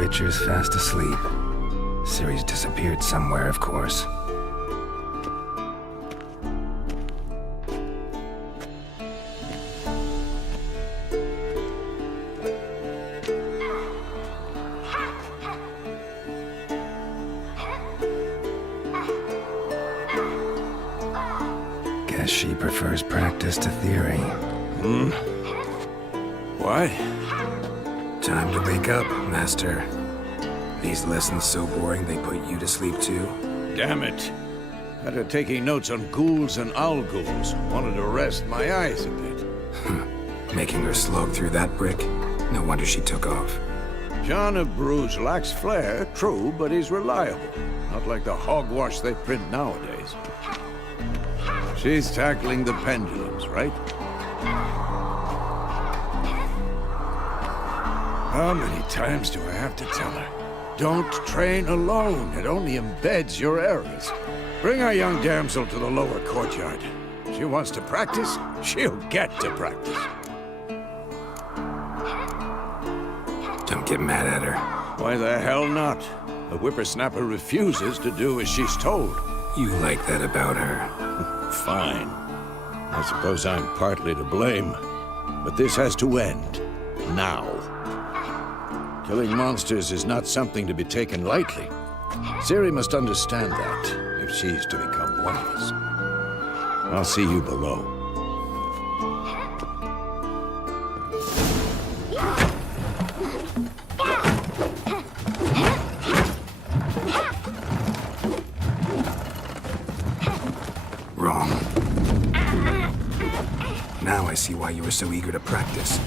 Witcher's fast asleep. Ciri's disappeared somewhere, of course. Guess she prefers practice to theory. What? Time to wake up, Master. These lessons so boring they put you to sleep too? Damn it. After taking notes on ghouls and owl ghouls, wanted to rest my eyes a bit. Making her slog through that brick? No wonder she took off. John of Bruges lacks flair, true, but he's reliable. Not like the hogwash they print nowadays. She's tackling the pendulums, right? How many times do I have to tell her? Don't train alone. It only embeds your errors. Bring our young damsel to the lower courtyard. She wants to practice, she'll get to practice. Don't get mad at her. Why the hell not? The whippersnapper refuses to do as she's told. You like that about her. Fine. I suppose I'm partly to blame. But this has to end. Now. Killing monsters is not something to be taken lightly. Ciri must understand that, if she's to become one of us. I'll see you below. Wrong. Now I see why you were so eager to practice.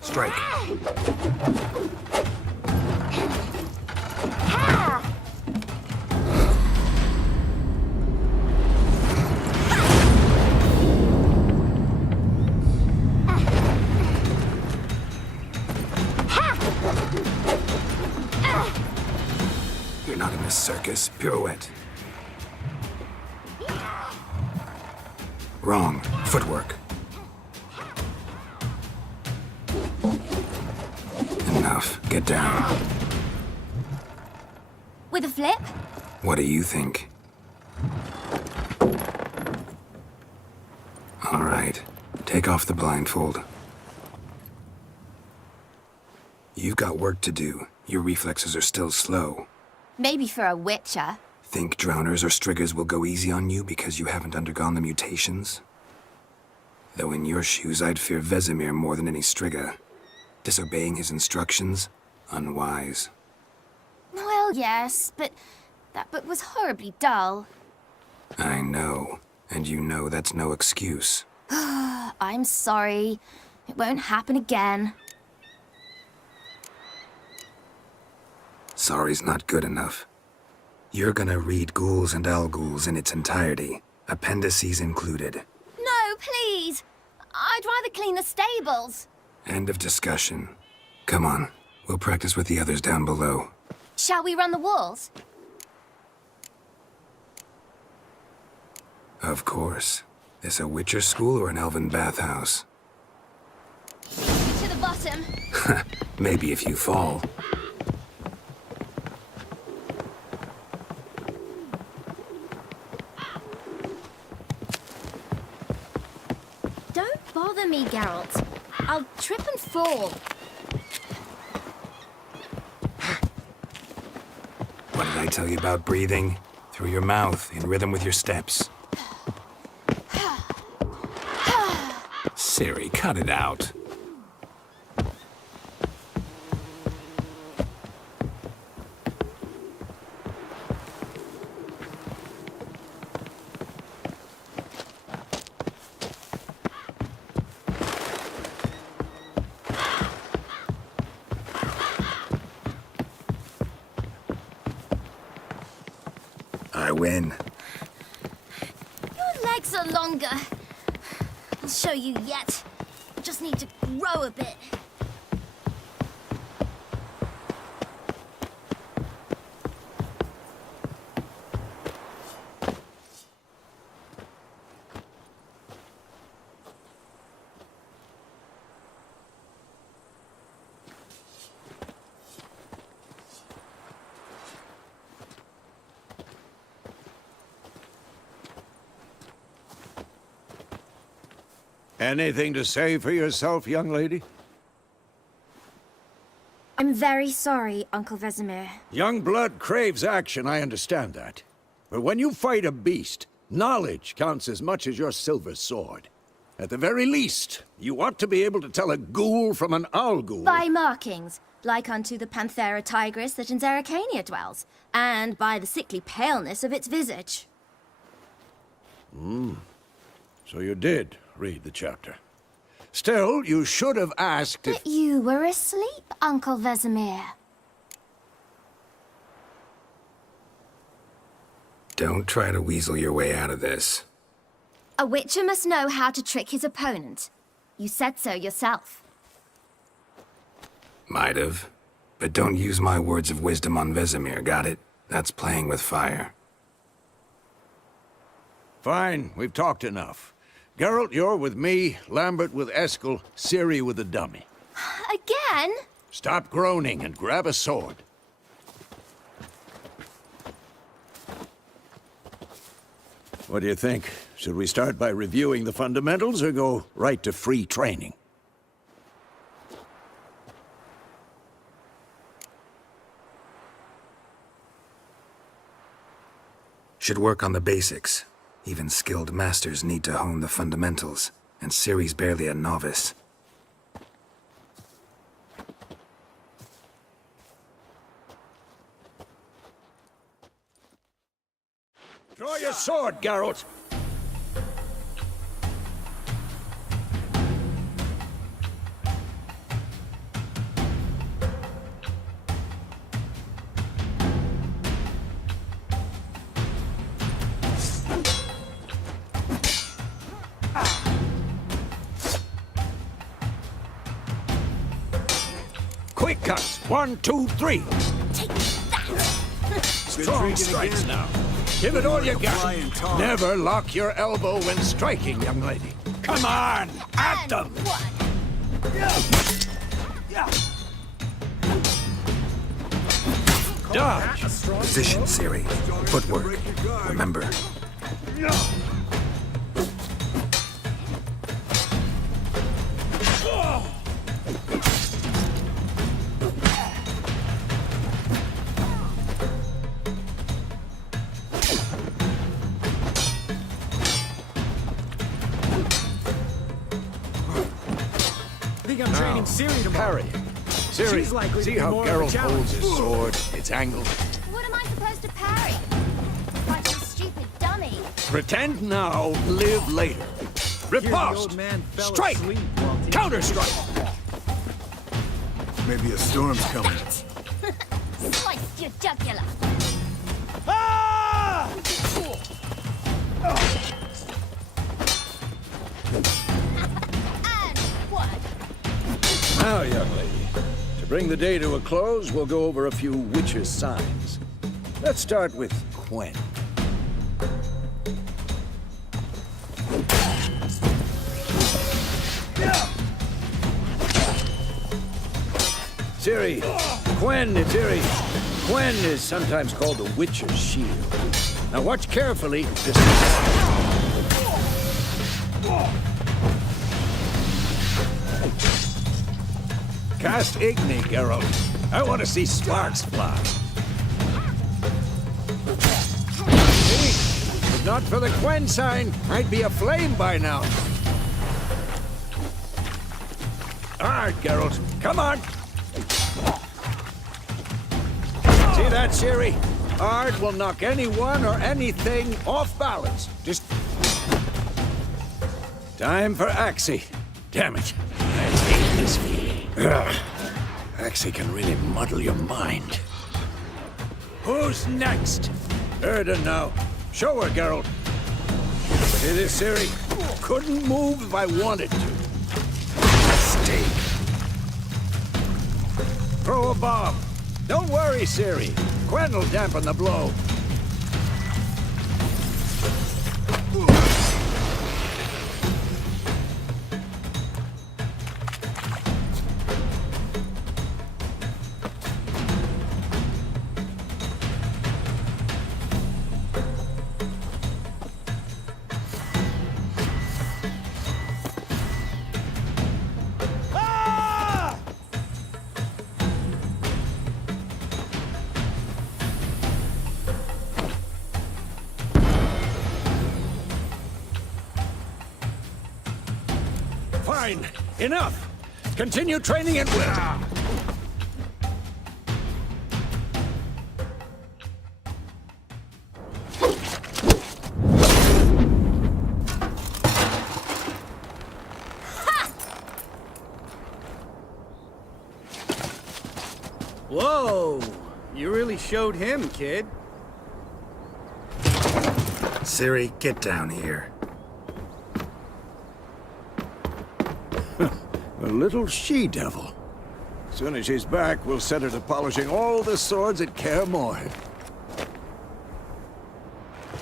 Strike. You're not in this circus. Pirouette. Wrong. Footwork. Enough. Get down. With a flip? What do you think? All right. Take off the blindfold. You've got work to do. Your reflexes are still slow. Maybe for a witcher. Think drowners or striggers will go easy on you because you haven't undergone the mutations? Though in your shoes, I'd fear Vesemir more than any strigger. Disobeying his instructions? Unwise. Well, yes, but that book was horribly dull. I know. And you know that's no excuse. I'm sorry. It won't happen again. Sorry's not good enough. You're gonna read Ghouls and Owl Ghouls in its entirety, appendices included. No, please! I'd rather clean the stables. End of discussion. Come on, we'll practice with the others down below. Shall we run the walls? Of course. This a Witcher school or an elven bathhouse? To the bottom. Maybe if you fall. Don't bother me, Geralt. I'll trip and fall. What did I tell you about breathing? Through your mouth, in rhythm with your steps. Ciri, cut it out. win. Your legs are longer. I'll show you yet. Just need to grow a bit. Anything to say for yourself, young lady? I'm very sorry, Uncle Vesemir. Young blood craves action, I understand that. But when you fight a beast, knowledge counts as much as your silver sword. At the very least, you ought to be able to tell a ghoul from an owl ghoul. By markings, like unto the Panthera tigris that in Zerrikania dwells, and by the sickly paleness of its visage. So you did read the chapter. Still, you should have asked if... But you were asleep, Uncle Vesemir. Don't try to weasel your way out of this. A witcher must know how to trick his opponent. You said so yourself. Might have. But don't use my words of wisdom on Vesemir, got it? That's playing with fire. Fine, we've talked enough. Geralt, you're with me, Lambert with Eskel, Ciri with the dummy. Again? Stop groaning and grab a sword. What do you think? Should we start by reviewing the fundamentals or go right to free training? Should work on the basics. Even skilled masters need to hone the fundamentals, and Ciri's barely a novice. Draw your sword, Geralt! Quick cuts! 1, 2, 3! Take that! Strong strikes now. Give it all you got. Never lock your elbow when striking, young lady. Come on! At them! Dodge! Position, Ciri. Footwork. Remember. I think I'm training Ciri tomorrow. Parry. Ciri, She's likely to see be how more of a Geralt holds his challenge. sword? It's angled. What am I supposed to parry? Like some stupid dummy. Pretend now, live later. Here the Riposte! old man fell Strike! asleep while teaching Counter-strike! Maybe a storm's coming. Slice your jugular. Ah! And one. Now, young lady, to bring the day to a close, we'll go over a few witches' signs. Let's start with Quen. Ciri, Quen is sometimes called the Witcher's Shield. Now watch carefully. This Cast Igni, Geralt. I want to see sparks fly. See? If not for the Quen sign, I'd be aflame by now. All right, Geralt. Come on. See that, Ciri? Ard will knock anyone or anything off balance. Just... Time for Axii. Damn it. I hate this feeling. Axii can really muddle your mind. Who's next? Erden now. Show her, Geralt. See this, Ciri? Couldn't move if I wanted to. Mistake. Throw a bomb. Don't worry, Ciri. Gwen'll dampen the blow. Fine. Enough. Continue training at will. Whoa! You really showed him, kid. Ciri, get down here. A little she-devil. Soon as she's back, we'll set her to polishing all the swords at Kaer Morhen.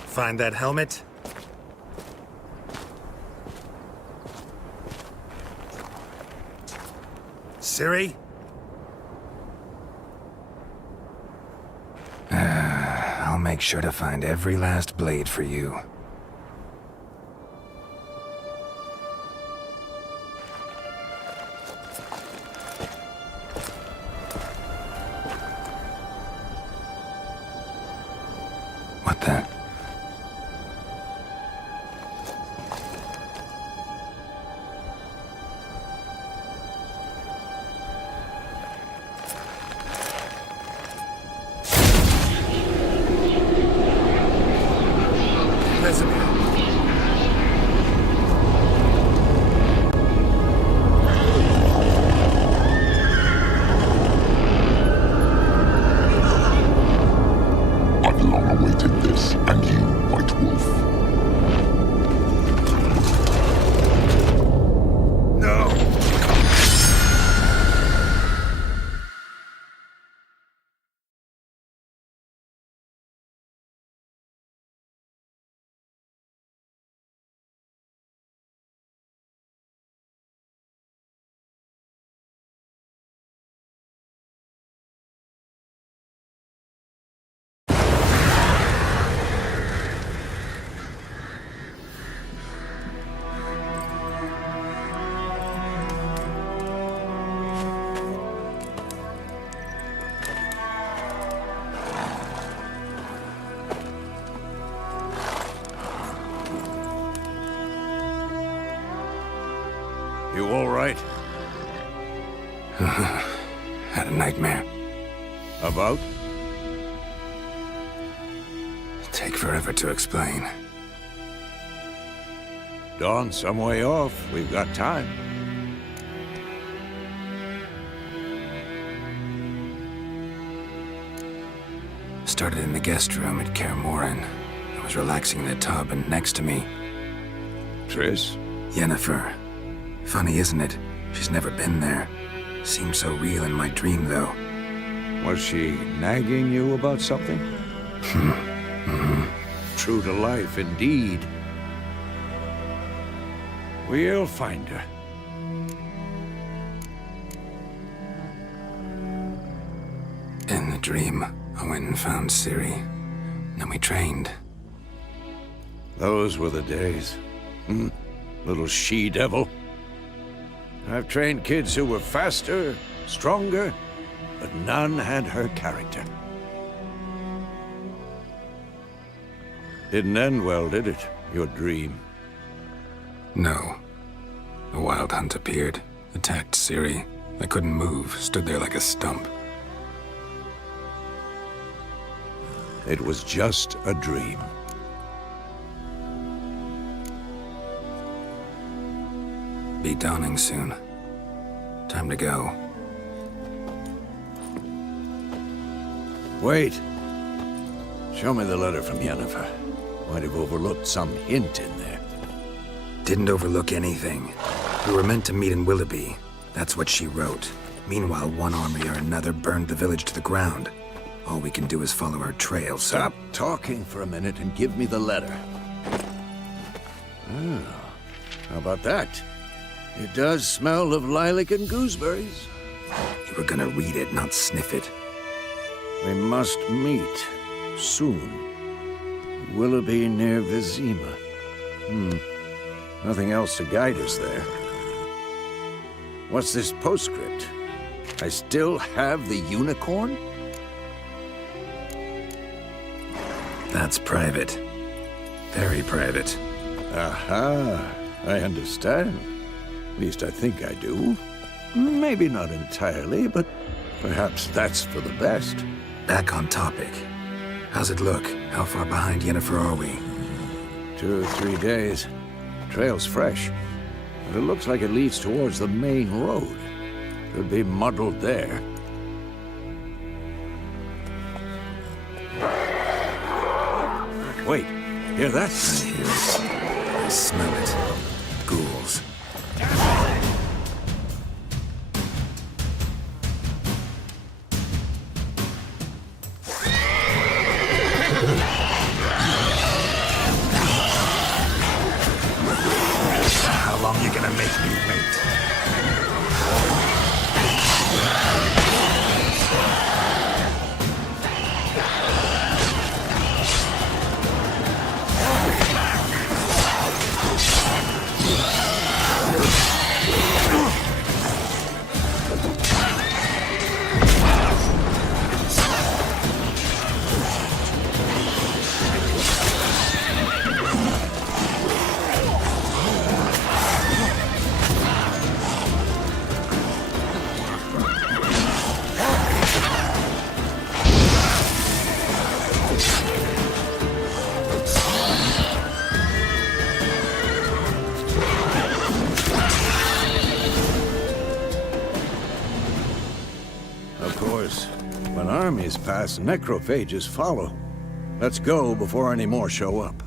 Find that helmet? Ciri? I'll make sure to find every last blade for you. What the? I've long awaited this, and you, White Wolf. No! You all right? Had a nightmare. About? Take forever to explain. Dawn's some way off. We've got time. Started in the guest room at Kaer Morhen. I was relaxing in the tub, and next to me, Triss? Yennefer. Funny, isn't it? She's never been there. Seemed so real in my dream, though. Was she nagging you about something? True to life, indeed. We'll find her. In the dream, I went and found Ciri. Then we trained. Those were the days. Little she-devil. I've trained kids who were faster, stronger, but none had her character. Didn't end well, did it? Your dream? No. A wild hunt appeared, attacked Ciri. I couldn't move, stood there like a stump. It was just a dream. Be dawning soon. Time to go. Wait. Show me the letter from Yennefer. Might have overlooked some hint in there. Didn't overlook anything. We were meant to meet in Willoughby. That's what she wrote. Meanwhile, one army or another burned the village to the ground. All we can do is follow our trail, so... Stop talking for a minute and give me the letter. Oh, how about that? It does smell of lilac and gooseberries. You were gonna read it, not sniff it. We must meet soon. Willoughby near Vizima. Nothing else to guide us there. What's this postscript? I still have the unicorn? That's private. Very private. Aha, I understand. At least I think I do. Maybe not entirely, but perhaps that's for the best. Back on topic. How's it look? How far behind Yennefer are we? 2 or 3 days. Trail's fresh, but it looks like it leads towards the main road. Could be muddled there. Wait, hear that? I hear it. I smell it. Ghouls. How long you gonna make me wait? Of course, when armies pass, necrophages follow. Let's go before any more show up.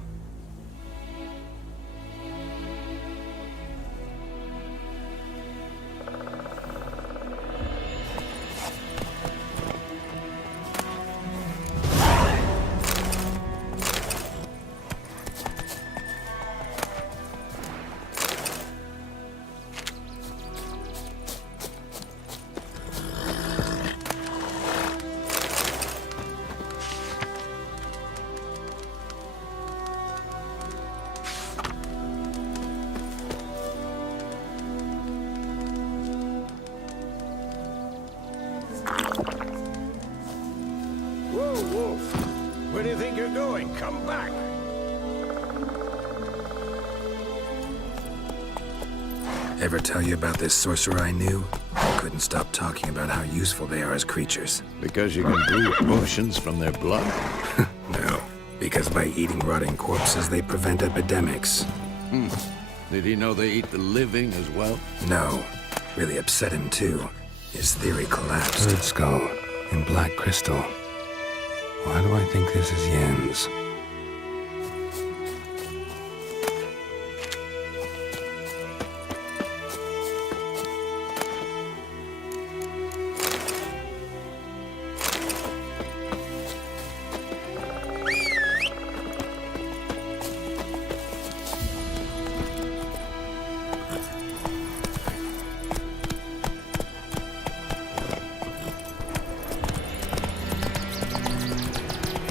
Whoa, Wolf! Where do you think you're going? Come back! Ever tell you about this sorcerer I knew? Couldn't stop talking about how useful they are as creatures. Because you can brew potions from their blood? No, because by eating rotting corpses, they prevent epidemics. Did he know they eat the living as well? No, really upset him too. His theory collapsed. Bird skull in black crystal. Why do I think this is Yen's?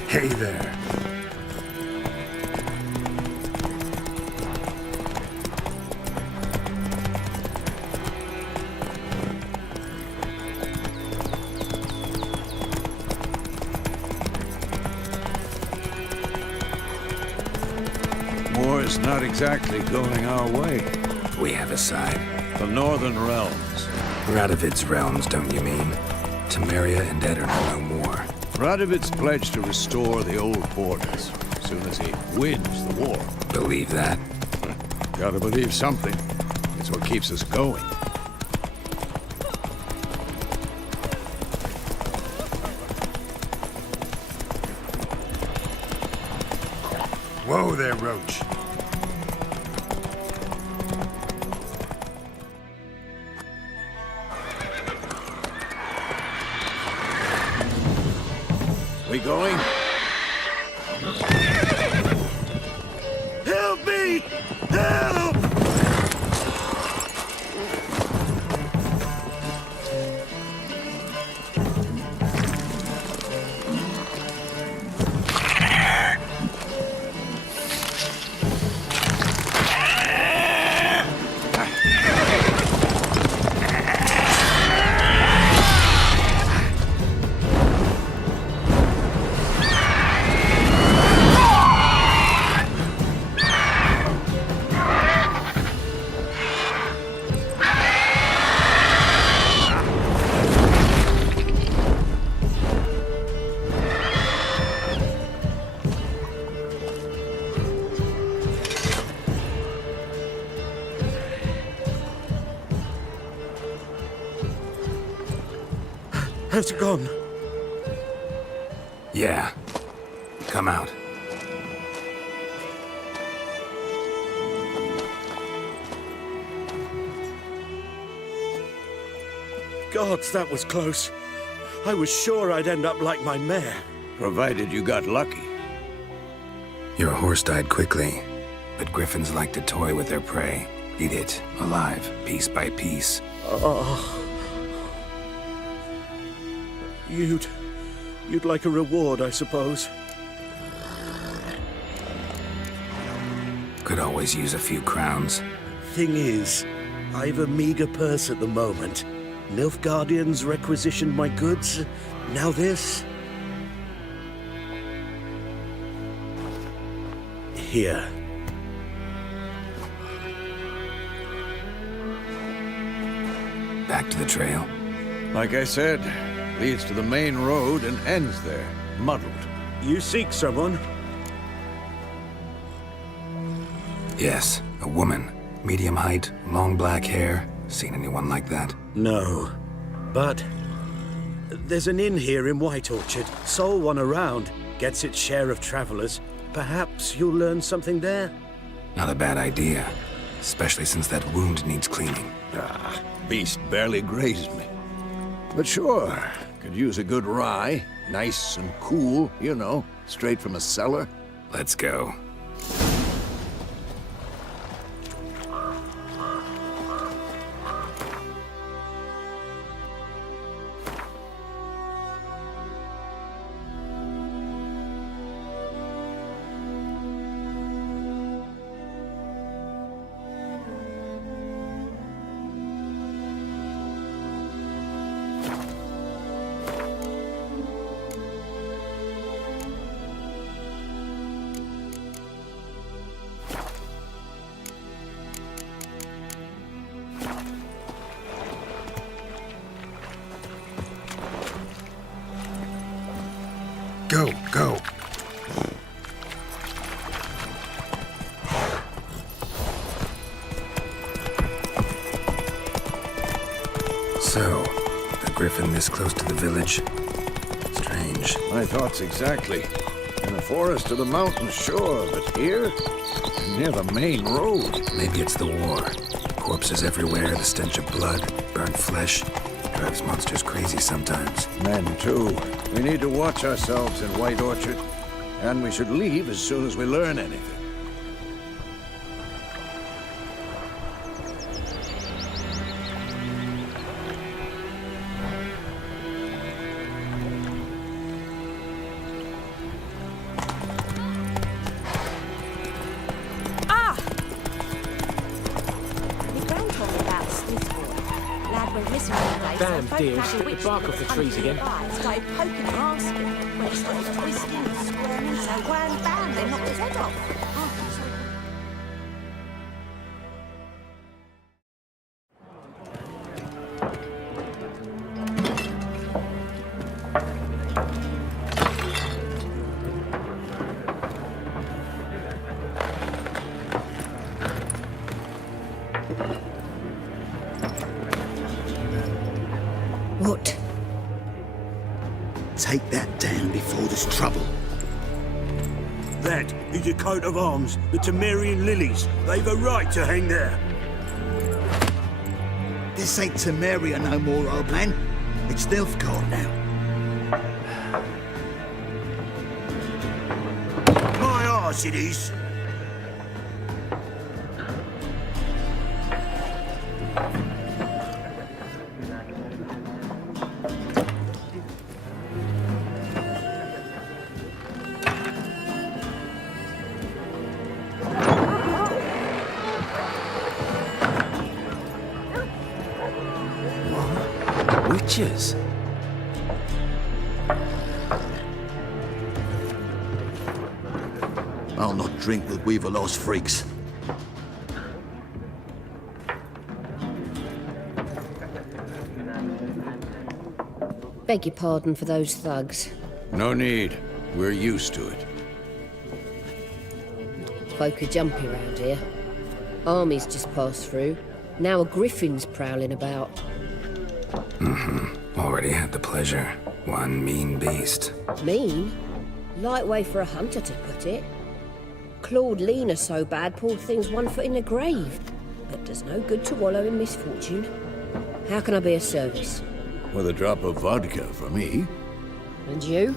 Hey there. War is not exactly going our way. We have a side. The Northern Realms. Radovid's realms, don't you mean? Temeria and Edirn are no more. Radovid's pledged to restore the old borders as soon as he wins the war. Believe that? Gotta believe something. It's what keeps us going. Whoa there, Roach. We going? Help me! Help! How's it gone? Yeah. Come out. Gods, that was close. I was sure I'd end up like my mare. Provided you got lucky. Your horse died quickly, but griffins like to toy with their prey. Eat it, alive, piece by piece. You'd like a reward, I suppose. Could always use a few crowns. Thing is, I've a meager purse at the moment. Nilfgaardians requisitioned my goods. Now this. Here. Back to the trail. Like I said, leads to the main road and ends there, muddled. You seek someone? Yes, a woman. Medium height, long black hair. Seen anyone like that? No. But there's an inn here in White Orchard. Sole one around. Gets its share of travelers. Perhaps you'll learn something there? Not a bad idea. Especially since that wound needs cleaning. Beast barely grazed me. But sure, could use a good rye. Nice and cool, you know, straight from a cellar. Let's go. Go, go. So, a griffin this close to the village? Strange. My thoughts exactly. In the forest or the mountains, sure, but here? Near the main road. Maybe it's the war. Corpses everywhere, the stench of blood, burnt flesh. Drives monsters crazy sometimes. Men, too. We need to watch ourselves in White Orchard. And we should leave as soon as we learn anything. Damn deers, took the bark off the trees again. Started poking and asking when it started twisting and squirming, so wham bam, they knocked his head off. What? Take that down before there's trouble. That is a coat of arms, the Temerian lilies. They've a right to hang there. This ain't Temeria no more, old man. It's Nilfgaard now. My arse it is. Witches? I'll not drink with Weaverlaw's freaks. Beg your pardon for those thugs. No need. We're used to it. Folk are jumpy round here. Armies just passed through. Now a griffin's prowling about. Already had the pleasure. One mean beast. Mean? Light way for a hunter to put it. Clawed Lena so bad, poor thing's 1 foot in the grave. But does no good to wallow in misfortune. How can I be of service? With a drop of vodka for me. And you?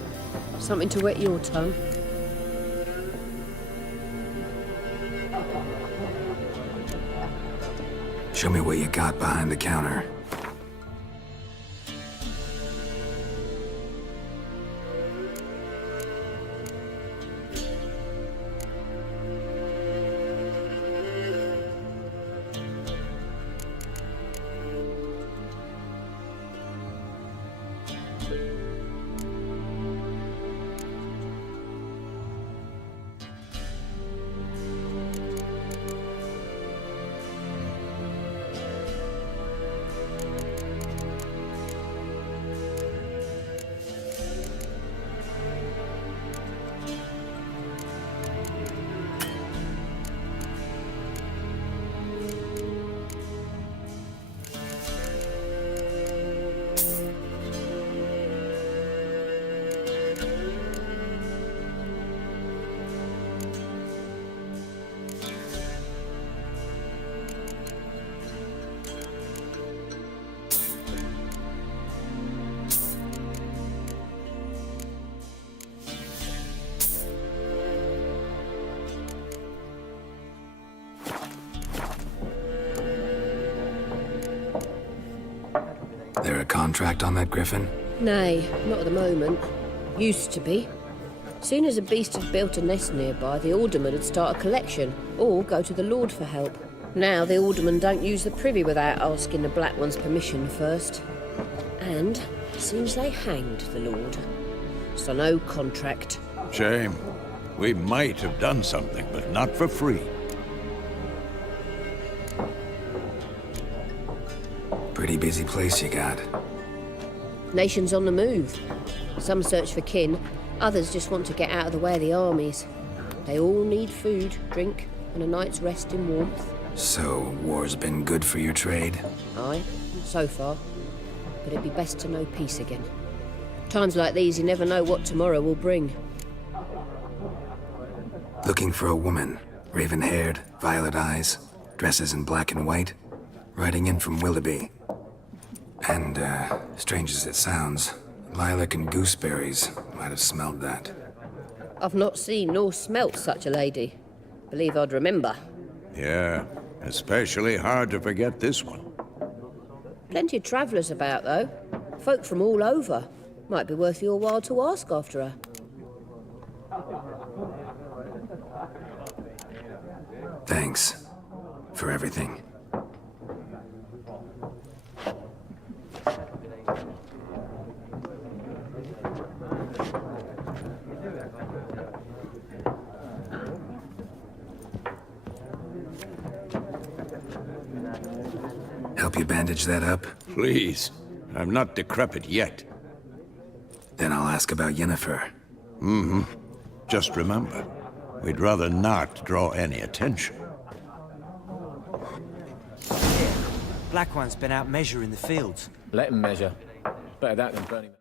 Something to wet your tongue? Show me what you got behind the counter. There a contract on that griffin? Nay, not at the moment. Used to be. Soon as a beast had built a nest nearby, the alderman would start a collection, or go to the Lord for help. Now the alderman don't use the privy without asking the Black One's permission first. And seems they hanged the Lord. So no contract. Shame. We might have done something, but not for free. Pretty busy place you got. Nations on the move. Some search for kin, others just want to get out of the way of the armies. They all need food, drink, and a night's rest in warmth. So, war's been good for your trade? Aye, so far. But it'd be best to know peace again. Times like these, you never know what tomorrow will bring. Looking for a woman. Raven-haired, violet eyes, dresses in black and white. Riding in from Willoughby. And, strange as it sounds, lilac and gooseberries might have smelled that. I've not seen nor smelt such a lady. Believe I'd remember. Yeah, especially hard to forget this one. Plenty of travellers about, though. Folk from all over. Might be worth your while to ask after her. Thanks for everything. Help you bandage that up? Please. I'm not decrepit yet. Then I'll ask about Yennefer. Mm-hmm. Just remember, we'd rather not draw any attention. Black One's been out measuring the fields. Let him measure. Better that than burning them.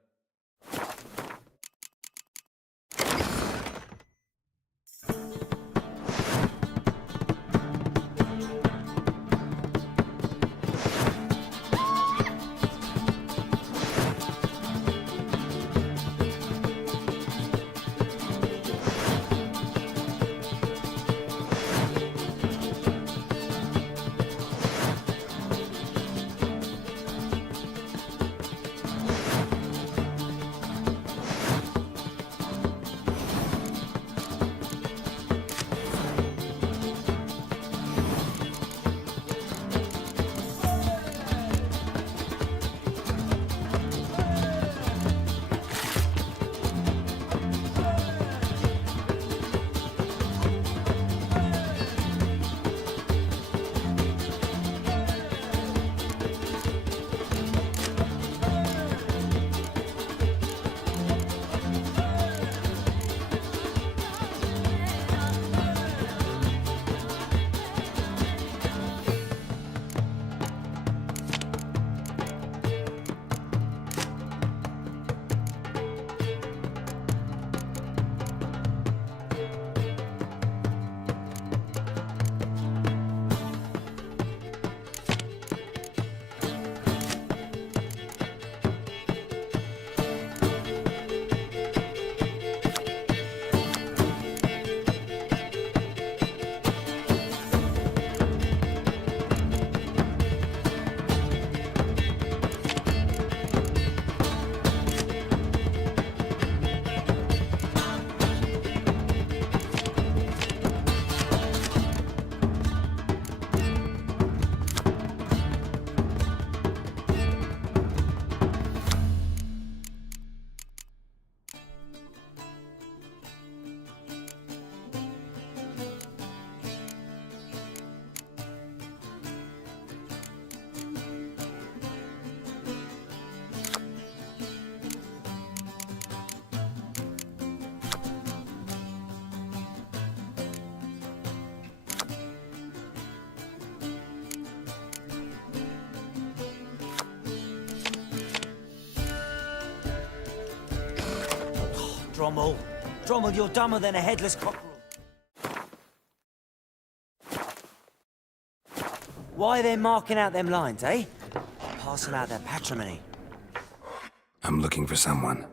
Drommel. Drommel, you're dumber than a headless cockerel. Why are they marking out them lines, eh? Passing out their patrimony. I'm looking for someone.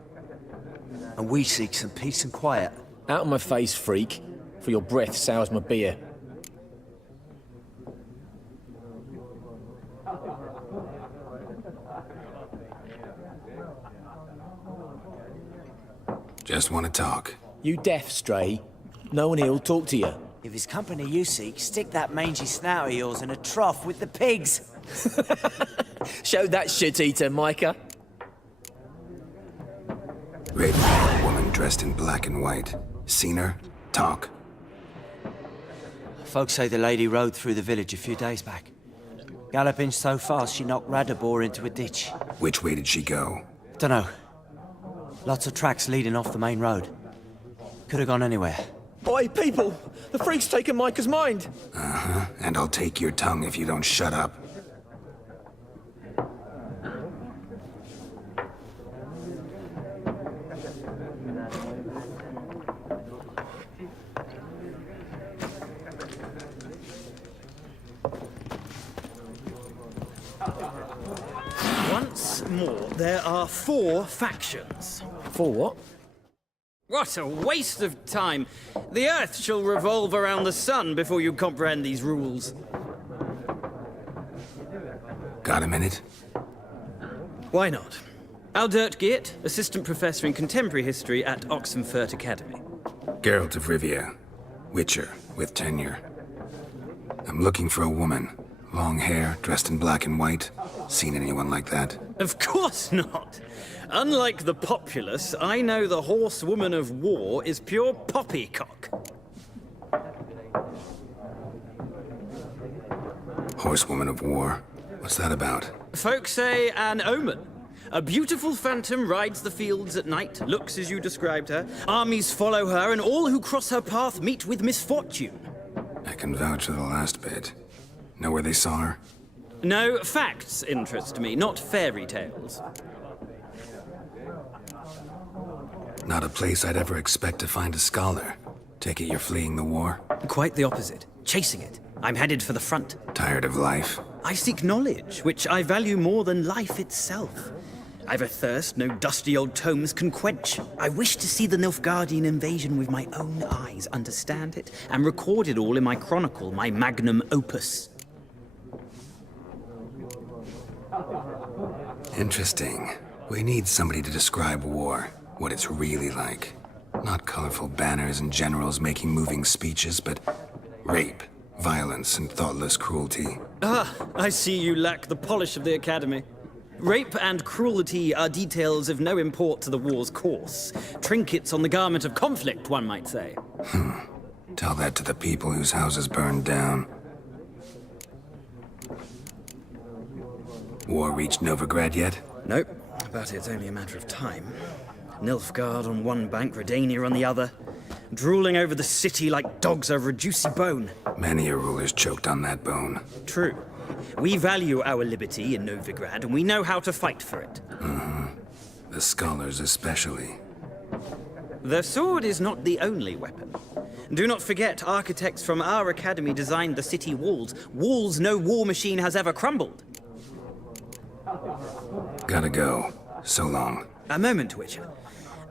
And we seek some peace and quiet. Out of my face, freak. For your breath sours my beer. Just want to talk. You deaf, Stray? No one here'll talk to you. If it's company you seek, stick that mangy snout of yours in a trough with the pigs. Show that shit-eater, Micah. Rape a woman dressed in black and white. Seen her? Talk. Folks say the lady rode through the village a few days back. Galloping so fast she knocked Radabor into a ditch. Which way did she go? Dunno. Lots of tracks leading off the main road. Could have gone anywhere. Oi, people! The freak's taken Micah's mind! Uh-huh. And I'll take your tongue if you don't shut up. Once more, there are 4 factions. For what? What a waste of time! The Earth shall revolve around the sun before you comprehend these rules. Got a minute? Why not? Aldert Geert, Assistant Professor in Contemporary History at Oxenfurt Academy. Geralt of Rivia. Witcher, with tenure. I'm looking for a woman. Long hair, dressed in black and white. Seen anyone like that? Of course not! Unlike the populace, I know the horsewoman of war is pure poppycock. Horsewoman of war? What's that about? Folks say an omen. A beautiful phantom rides the fields at night, looks as you described her. Armies follow her, and all who cross her path meet with misfortune. I can vouch for the last bit. Know where they saw her? No, facts interest me, not fairy tales. Not a place I'd ever expect to find a scholar. Take it you're fleeing the war? Quite the opposite. Chasing it. I'm headed for the front. Tired of life? I seek knowledge, which I value more than life itself. I've a thirst no dusty old tomes can quench. I wish to see the Nilfgaardian invasion with my own eyes, understand it, and record it all in my chronicle, my magnum opus. Interesting. We need somebody to describe war, what it's really like. Not colorful banners and generals making moving speeches, but rape, violence, and thoughtless cruelty. Ah, I see you lack the polish of the Academy. Rape and cruelty are details of no import to the war's course. Trinkets on the garment of conflict, one might say. Tell that to the people whose houses burned down. War reached Novigrad yet? Nope, but it's only a matter of time. Nilfgaard on one bank, Redania on the other. Drooling over the city like dogs over a juicy bone. Many a ruler's choked on that bone. True. We value our liberty in Novigrad, and we know how to fight for it. The scholars especially. The sword is not the only weapon. Do not forget, architects from our academy designed the city walls. Walls no war machine has ever crumbled. Gotta go. So long. A moment, Witcher.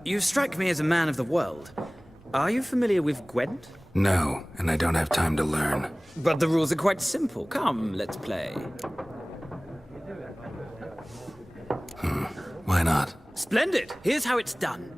You strike me as a man of the world. Are you familiar with Gwent? No, and I don't have time to learn. But the rules are quite simple. Come, let's play. Why not? Splendid! Here's how it's done.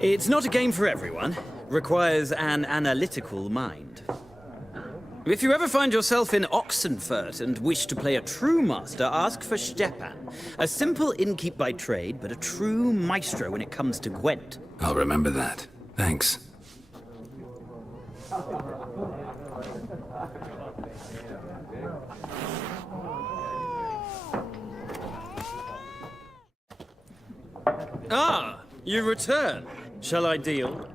It's not a game for everyone. Requires an analytical mind. If you ever find yourself in Oxenfurt and wish to play a true master, ask for Stepan. A simple innkeep by trade, but a true maestro when it comes to Gwent. I'll remember that. Thanks. Ah, you return. Shall I deal?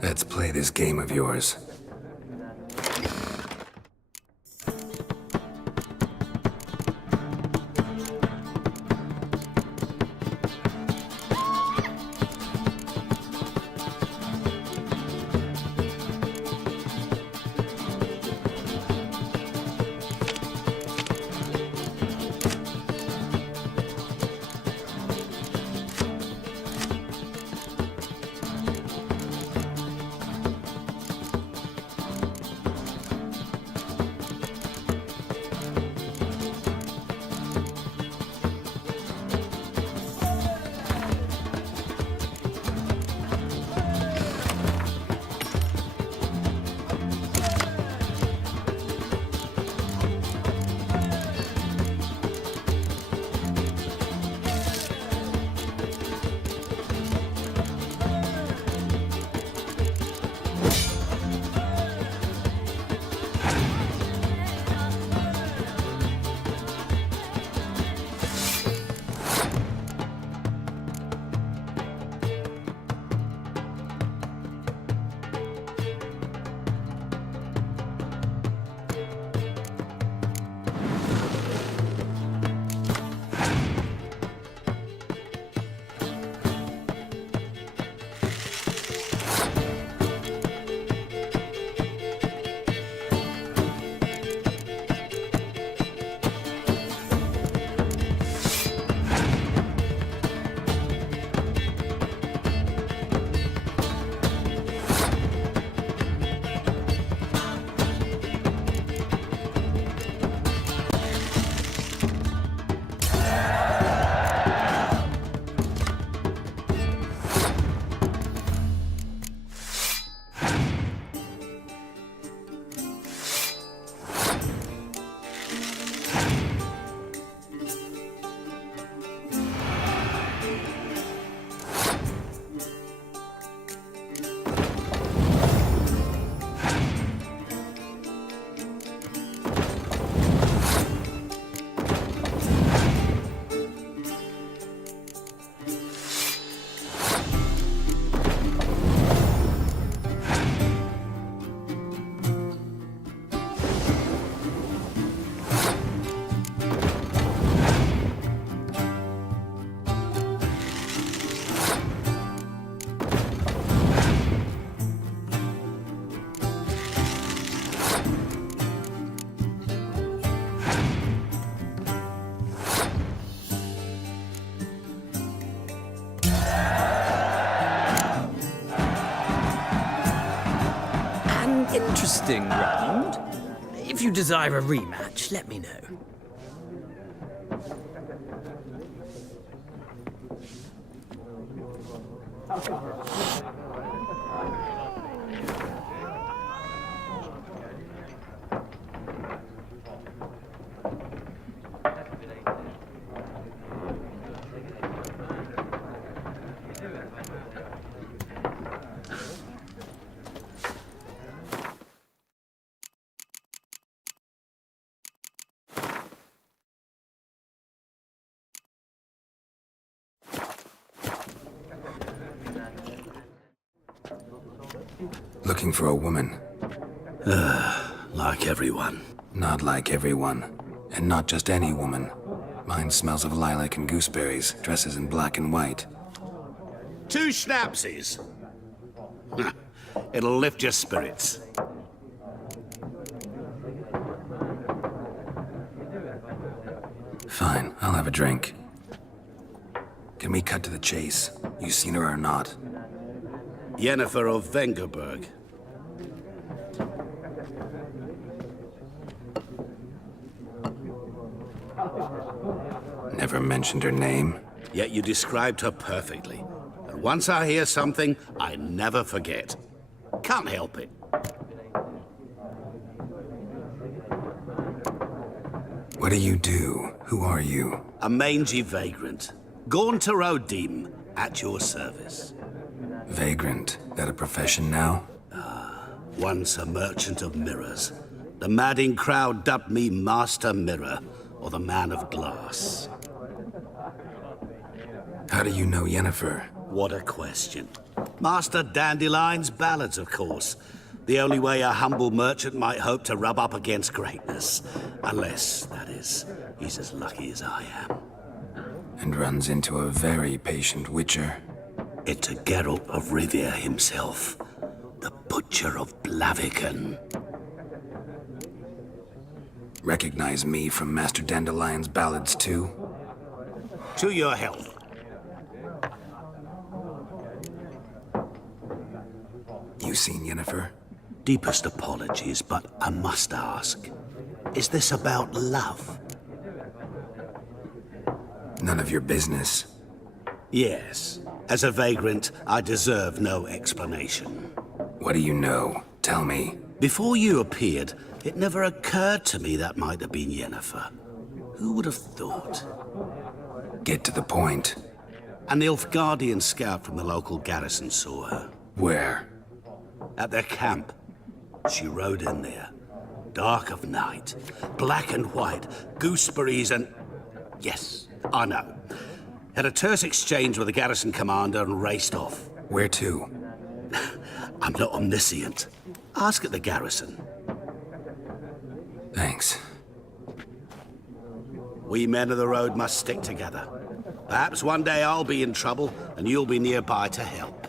Let's play this game of yours. Interesting round. If you desire a rematch, let me know. Looking for a woman. Like everyone. Not like everyone. And not just any woman. Mine smells of lilac and gooseberries, dresses in black and white. 2 schnapsies. It'll lift your spirits. Fine, I'll have a drink. Can we cut to the chase? You seen her or not? Yennefer of Vengerberg. never mentioned her name. Yet you described her perfectly. And once I hear something, I never forget. Can't help it. What do you do? Who are you? A mangy vagrant. Gaunter O'Deem, at your service. Vagrant. That a profession now? Once a merchant of mirrors. The madding crowd dubbed me Master Mirror, or the Man of Glass. How do you know Yennefer? What a question. Master Dandelion's ballads, of course. The only way a humble merchant might hope to rub up against greatness. Unless, that is, he's as lucky as I am. And runs into a very patient witcher. It's a Geralt of Rivia himself. The Butcher of Blaviken. Recognize me from Master Dandelion's ballads too? To your health. You seen Yennefer? Deepest apologies, but I must ask. Is this about love? None of your business. Yes. As a vagrant, I deserve no explanation. What do you know? Tell me. Before you appeared, it never occurred to me that might have been Yennefer. Who would have thought? Get to the point. An Nilfgaardian scout from the local garrison saw her. Where? At their camp. She rode in there. Dark of night. Black and white. Gooseberries and... Yes, I know. Had a terse exchange with the garrison commander and raced off. Where to? I'm not omniscient. Ask at the garrison. Thanks. We men of the road must stick together. Perhaps one day I'll be in trouble and you'll be nearby to help.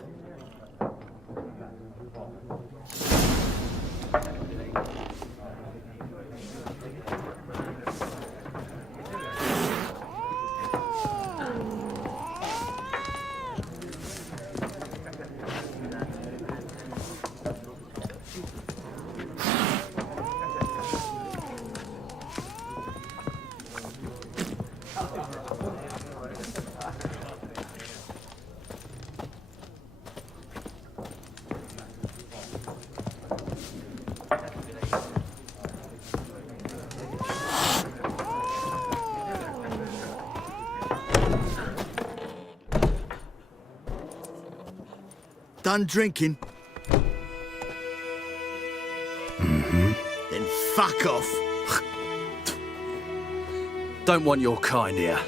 Done drinking? Mm-hmm. Then fuck off. Don't want your kind here.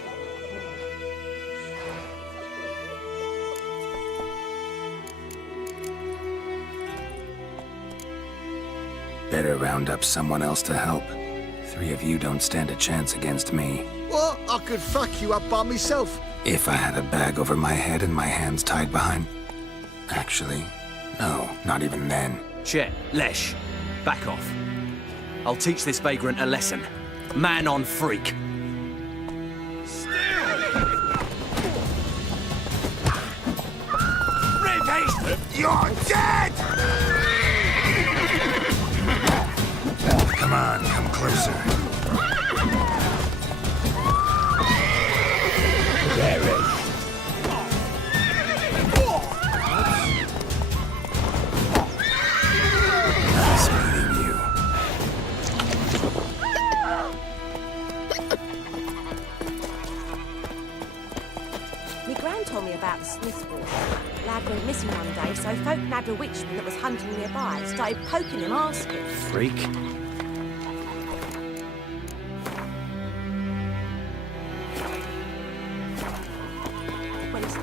Better round up someone else to help. 3 of you don't stand a chance against me. What? I could fuck you up by myself. If I had a bag over my head and my hands tied behind... Actually, no, not even then. Chet, Lesh, back off. I'll teach this vagrant a lesson. Man on freak. You're dead! Come on, come closer. Nice meeting you. Me gran told me about the Smiths War. Lad went missing one day, so folk nabbed a witchman that was hunting nearby. Started poking him, asking. Freak. Well, it's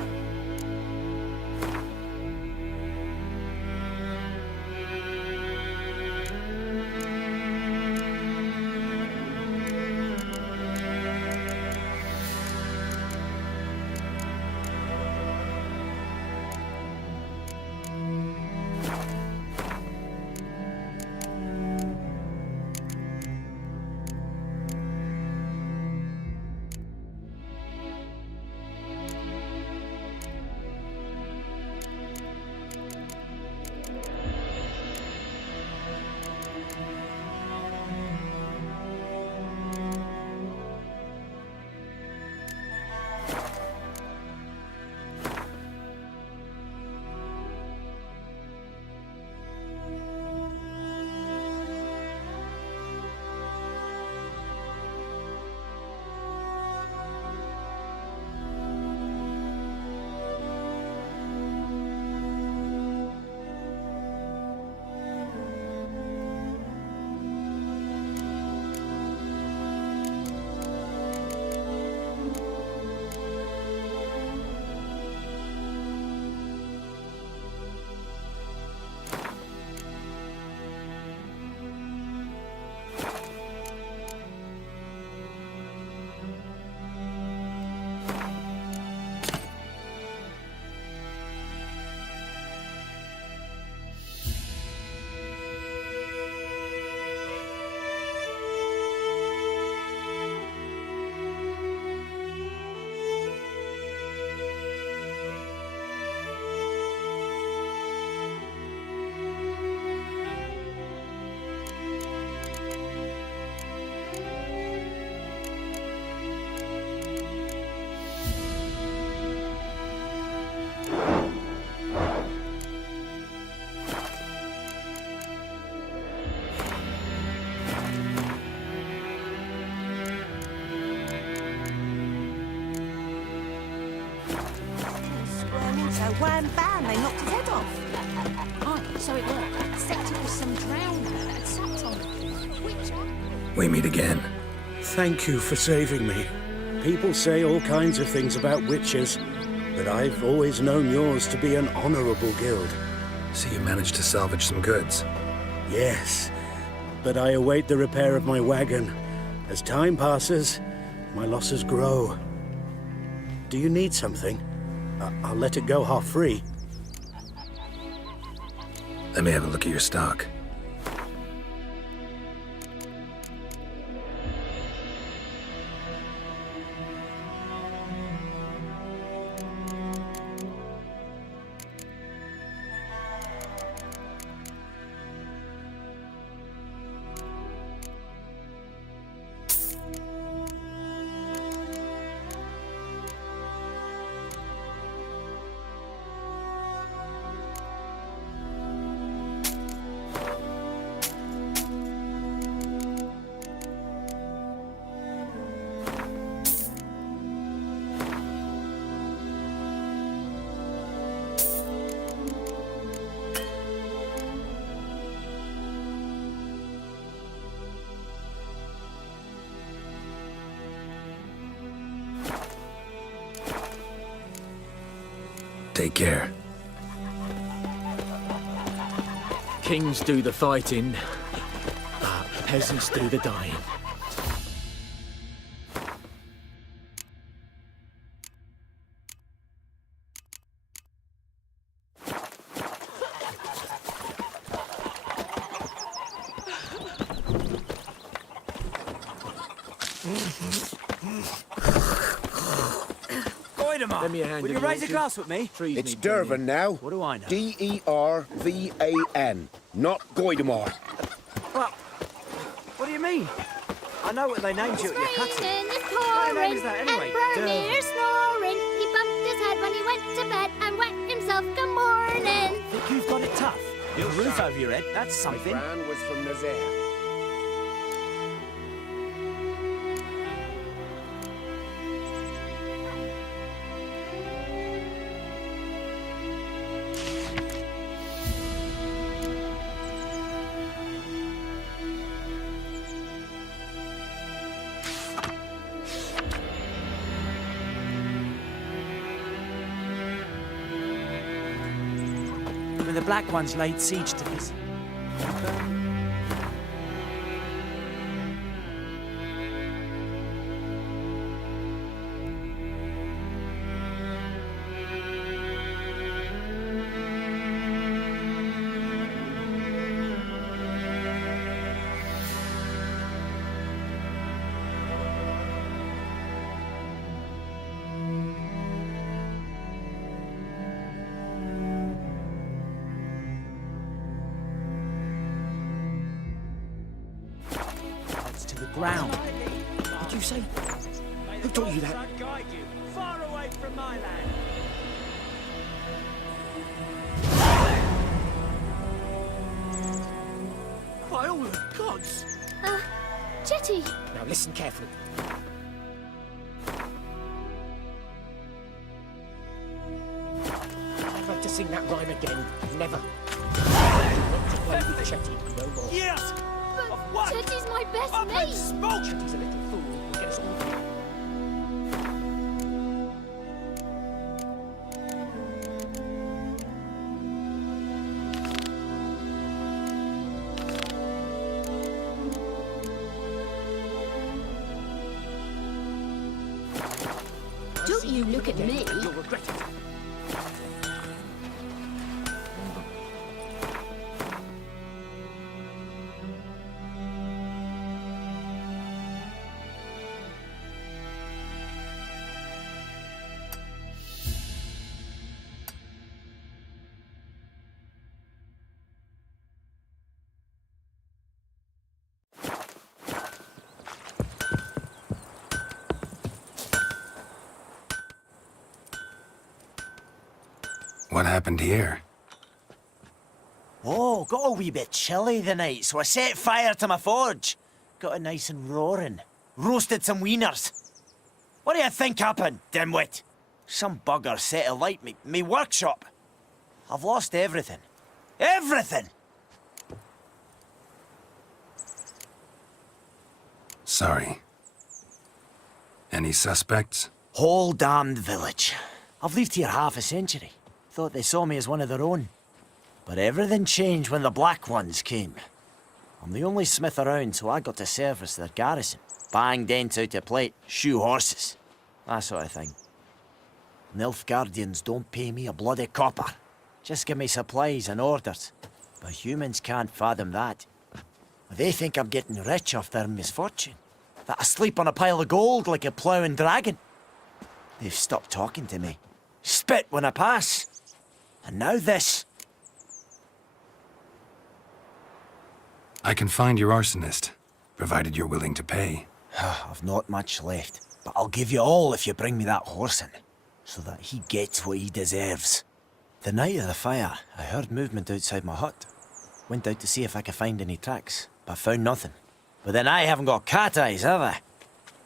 so wham bam, they knocked his head off. Oh, so it worked. Except it was some drowner that sat on it. Which... We meet again. Thank you for saving me. People say all kinds of things about witches, but I've always known yours to be an honorable guild. So you managed to salvage some goods? Yes, but I await the repair of my wagon. As time passes, my losses grow. Do you need something? I'll let it go half-free. Let me have a look at your stock. Take care. Kings do the fighting, peasants do the dying. Lend me a hand. Will you raise a glass with me? It's Dervan now. What do I know? D-E-R-V-A-N, not Goidamar. Well, what do you mean? I know what they named you at your cutting. It's What name is that anyway? Boromir snoring. He bumped his head when he went to bed and wet himself good morning. Think you've got it tough? Little roof over your head, that's something. My gran was from Nazaire. When the Black Ones laid siege to this. To the ground. Did you say? Who taught you that? Far away from my land. By all the gods! Jetty. Now listen carefully. Never to sing that rhyme again. Never. Not to play with Chetty no more. Yes! But Chetty's my best mate. Smoke! Chetty's a little fool who will get us all killed. Don't you look at me. You'll regret it. What happened here? Oh, got a wee bit chilly the night, so I set fire to my forge. Got it nice and roaring. Roasted some wieners. What do you think happened, dimwit? Some bugger set alight me workshop. I've lost everything. Everything! Sorry. Any suspects? Whole damned village. I've lived here half a century. Thought they saw me as one of their own. But everything changed when the Black Ones came. I'm the only smith around, so I got to service their garrison. Bang dents out of plate, shoe horses. That sort of thing. Nilfgaardians don't pay me a bloody copper. Just give me supplies and orders. But humans can't fathom that. They think I'm getting rich off their misfortune. That I sleep on a pile of gold like a ploughing dragon. They've stopped talking to me. Spit when I pass. And now this. I can find your arsonist, provided you're willing to pay. I've not much left, but I'll give you all if you bring me that horse in, so that he gets what he deserves. The night of the fire, I heard movement outside my hut. Went out to see if I could find any tracks, but found nothing. But then I haven't got cat eyes, have I?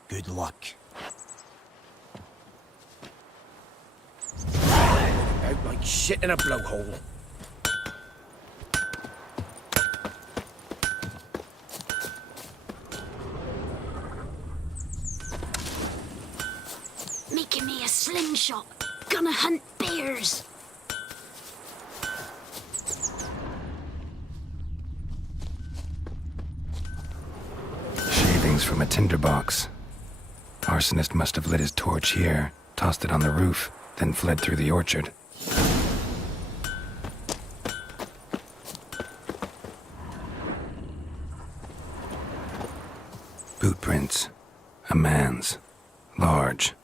Good luck. Out like shit in a blowhole. Making me a slingshot. Gonna hunt bears. Shavings from a tinderbox. Arsonist must have lit his torch here, tossed it on the roof, then fled through the orchard. Boot prints. A man's. Large.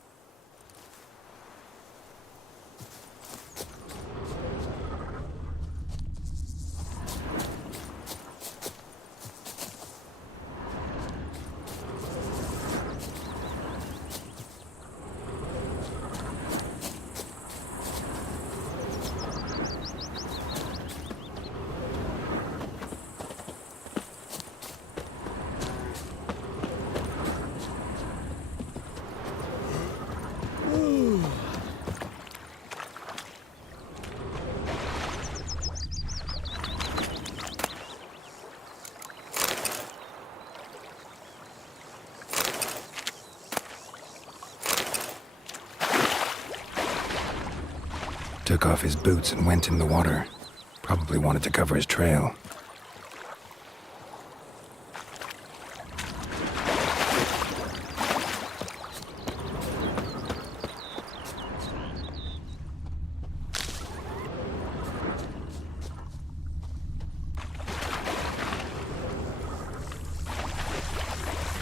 Took off his boots and went in the water. Probably wanted to cover his trail.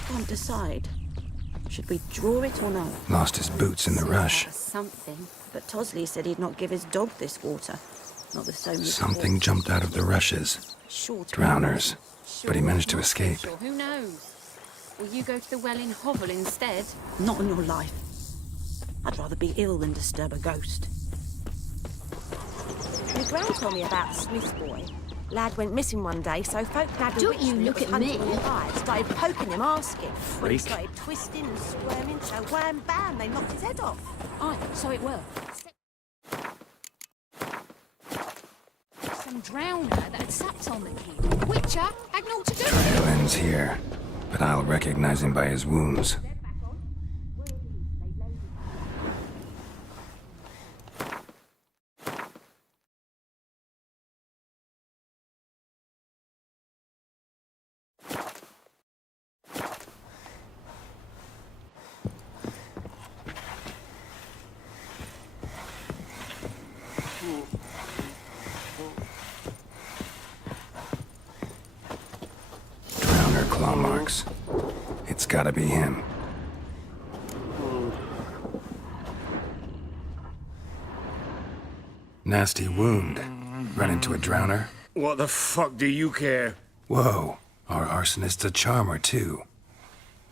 Can't decide. Should we draw it or not? Lost his boots in the rush. Something. But Tosley said he'd not give his dog this water. Not with so many. Something jumped out of the rushes. Drowners. But he managed to escape. Sure, who knows? Will you go to the well in Hovel instead? Not in your life. I'd rather be ill than disturb a ghost. My gran told me about the Smith boy. Lad went missing one day, so folk nabbed Don't you look at me. Started poking him, asking. When he Freak. started twisting and squirming, so wham bam, they knocked his head off. Aye, so it were. Some drowner that had sat on the kid. Witcher had naught to do with Trail it. ends here, but I'll recognize him by his wounds. Drowner claw marks. It's gotta be him. Nasty wound. Run into a drowner? What the fuck do you care? Whoa, our arsonist's a charmer too.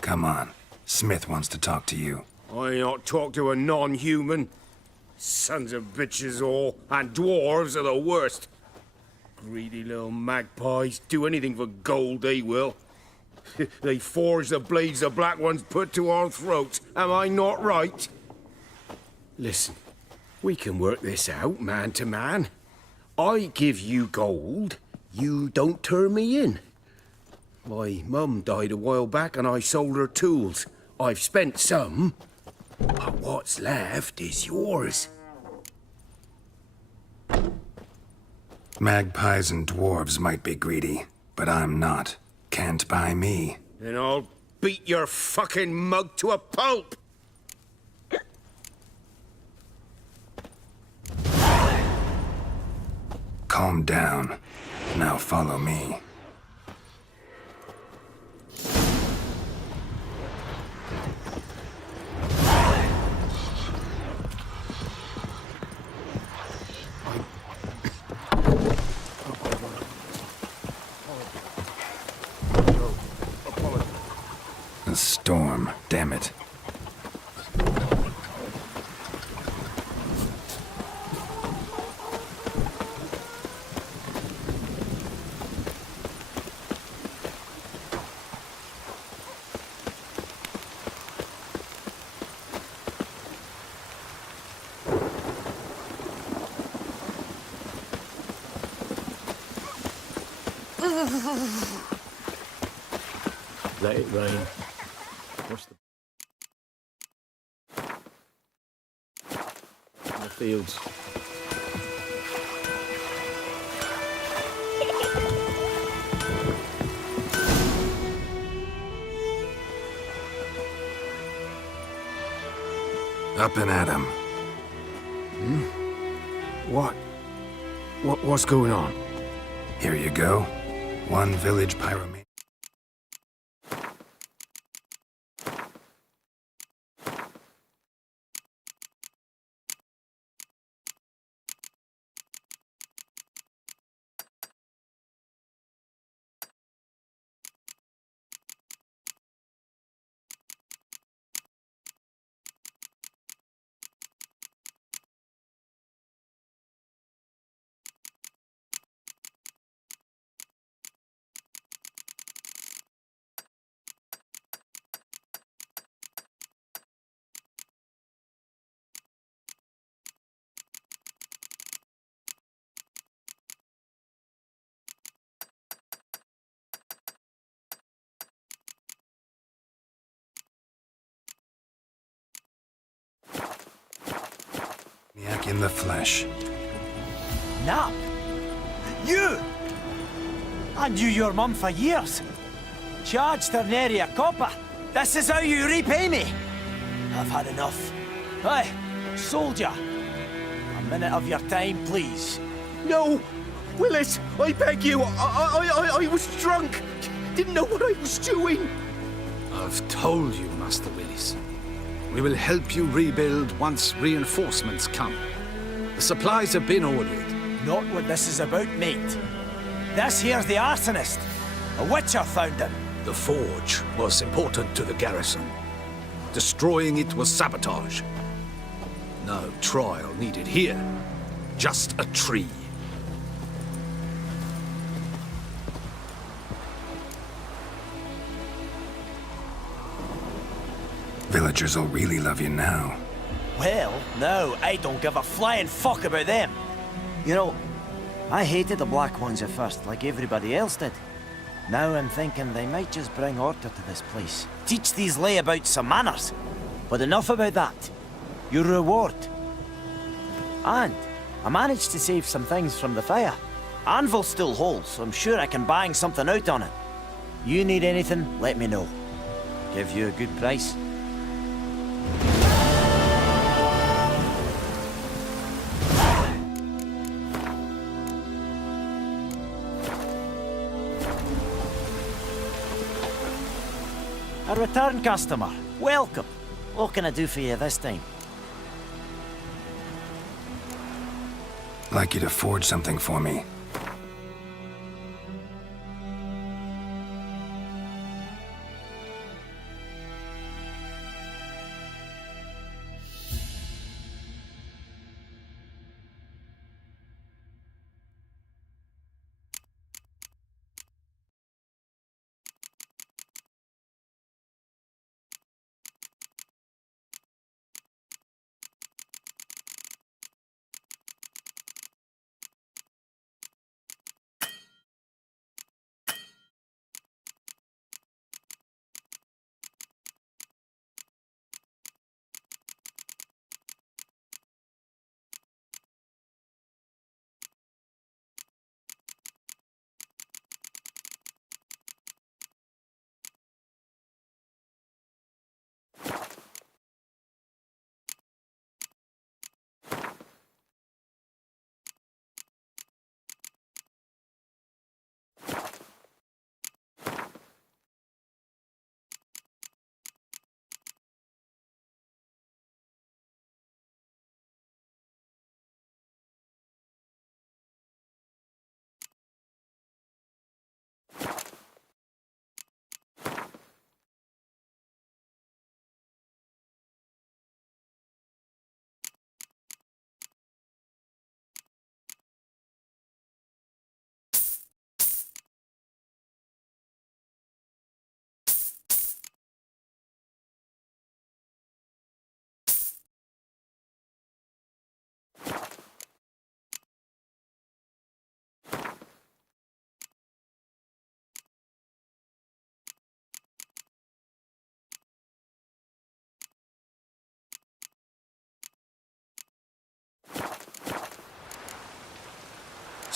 Come on, Smith wants to talk to you. I not talk to a non-human. Sons of bitches all, and dwarves are the worst. Greedy little magpies, do anything for gold, they will. They forge the blades the Black Ones put to our throats, am I not right? Listen, we can work this out, man to man. I give you gold, you don't turn me in. My mum died a while back and I sold her tools. I've spent some, but what's left is yours. Magpies and dwarves might be greedy, but I'm not. Can't buy me. Then I'll beat your fucking mug to a pulp! Calm down. Now follow me. A storm, damn it. Let it rain. What's the fields? Up and at 'em. What's going on? Here you go. One village pyromaniac. In the flesh. Nap? You? I knew your mum for years. Charged her nary a copper. This is how you repay me. I've had enough. Hey, soldier. A minute of your time, please. No! Willis, I beg you! I was drunk! Didn't know what I was doing! I've told you, Master Willis. We will help you rebuild once reinforcements come. The supplies have been ordered. Not what this is about, mate. This here's the arsonist. A witcher found him. The forge was important to the garrison. Destroying it was sabotage. No trial needed here. Just a tree. Villagers will really love you now. Well, no, I don't give a flying fuck about them. You know, I hated the Black Ones at first, like everybody else did. Now I'm thinking they might just bring order to this place. Teach these layabouts some manners. But enough about that. Your reward. And I managed to save some things from the fire. Anvil's still whole, so I'm sure I can bang something out on it. You need anything, let me know. Give you a good price. A return customer. Welcome. What can I do for you this time? I'd like you to forge something for me.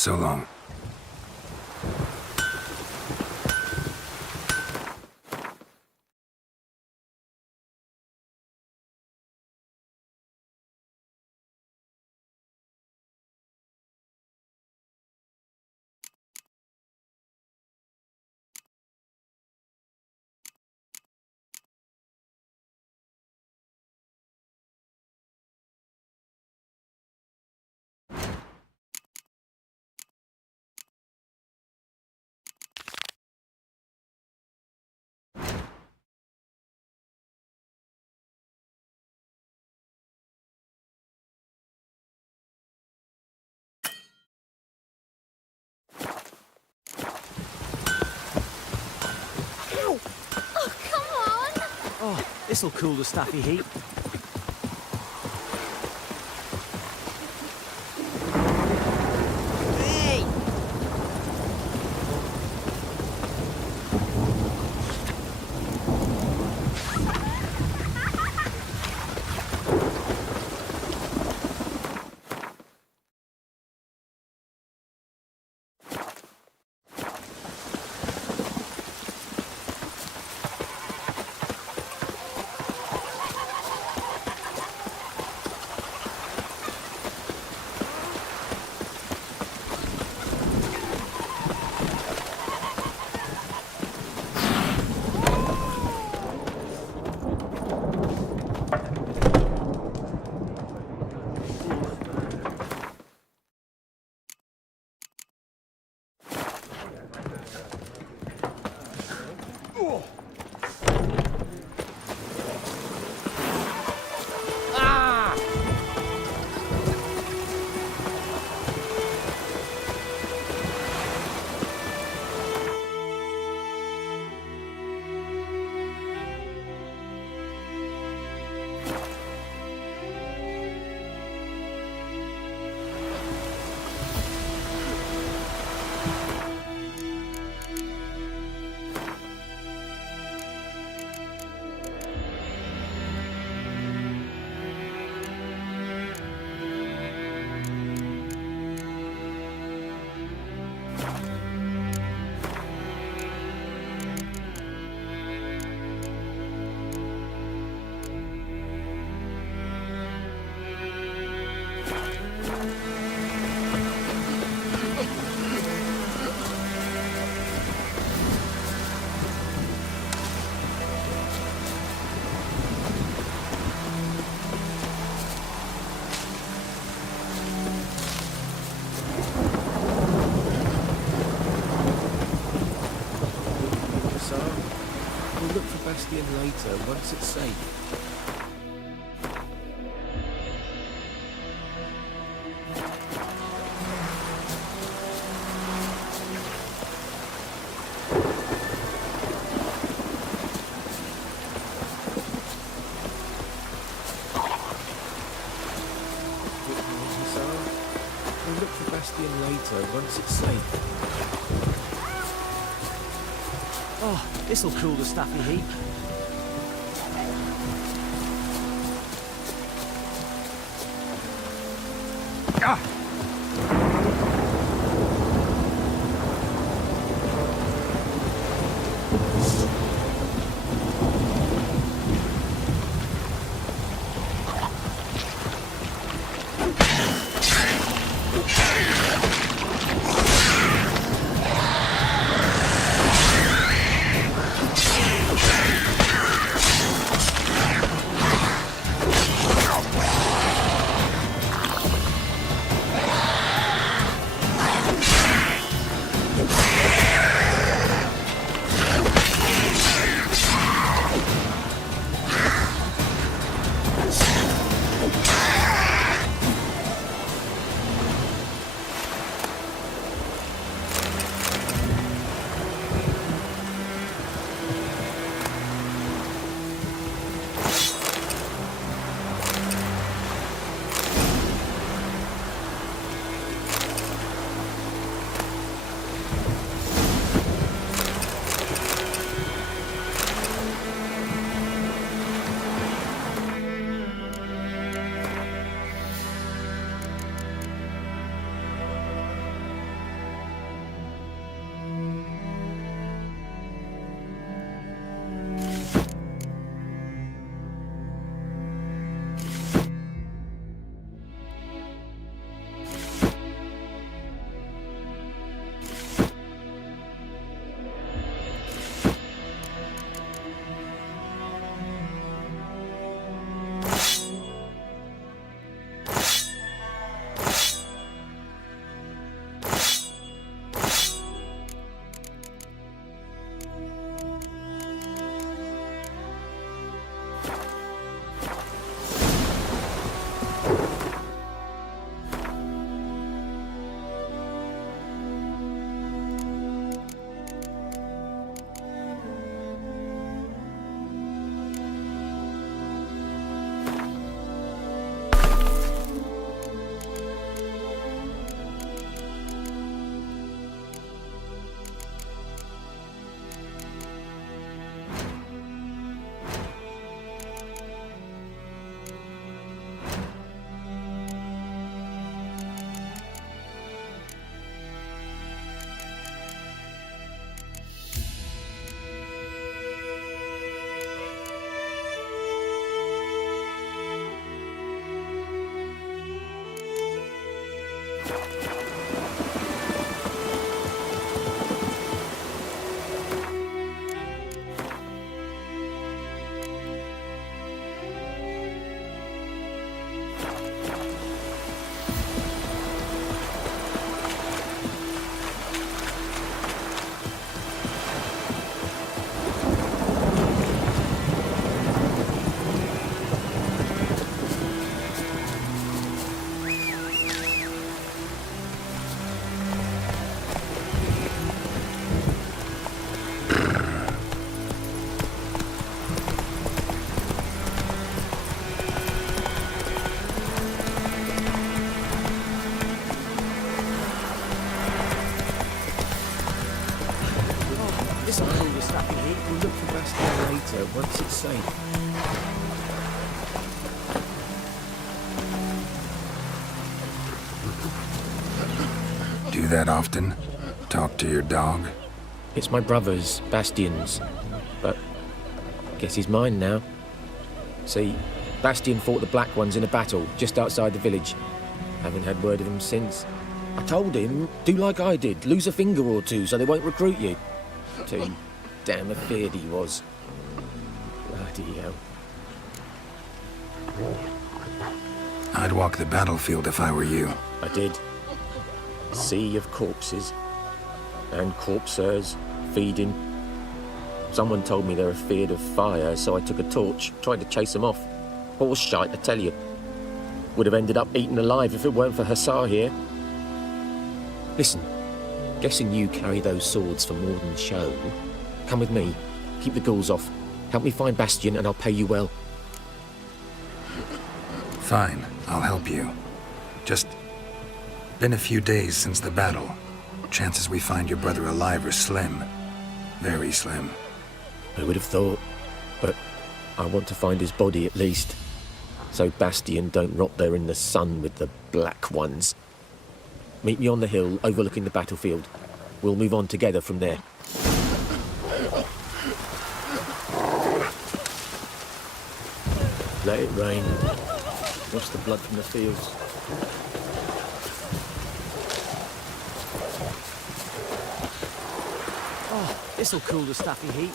So long. Oh, come on! Oh, this'll cool the staffy heat. We'll look for Bastion later, once it's safe. We'll look for Bastion later, once it's safe. Oh, this'll cool the staffy heat. This will hold us up in here. We'll look for Bastien later, once it's safe. Do that often? Talk to your dog? It's my brother's, Bastien's. But guess he's mine now. See, Bastien fought the Black Ones in a battle just outside the village. Haven't had word of him since. I told him, do like I did, lose a finger or two so they won't recruit you. Too damn afeard he was. Bloody hell. I'd walk the battlefield if I were you. I did. Sea of corpses. And corpsers, feeding. Someone told me they're afeard of fire, so I took a torch, tried to chase them off. Horse shite, I tell you. Would have ended up eaten alive if it weren't for Hussar here. Listen, guessing you carry those swords for more than show. Come with me, keep the ghouls off. Help me find Bastien and I'll pay you well. Fine, I'll help you. Just been a few days since the battle. Chances we find your brother alive are slim. Very slim. I would have thought, but I want to find his body at least. So Bastien don't rot there in the sun with the Black Ones. Meet me on the hill overlooking the battlefield. We'll move on together from there. Let it rain. Wash the blood from the fields. Oh, this'll cool the stuffy heat.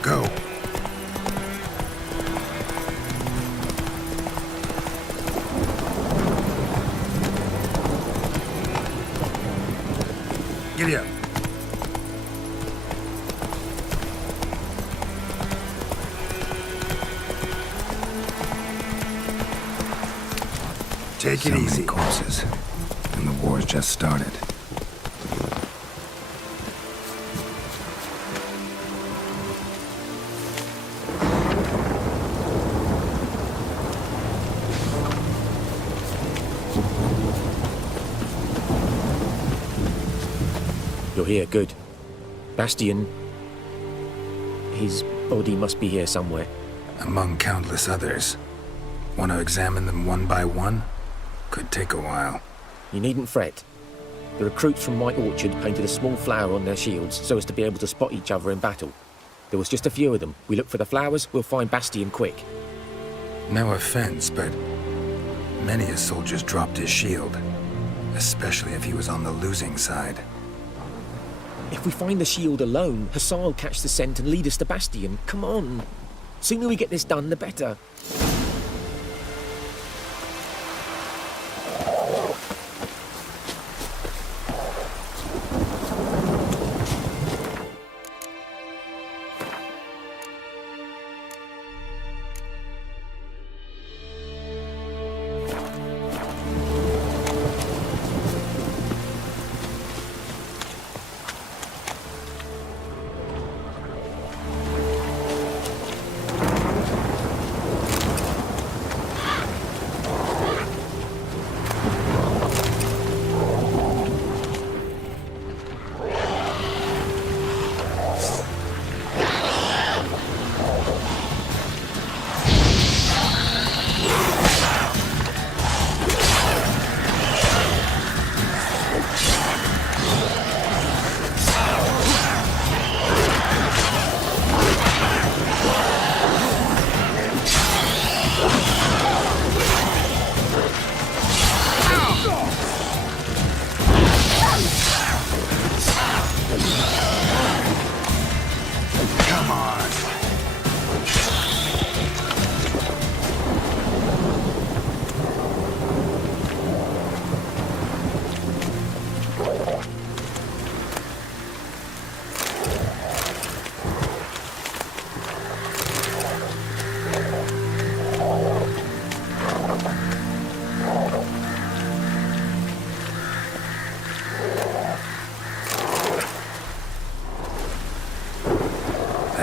Go. Giddy up. Take it easy. Corpses, and the war's just started. You're here, good. Bastien... his body must be here somewhere. Among countless others. Want to examine them one by one? Could take a while. You needn't fret. The recruits from White Orchard painted a small flower on their shields so as to be able to spot each other in battle. There was just a few of them. We look for the flowers, we'll find Bastien quick. No offense, but many a soldier's dropped his shield. Especially if he was on the losing side. If we find the shield alone, Hussar will catch the scent and lead us to Bastien. Come on. Sooner we get this done, the better.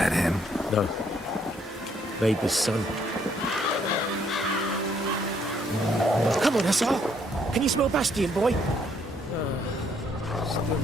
That him? No. Vader's son. Come on, Hussar. Can you smell Bastion, boy? Still...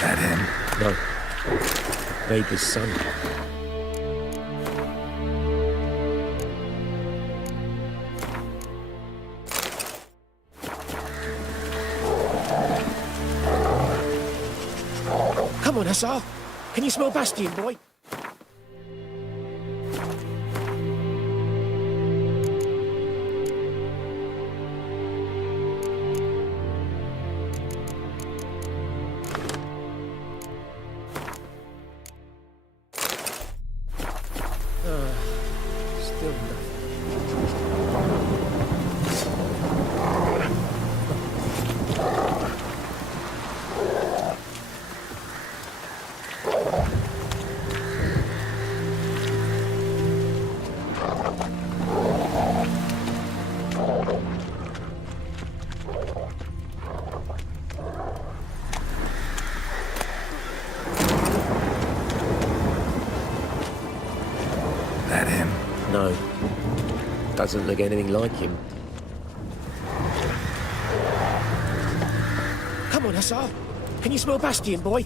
That him? No. Vader's son. Come on, Hussar. Can you smell Bastion, boy? Still nothing. That him? No. Doesn't look anything like him. Come on, Hussar. Can you smell Bastion, boy?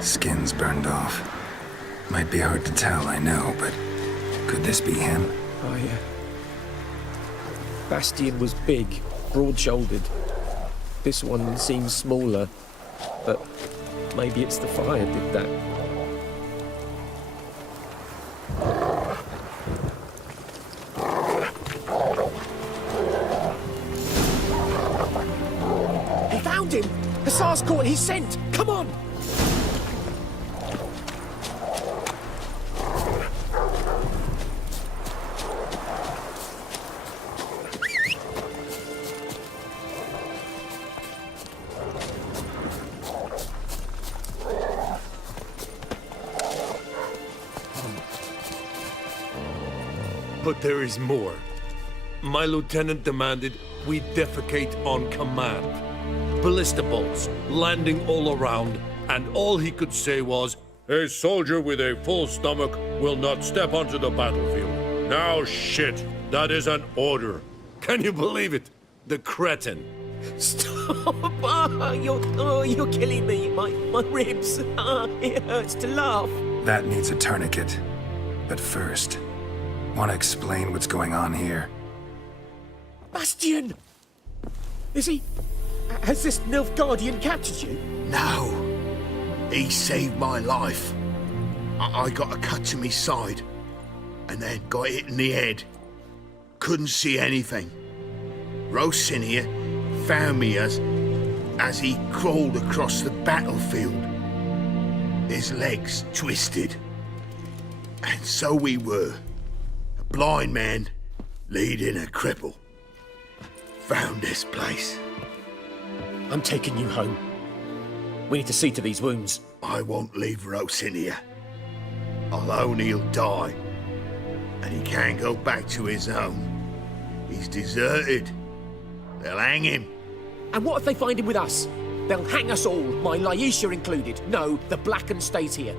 Skin's burned off. Might be hard to tell, I know, but could this be him? Oh, yeah. Bastion was big, broad-shouldered. This one seems smaller, but maybe it's the fire did that. He found him! Hussar's caught his scent! Come on! But there is more. My lieutenant demanded we defecate on command. Ballista bolts landing all around, and all he could say was, "A soldier with a full stomach will not step onto the battlefield." Now shit, that is an order. Can you believe it? The cretin. Stop! You're killing me. My ribs. It hurts to laugh. That needs a tourniquet. But first, want to explain what's going on here? Bastion! Is he... Has this Nilfgaardian captured you? No. He saved my life. I got a cut to my side, and then got hit in the head. Couldn't see anything. Rosinia found me as he crawled across the battlefield. His legs twisted. And so we were. A blind man leading a cripple. Found this place. I'm taking you home. We need to see to these wounds. I won't leave Rosinia. Alone he'll die. And he can't go back to his home. He's deserted. They'll hang him. And what if they find him with us? They'll hang us all, my Laisha included. No, the Blacken stays here.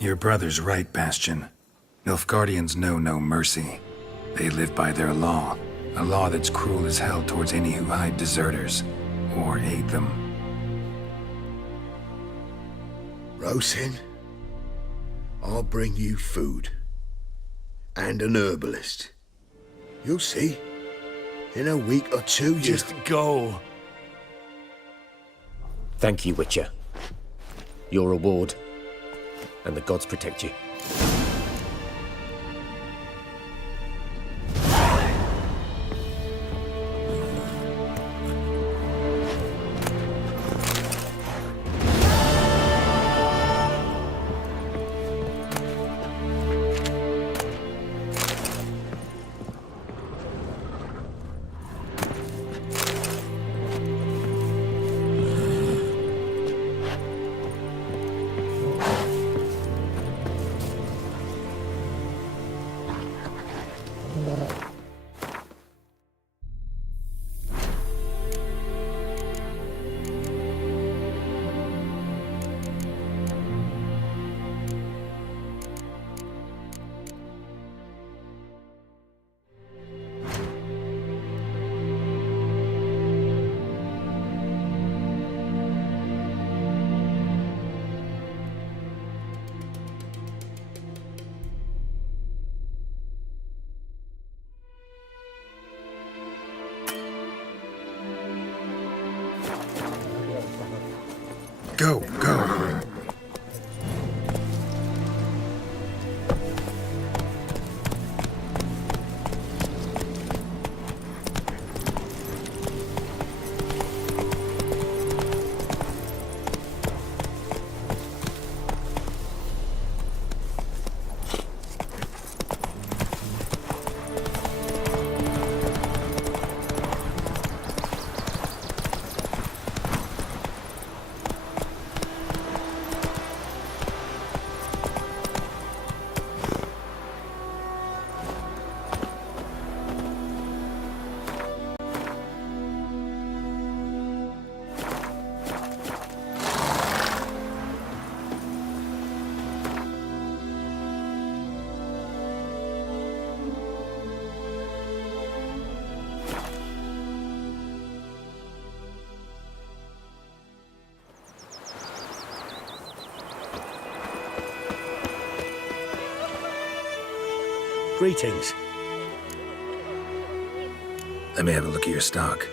Your brother's right, Bastion. Nilfgaardians know no mercy. They live by their law. A law that's cruel as hell towards any who hide deserters, or aid them. Rosin, I'll bring you food. And an herbalist. You'll see. In a week or two, you... Just go. Thank you, Witcher. Your reward, and the gods protect you. Go, go. Greetings. Let me have a look at your stock.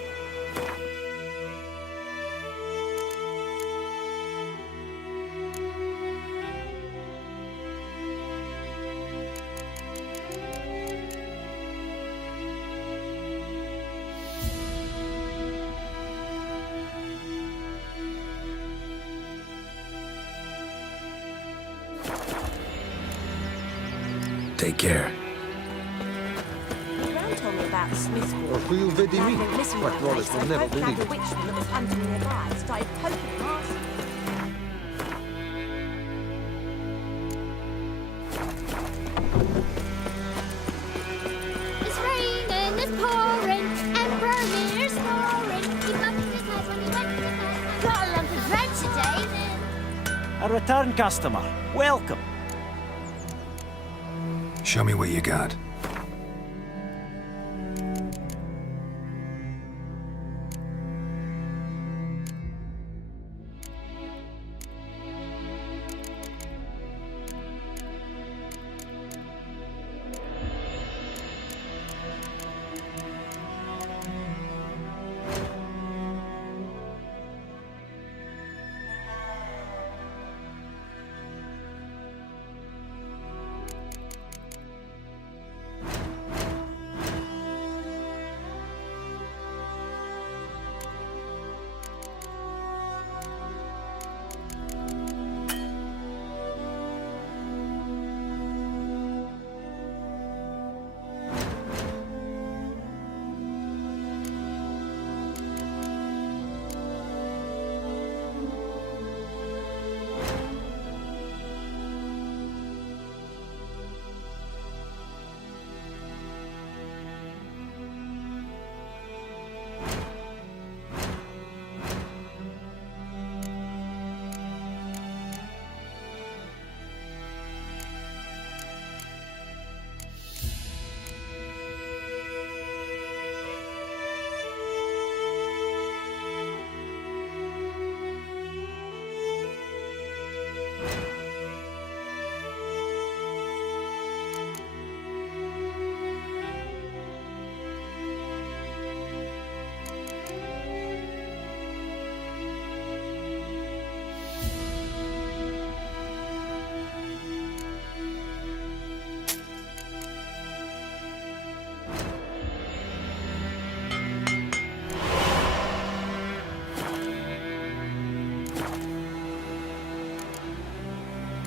Take care. Gran told me about the Smith's Walk. Qui u vedi mi, Dad went missing one quattro day, ore so tornero, both vedi. nabbed a witchman that was hunting nearby. Started poking him hard. It's raining, it's pouring, and Bromir's snoring. He bumped his head when he went to bed. Got a lump of bread today. A return customer. Welcome. Show me what you got.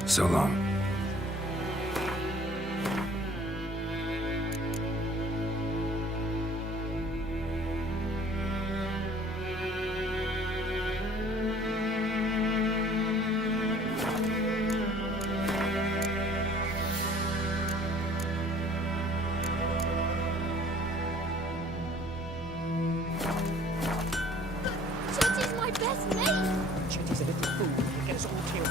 So long. Chetty's my best mate. Chetty's a little fool. He'll get us all killed.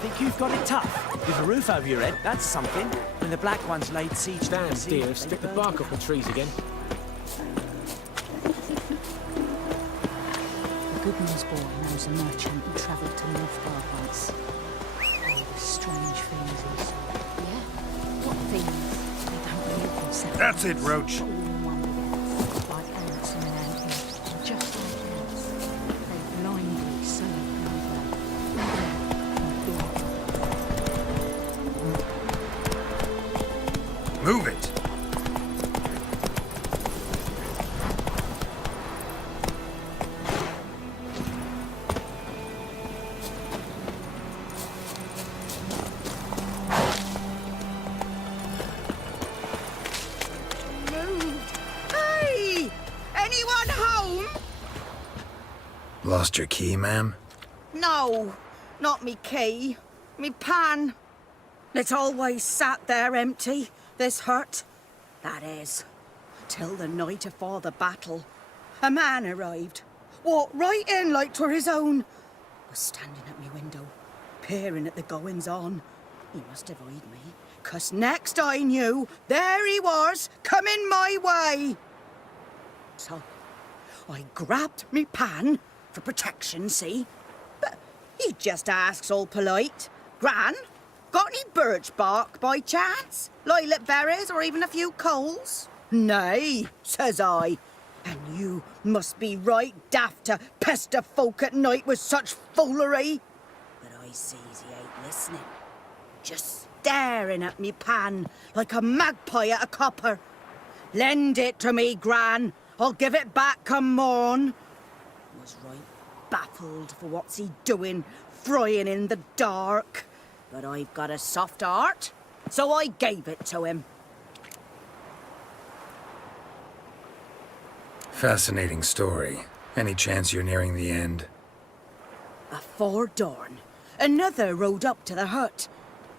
Think you've got it tough? With a roof over your head, that's something. When the Black Ones laid siege to Damn, the sea, dear, stick the bark off the trees again. The Goodman's boy knows a merchant who travelled to Nilfgaard once. Oh, the strange things he saw. Yeah? What things? They don't believe themselves. That's it, Roach. All in one with us, like ants in an anthill. Just like ants. They blindly serve Move it! Hey! Anyone home? Lost your key, ma'am? No, not me key. Me pan. It's always sat there empty, this hut. That is, till the night afore the battle. A man arrived, walked right in like 'twere his own. Was standing at me window, peering at the goings-on. He must avoid me, 'cause next I knew, there he was, coming my way. So, I grabbed me pan, for protection, see? But he just asks all polite, Gran, got any birch bark by chance? Lilac berries or even a few coals? Nay, says I. And you must be right daft to pester folk at night with such foolery. But I sees he ain't listening. Just staring at me pan like a magpie at a copper. Lend it to me, Gran. I'll give it back come morn. Was right baffled for what's he doing, frying in the dark. But I've got a soft heart, so I gave it to him. Fascinating story. Any chance you're nearing the end? Afore dawn, another rode up to the hut.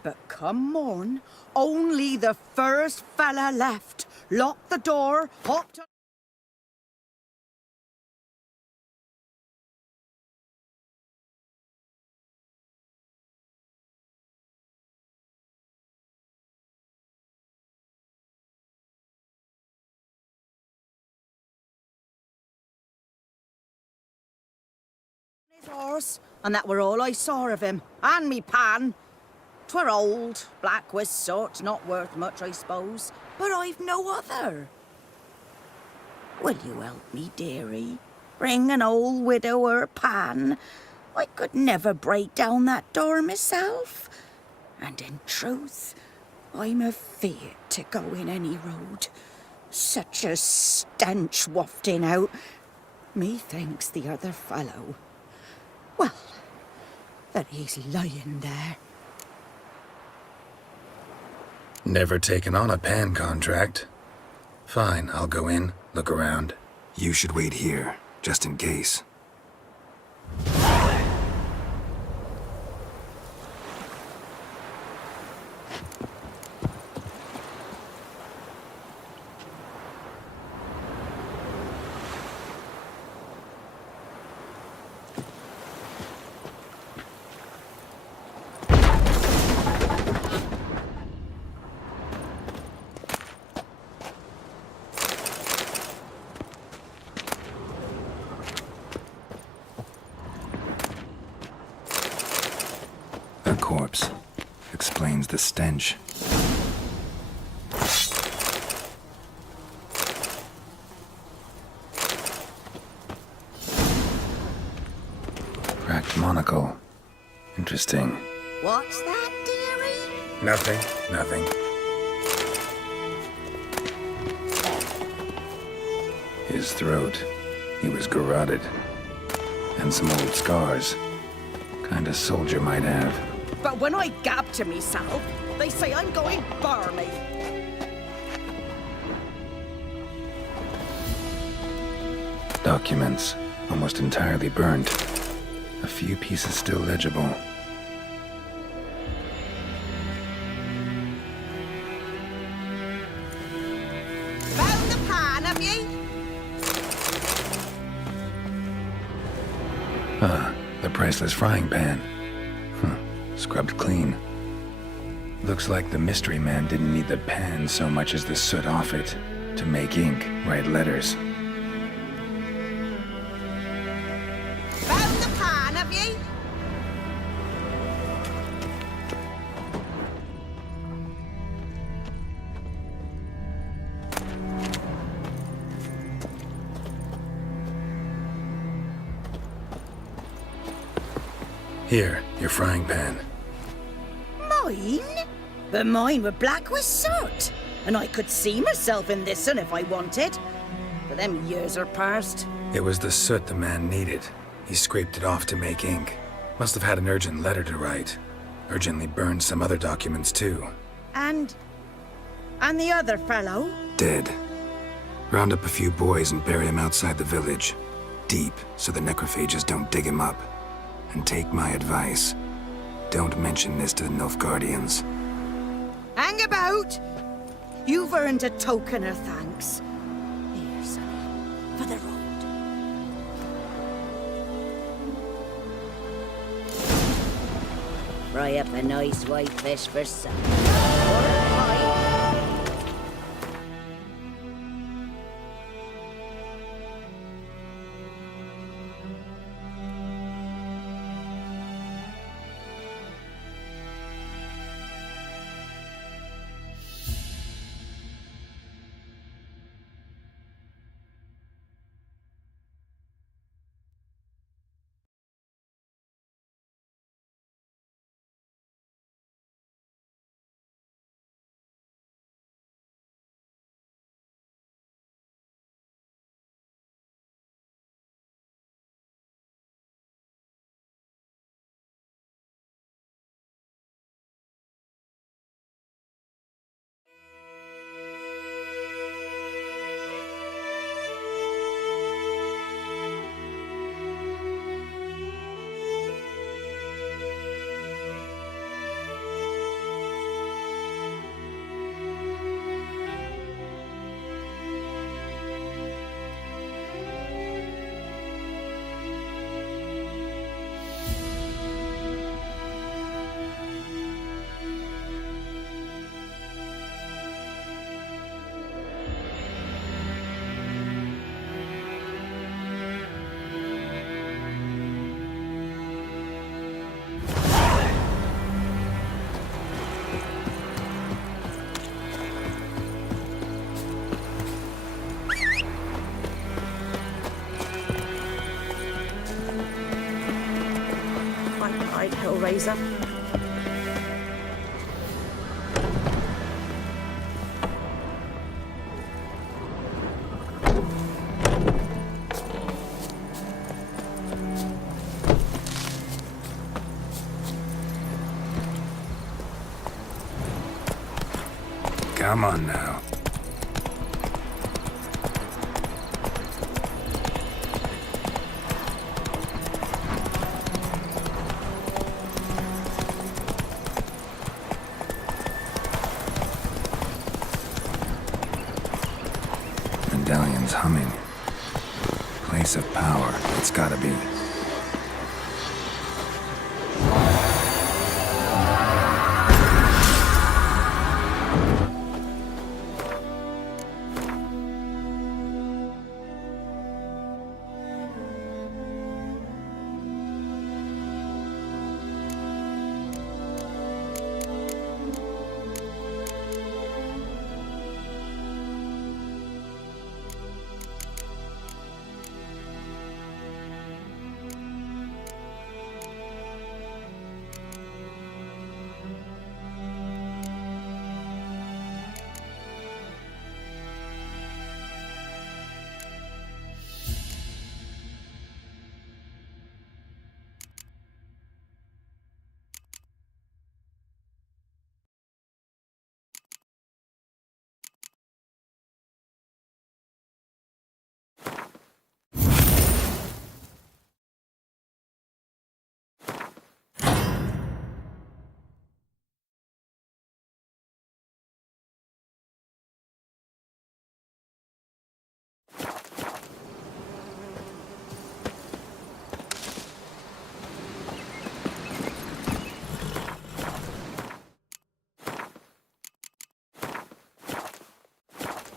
But come morn, only the first fella left. Locked the door, hopped up. His horse, and that were all I saw of him, and me pan. 'Twere old, black with soot, not worth much, I suppose, but I've no other. Will you help me, dearie? Bring an old widower pan. I could never break down that door myself. And in truth, I'm afeard to go in any road. Such a stench wafting out. Methinks the other fellow, well, that he's lying there. Never taken on a pan contract. Fine, I'll go in, look around. You should wait here, just in case. A corpse. Explains the stench. Cracked monocle. Interesting. What's that, dearie? Nothing, nothing. His throat. He was garroted. And some old scars. Kind of soldier might have. But when I gab to myself, they say I'm going barmy. Documents. Almost entirely burned. A few pieces still legible. Found the pan, have ye? The priceless frying pan. Scrubbed clean. Looks like the mystery man didn't need the pan so much as the soot off it. To make ink, write letters. Found the pan, have ye? Here, your frying pan. Mine? But mine were black with soot. And I could see myself in this one if I wanted. But them years are past. It was the soot the man needed. He scraped it off to make ink. Must have had an urgent letter to write. Urgently burned some other documents too. And the other fellow? Dead. Round up a few boys and bury him outside the village. Deep, so the necrophages don't dig him up. And take my advice. Don't mention this to the Nilfgaardians. Hang about! You've earned a token of thanks. Here, sonny, for the road. Fry up a nice white fish for supper. Right, Hellraiser. Come on now. Medallion's humming. Place of power, it's gotta be.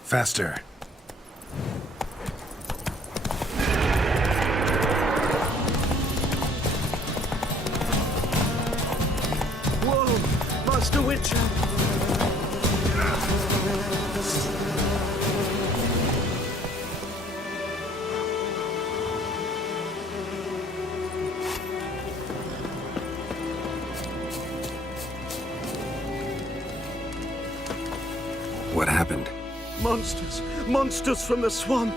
Faster. Whoa! Master Witcher! What happened? Monsters! Monsters from the swamp!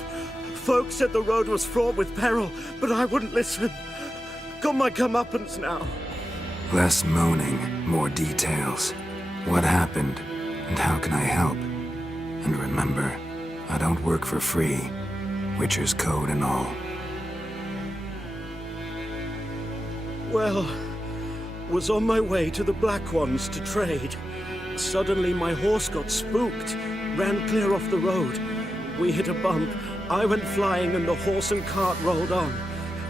Folk said the road was fraught with peril, but I wouldn't listen. Got my comeuppance now. Less moaning, more details. What happened, and how can I help? And remember, I don't work for free. Witcher's code and all. Well, was on my way to the Black Ones to trade. Suddenly my horse got spooked, ran clear off the road. We hit a bump, I went flying and the horse and cart rolled on.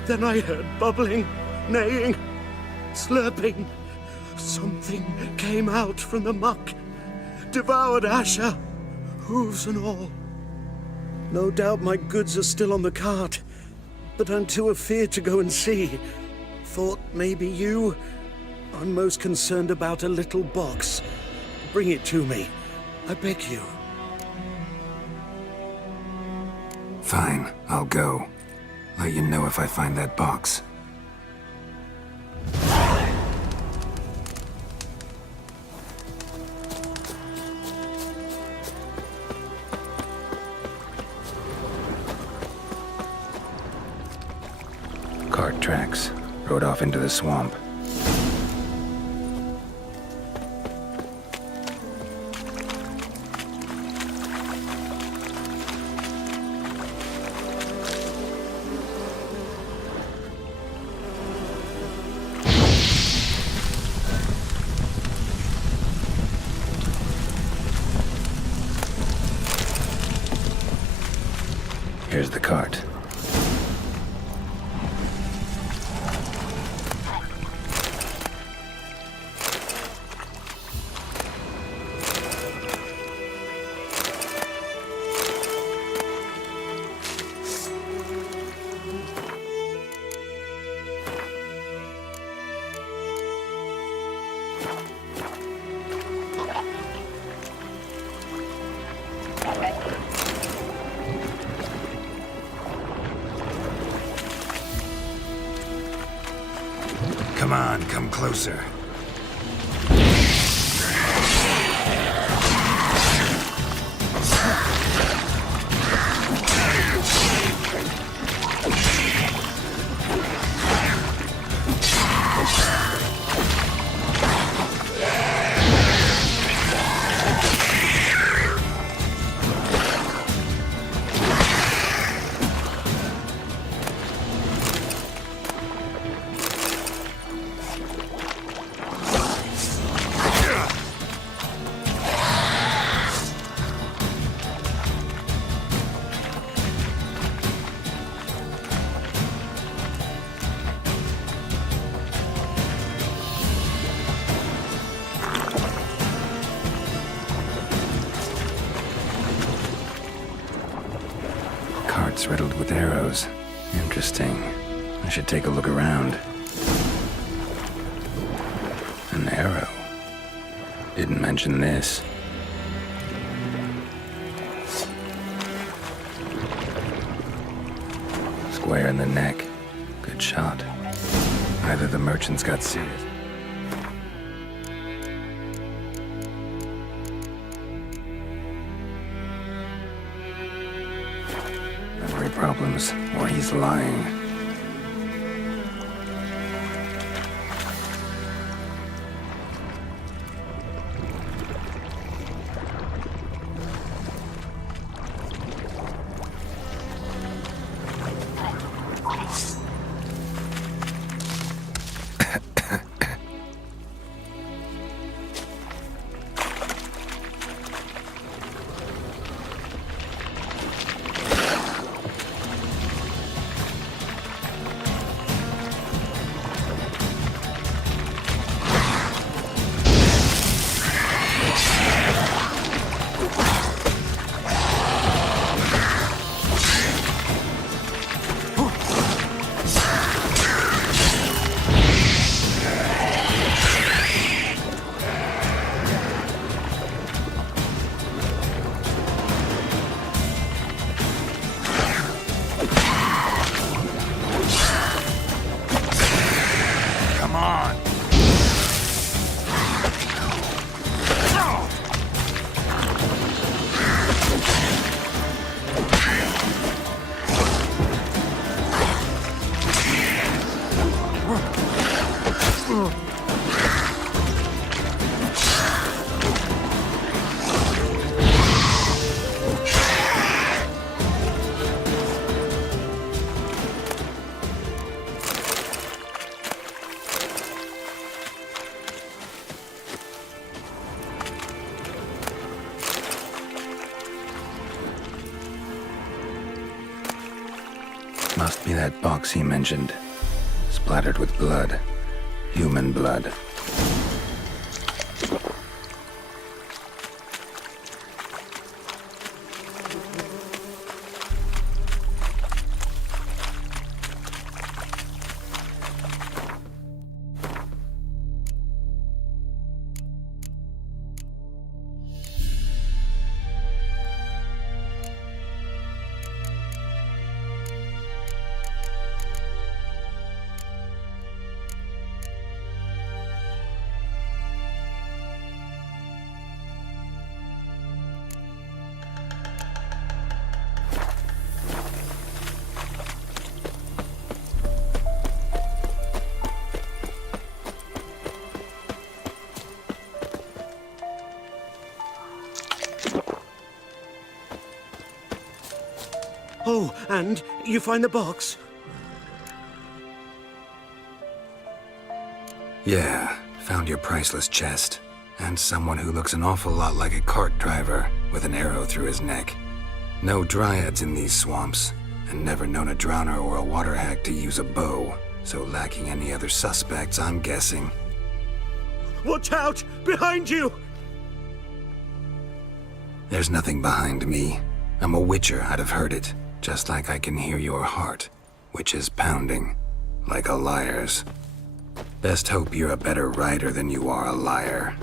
Then I heard bubbling, neighing, slurping. Something came out from the muck, devoured Asher, hooves and all. No doubt my goods are still on the cart, but I'm too afeard to go and see. Thought maybe you. I'm most concerned about a little box. Bring it to me. I beg you. Fine, I'll go. Let you know if I find that box. Cart tracks. Rode off into the swamp. Here's the cart. Come on, come closer. Cart's riddled with arrows. Interesting. I should take a look around. An arrow. Didn't mention this. Square in the neck. Good shot. Either the merchants got serious. Memory problems, or he's lying. Must be that box he mentioned. Splattered with blood. Human blood. Oh, and you find the box? Yeah, found your priceless chest. And someone who looks an awful lot like a cart driver with an arrow through his neck. No dryads in these swamps, and never known a drowner or a water hack to use a bow, so lacking any other suspects, I'm guessing. Watch out! Behind you! There's nothing behind me. I'm a witcher, I'd have heard it. Just like I can hear your heart, which is pounding, like a liar's. Best hope you're a better rider than you are a liar.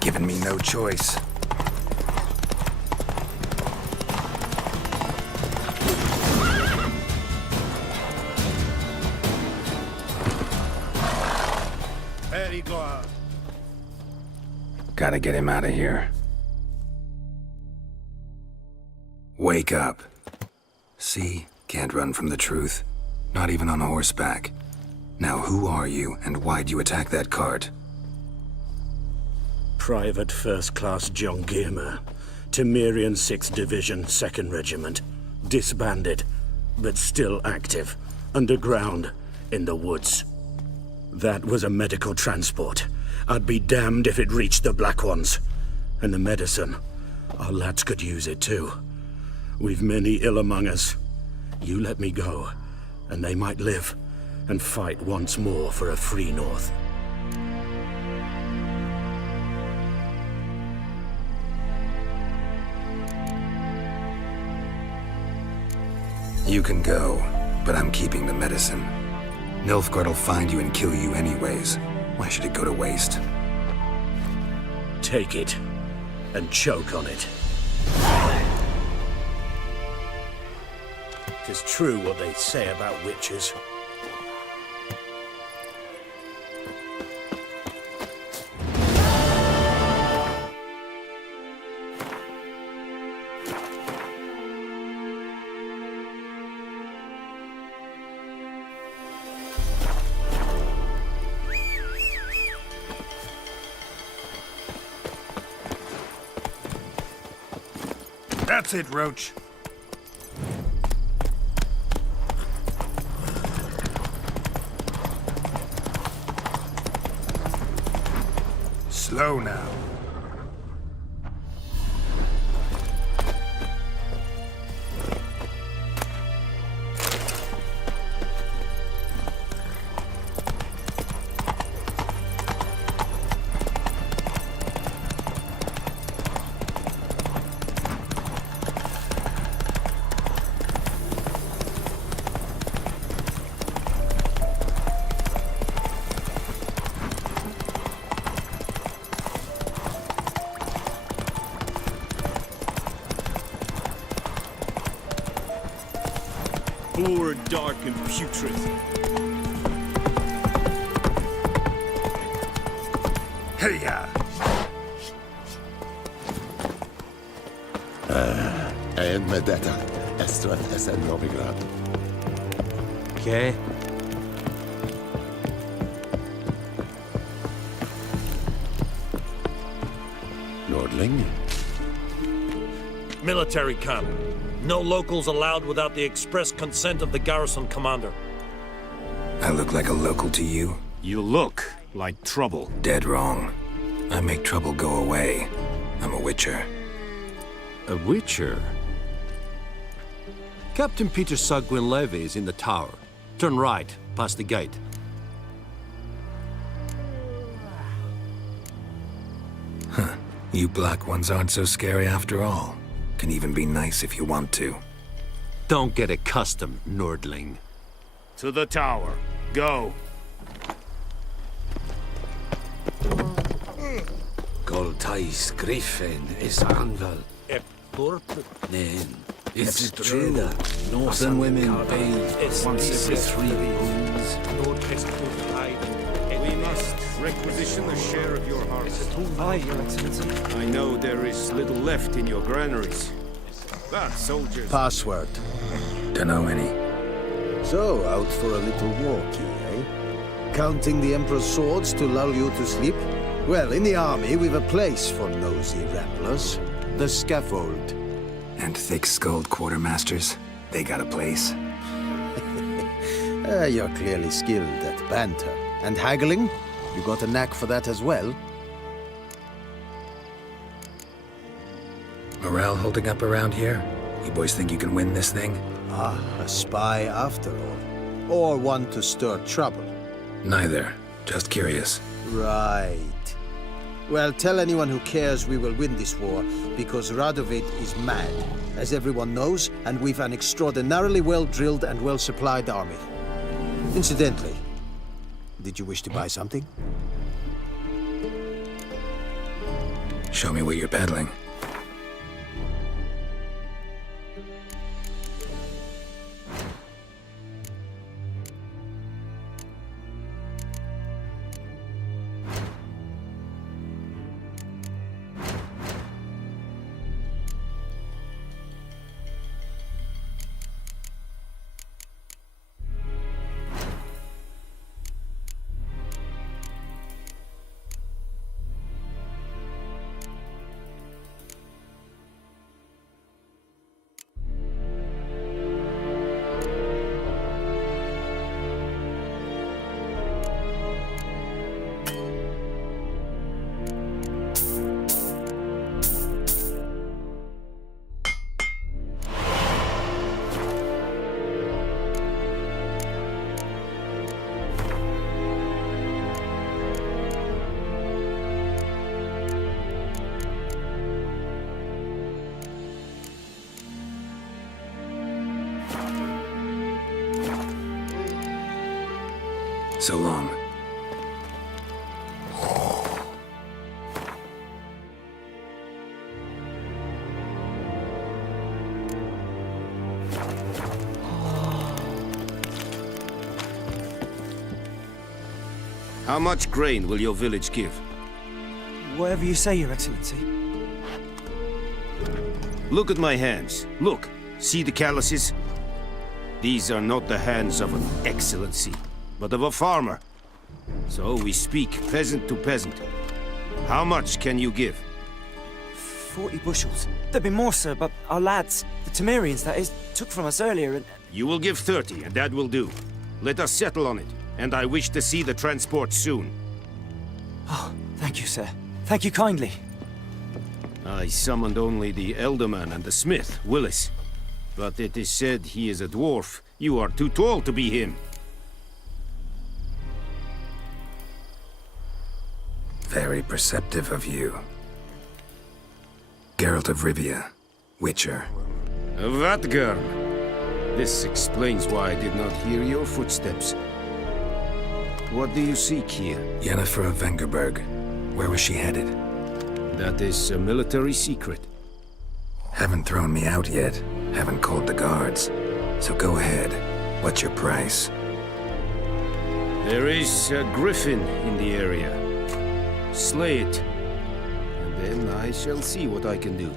Given me no choice. Very good. Gotta get him out of here. Wake up. See? Can't run from the truth. Not even on horseback. Now who are you, and why'd you attack that cart? Private First Class John Giermer, Temerian 6th Division, 2nd Regiment. Disbanded, but still active, underground, in the woods. That was a medical transport. I'd be damned if it reached the Black Ones. And the medicine, our lads could use it too. We've many ill among us. You let me go, and they might live, and fight once more for a free North. You can go, but I'm keeping the medicine. Nilfgaard will find you and kill you anyways. Why should it go to waste? Take it, and choke on it. 'Tis true what they say about witches. That's it, Roach. Slow now. floor dark and putrid. Hey-ya! En med detta, Estret SN Novigrad. Okay. Nordling? Military camp. No locals allowed without the express consent of the garrison commander. I look like a local to you? You look like trouble. Dead wrong. I make trouble go away. I'm a witcher. A witcher? Captain Peter Sagwin Levy is in the tower. Turn right, past the gate. Huh. You black ones aren't so scary after all. Can even be nice if you want to. Don't get accustomed, Nordling. To the tower. Go. Goltais Griffin is Anval. Nen. It's true. Northern women bathe once every 3 moons. We must requisition the share of your harvest. Aye, Your Excellency. I know there is little left in your granaries. But soldiers... Password. Dunno any. So, out for a little walk, eh? Counting the Emperor's swords to lull you to sleep? Well, in the army, we've a place for nosy ramblers. The scaffold. And thick-skulled quartermasters? They got a place? You're clearly skilled at banter. And haggling? You got a knack for that as well? Morale holding up around here? You boys think you can win this thing? Ah, a spy after all. Or one to stir trouble. Neither. Just curious. Right. Well, tell anyone who cares we will win this war, because Radovid is mad, as everyone knows, and we've an extraordinarily well-drilled and well-supplied army. Incidentally, did you wish to buy something? Show me what you're peddling. So long. How much grain will your village give? Whatever you say, Your Excellency. Look at my hands. Look. See the calluses? These are not the hands of an excellency, but of a farmer. So we speak peasant to peasant. How much can you give? 40 bushels. There'd be more, sir, but our lads, the Temerians, that is, took from us earlier and... You will give 30, and that will do. Let us settle on it, and I wish to see the transport soon. Oh, thank you, sir. Thank you kindly. I summoned only the Elderman and the smith, Willis. But it is said he is a dwarf. You are too tall to be him. Very perceptive of you. Geralt of Rivia, Witcher. Vatgern! This explains why I did not hear your footsteps. What do you seek here? Yennefer of Vengerberg. Where was she headed? That is a military secret. Haven't thrown me out yet. Haven't called the guards. So go ahead. What's your price? There is a griffin in the area. Slay it, and then I shall see what I can do.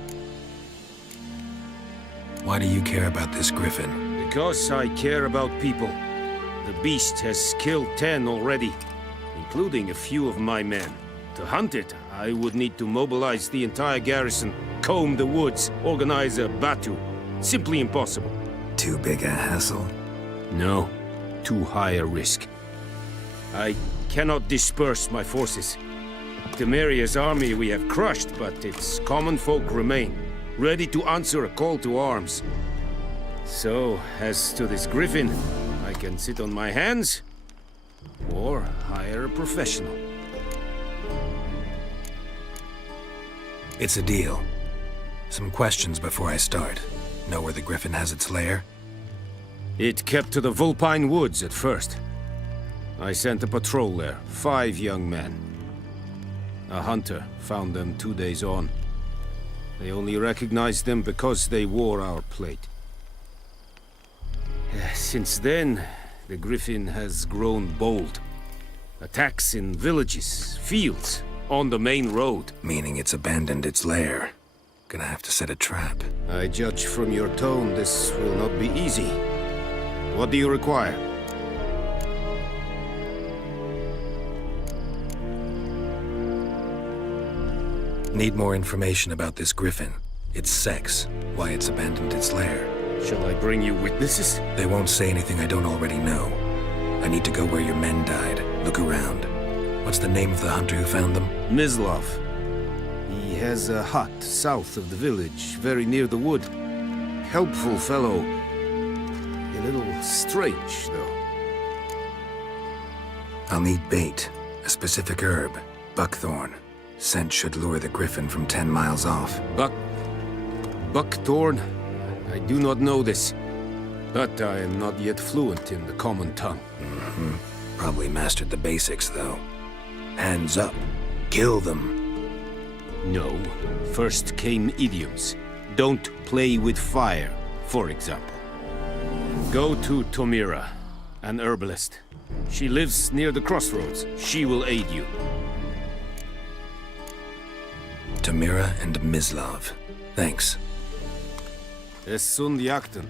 Why do you care about this griffin? Because I care about people. The beast has killed 10 already, including a few of my men. To hunt it, I would need to mobilize the entire garrison, comb the woods, organize a batu. Simply impossible. Too big a hassle? No, too high a risk. I cannot disperse my forces. Temeria's army we have crushed, but its common folk remain, ready to answer a call to arms. So, as to this griffin, I can sit on my hands, or hire a professional. It's a deal. Some questions before I start. Know where the griffin has its lair? It kept to the Vulpine Woods at first. I sent a patrol there, 5 young men. A hunter found them 2 days on. They only recognized them because they wore our plate. Since then, the griffin has grown bold. Attacks in villages, fields, on the main road. Meaning it's abandoned its lair. Gonna have to set a trap. I judge from your tone this will not be easy. What do you require? Need more information about this griffin. Its sex, why it's abandoned its lair. Shall I bring you witnesses? They won't say anything I don't already know. I need to go where your men died. Look around. What's the name of the hunter who found them? Mislav. He has a hut south of the village, very near the wood. Helpful fellow. A little strange, though. I'll need bait. A specific herb. Buckthorn. Scent should lure the griffin from 10 miles off. Buckthorn? I do not know this. But I am not yet fluent in the common tongue. Probably mastered the basics, though. Hands up. Kill them. No. First came idioms. Don't play with fire, for example. Go to Tomira, an herbalist. She lives near the crossroads. She will aid you. Tomira and Mislav. Thanks. Es sunt jakten.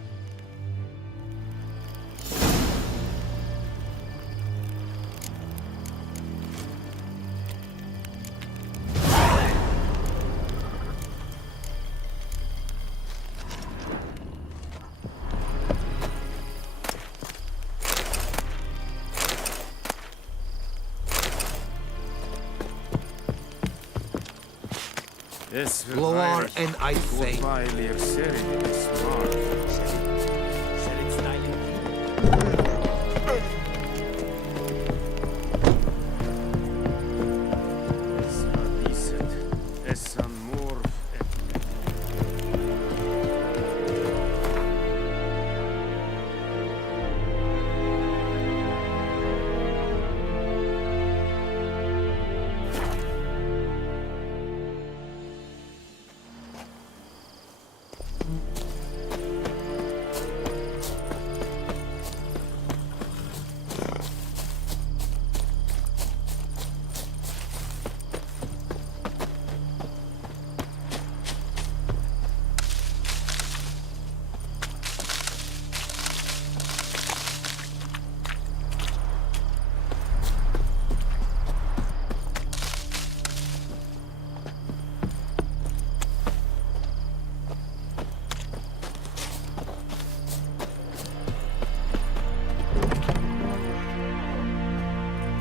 Loar en Eidfein.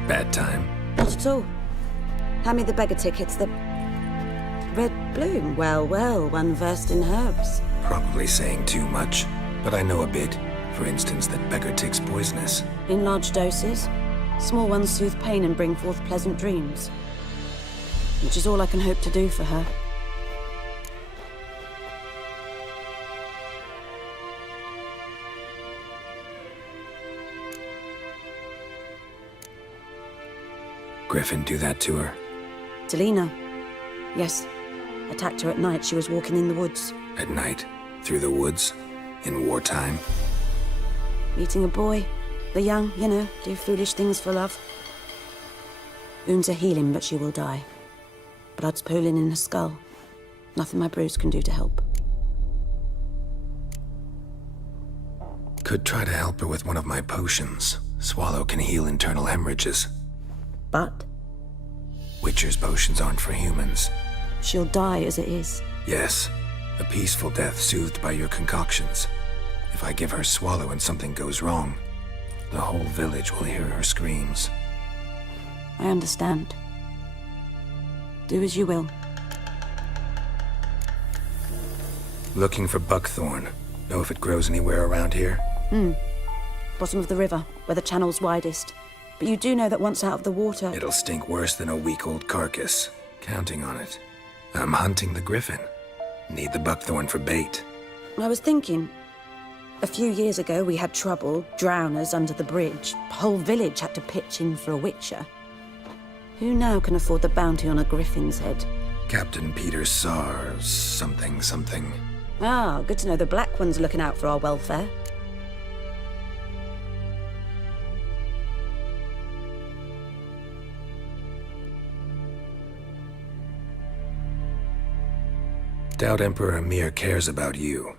Bad time? Not at all. Hand me the beggar tickets, the red bloom. Well, well, one versed in herbs. Probably saying too much, but I know a bit. For instance, that beggar tick's poisonous. In large doses. Small ones soothe pain and bring forth pleasant dreams. Which is all I can hope to do for her. Griffin do that to her? Delina. Yes. Attacked her at night. She was walking in the woods. At night? Through the woods? In wartime? Meeting a boy. The young, you know, do foolish things for love. Wounds are healing, but she will die. Blood's pooling in her skull. Nothing my brews can do to help. Could try to help her with one of my potions. Swallow can heal internal hemorrhages. But Witcher's potions aren't for humans. she'll die as it is. Yes, a peaceful death soothed by your concoctions. If I give her Swallow and something goes wrong, the whole village will hear her screams. I understand. Do as you will. Looking for buckthorn. Know if it grows anywhere around here? Bottom of the river, where the channel's widest. But you do know that once out of the water... It'll stink worse than a week-old carcass. Counting on it. I'm hunting the griffin. Need the buckthorn for bait. I was thinking... A few years ago, we had trouble, drowners under the bridge. The whole village had to pitch in for a witcher. Who now can afford the bounty on a griffin's head? Captain Peter Sar... something. Ah, good to know the Black One's looking out for our welfare. Doubt Emperor Emir cares about you.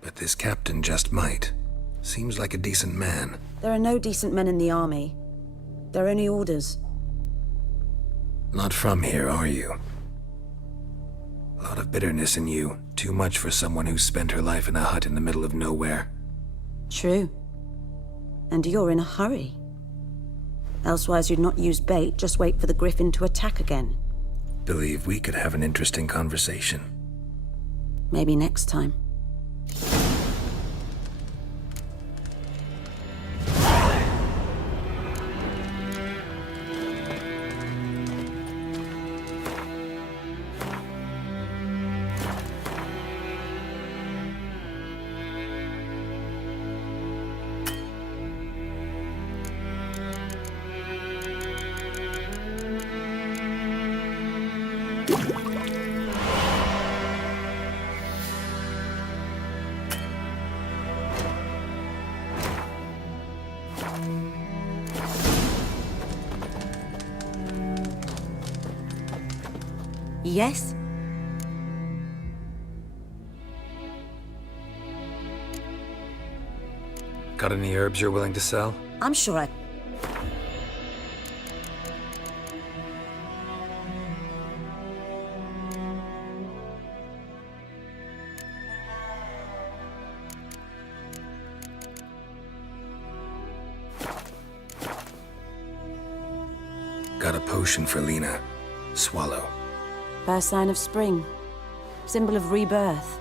But this captain just might. Seems like a decent man. There are no decent men in the army. They're only orders. Not from here, are you? A lot of bitterness in you. Too much for someone who spent her life in a hut in the middle of nowhere. True. And you're in a hurry. Elsewise you'd not use bait, just wait for the griffin to attack again. Believe we could have an interesting conversation. Maybe next time. Yes? Got any herbs you're willing to sell? I'm sure I... Got a potion for Lena. Swallow. First sign of spring. Symbol of rebirth.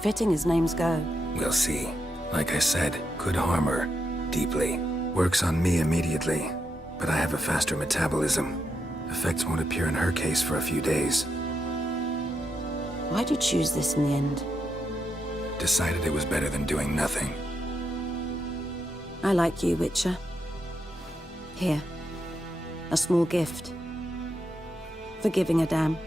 Fitting as names go. We'll see. Like I said, could harm her. Deeply. Works on me immediately. But I have a faster metabolism. Effects won't appear in her case for a few days. Why'd you choose this in the end? Decided it was better than doing nothing. I like you, Witcher. Here. A small gift. For giving a damn.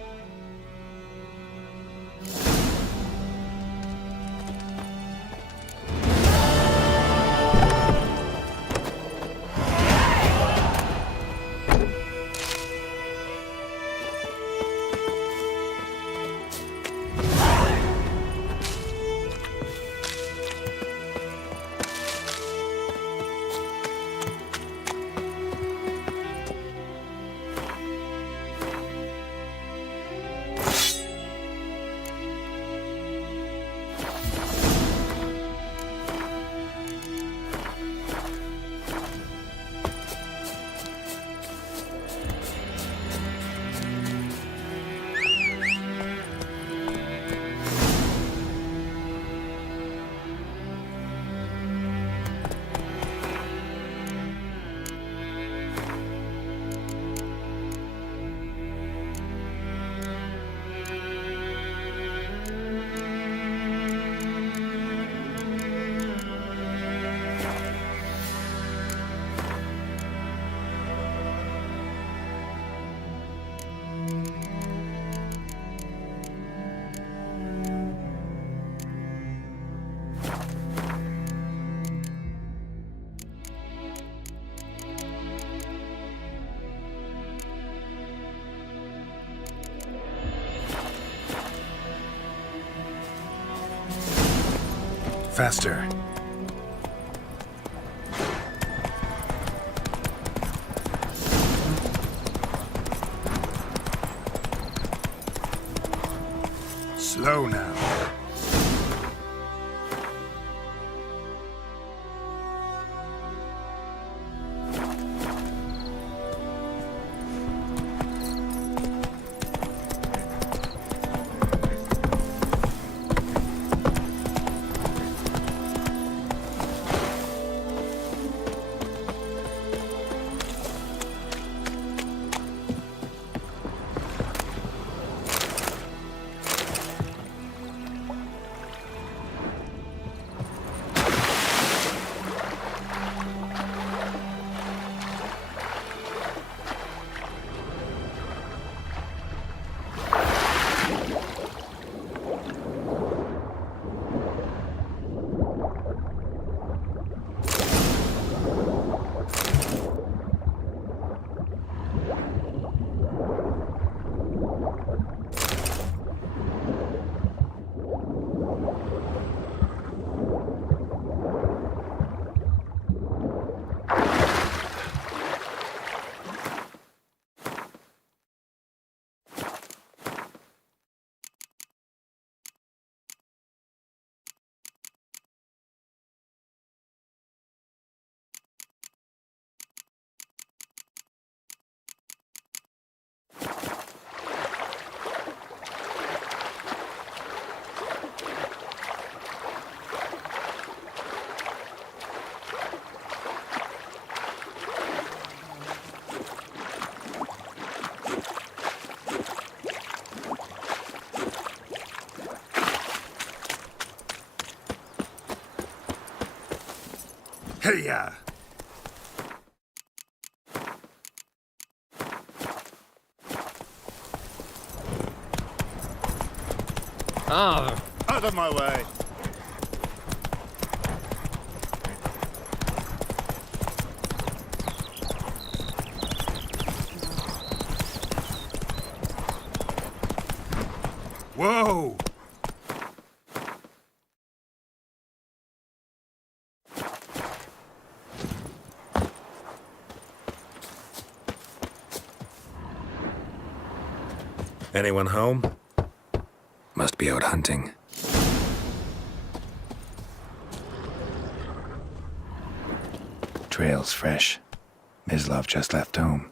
Faster. Slow now. Hey-ya! Ah! Out of my way! Whoa! Anyone home? Must be out hunting. Trail's fresh. Mislav just left home.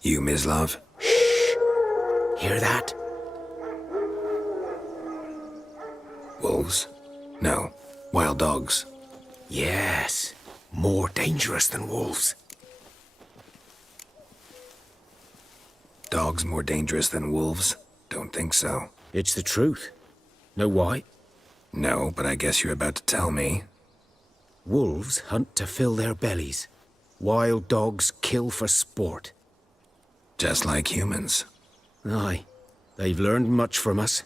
You, Mislav? Hear that? Wolves? No. Wild dogs. Yes. More dangerous than wolves. Dogs more dangerous than wolves? Don't think so. It's the truth. Know why? No, but I guess you're about to tell me. Wolves hunt to fill their bellies. Wild dogs kill for sport. Just like humans. Aye. They've learned much from us.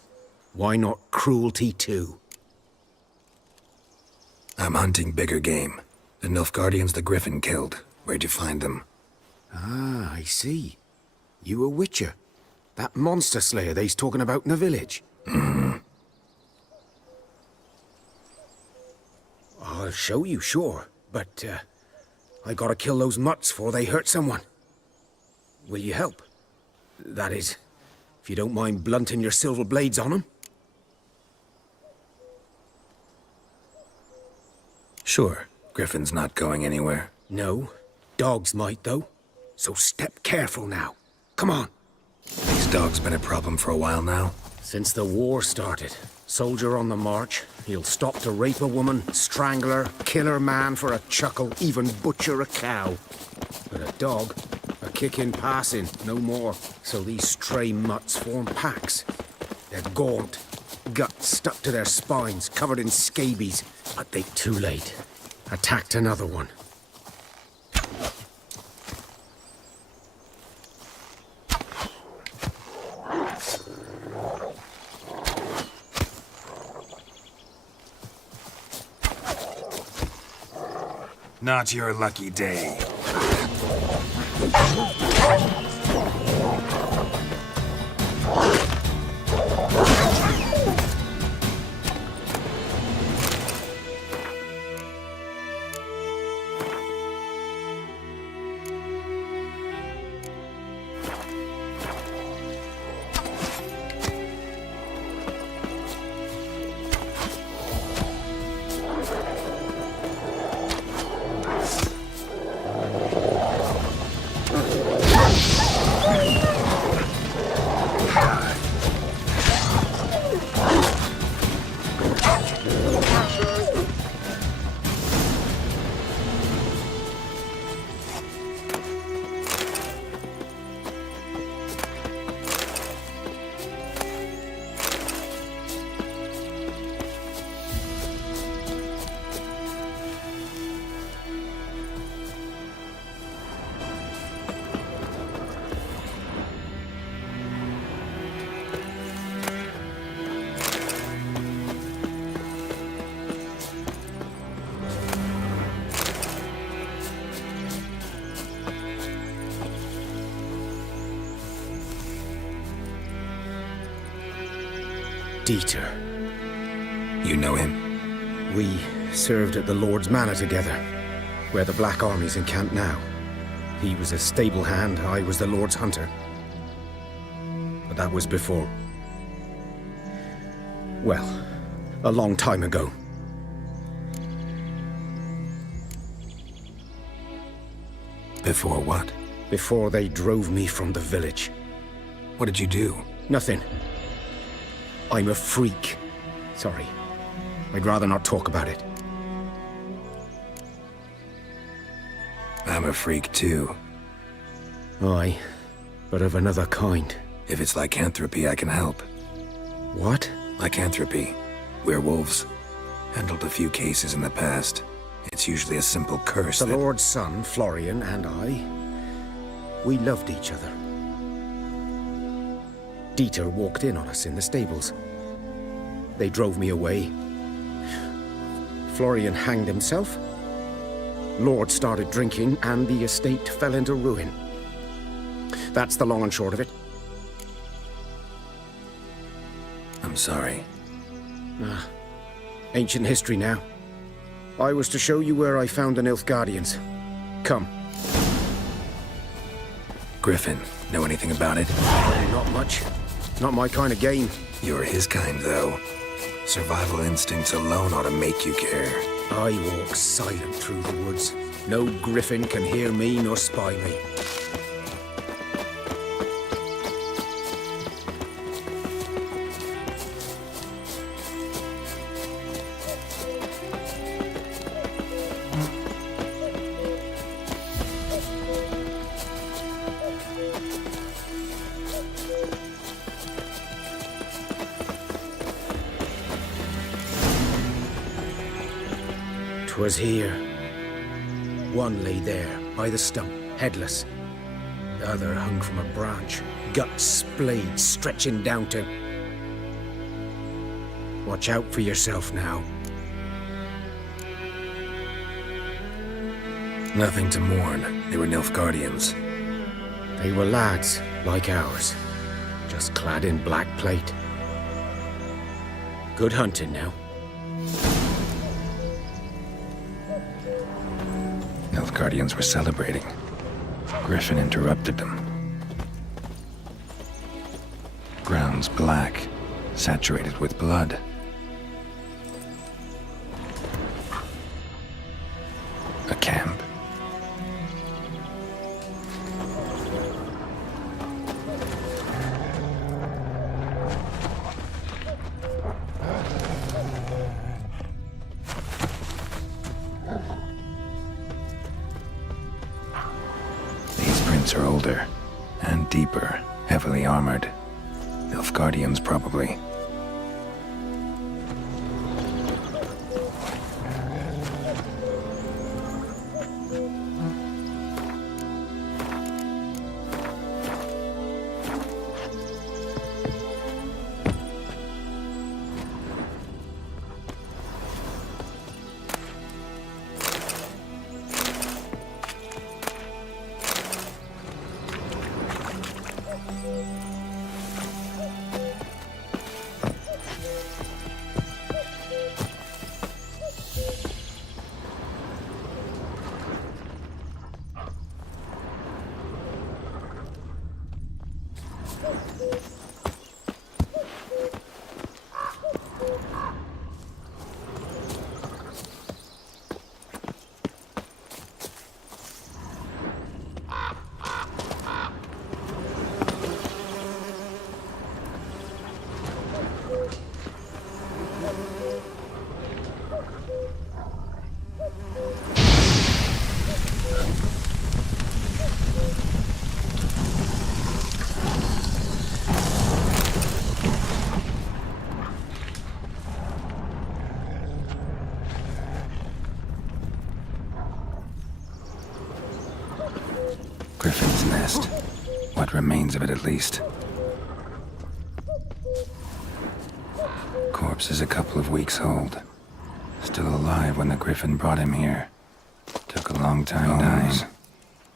Why not cruelty too? I'm hunting bigger game. The Nilfgaardians the Griffin killed. Where'd you find them? Ah, I see. You a witcher. That monster slayer they's talking about in the village. I'll show you, sure. But, I gotta kill those mutts before they hurt someone. Will you help? That is, if you don't mind blunting your silver blades on them. Sure. Griffin's not going anywhere. No. Dogs might, though. So step careful now. Come on. These dogs been a problem for a while now? Since the war started. Soldier on the march. He'll stop to rape a woman, strangle her, kill her man for a chuckle, even butcher a cow. But a dog, a kick in passing, no more. So these stray mutts form packs. They're gaunt, guts stuck to their spines, covered in scabies. But they too late. Attacked another one. Not your lucky day. Dieter. You know him? We served at the Lord's Manor together, where the Black Army's encamped now. He was a stable hand, I was the Lord's hunter. But that was before... well, a long time ago. Before what? Before they drove me from the village. What did you do? Nothing. I'm a freak. Sorry. I'd rather not talk about it. I'm a freak too. Aye, but of another kind. If it's lycanthropy, I can help. What? Lycanthropy. Werewolves. Handled a few cases in the past. It's usually a simple curse The that... Lord's son, Florian, and I, we loved each other. Dieter walked in on us in the stables. They drove me away. Florian hanged himself. Lord started drinking, and the estate fell into ruin. That's the long and short of it. I'm sorry. Ancient history now. I was to show you where I found the Nilfgaardians. Come. Griffin, know anything about it? Not much. Not my kind of game. You're his kind, though. Survival instincts alone ought to make you care. I walk silent through the woods. No griffin can hear me nor spy me. 'Twas here. One lay there, by the stump, headless. The other hung from a branch, guts splayed, stretching down to... Watch out for yourself now. Nothing to mourn. They were Nilfgaardians. They were lads, like ours, just clad in black plate. Good hunting now. Nilfgaardians were celebrating. Griffin interrupted them. Ground's black, saturated with blood. A camp. These prints are older and deeper, heavily armored. Nilfgaardians, probably. What remains of it, at least. Corpse is a couple of weeks old. Still alive when the Griffin brought him here. Took a long time dying.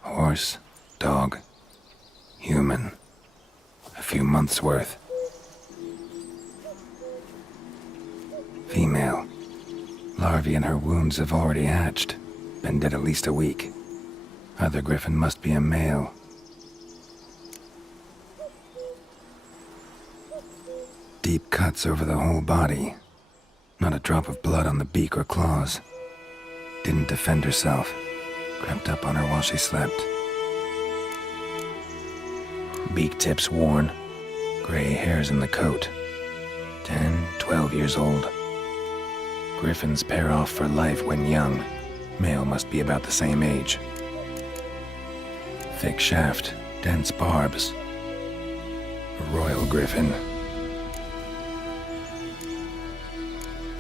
Horse, dog, human. A few months' worth. Female. Larvae in her wounds have already hatched. Been dead at least a week. Other Griffin must be a male. Deep cuts over the whole body. Not a drop of blood on the beak or claws. Didn't defend herself. Crept up on her while she slept. Beak tips worn. Gray hairs in the coat. 10, 12 years old. Griffins pair off for life when young. Male must be about the same age. Thick shaft, dense barbs. Royal Griffin.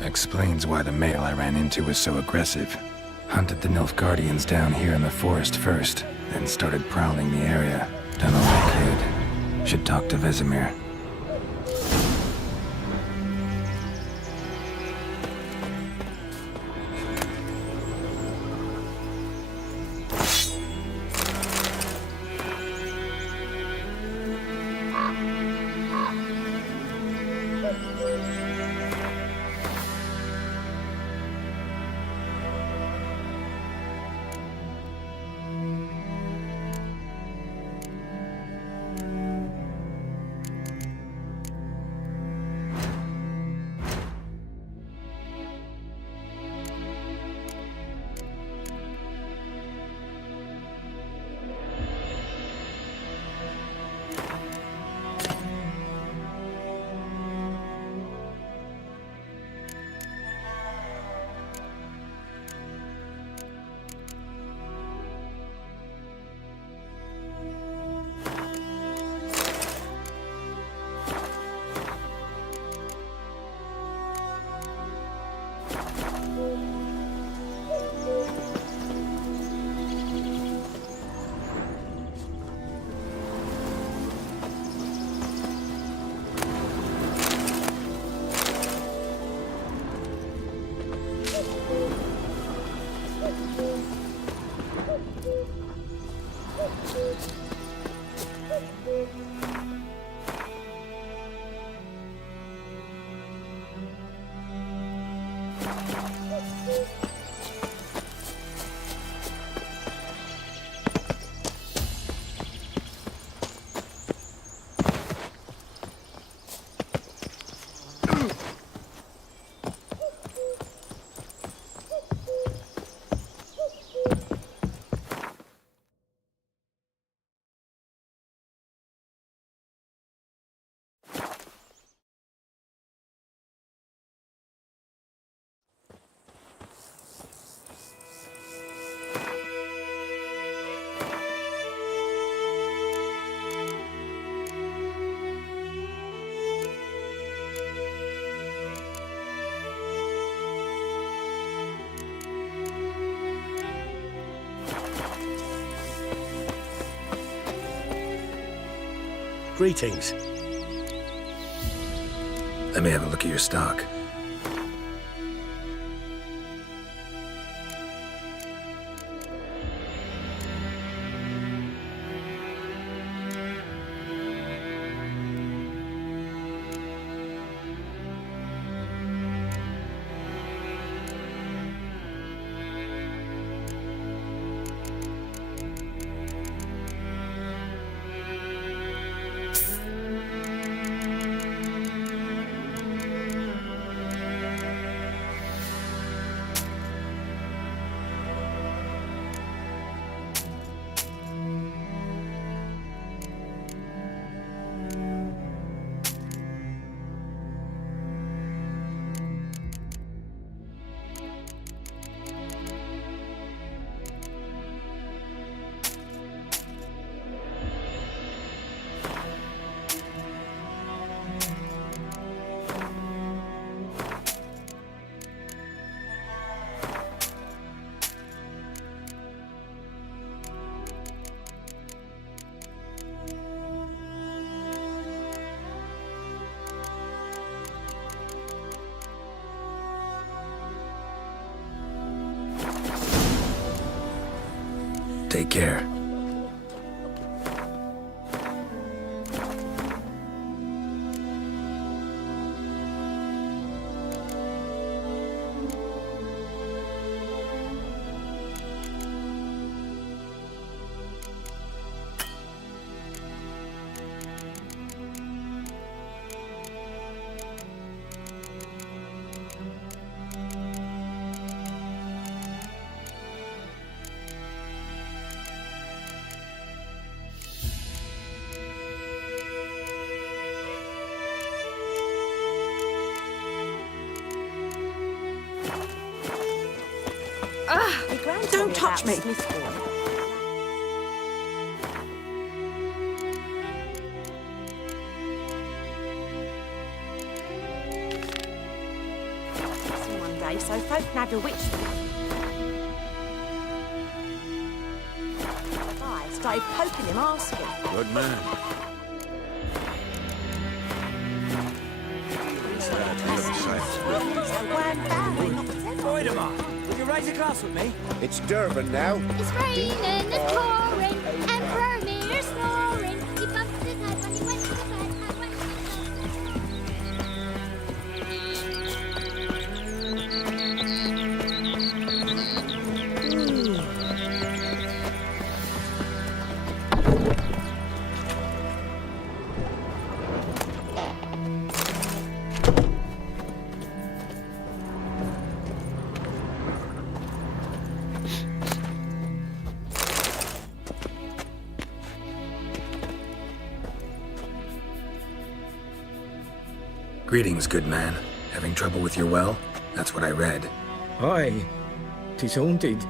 Explains why the male I ran into was so aggressive. Hunted the Nilfgaardians down here in the forest first, then started prowling the area. Done all I could. Should talk to Vesemir. Greetings. Let me have a look at your stock. Take care. Don't touch me! One day, so folk nabbed a witch. I started poking him, asking. Good man. Will you raise a glass with me? It's Durban now. It's raining, it's pouring, and Vermeer's snoring. He bumped his head when he went to bed and went Greetings, good man. Having trouble with your well? That's what I read. Aye. 'Tis haunted.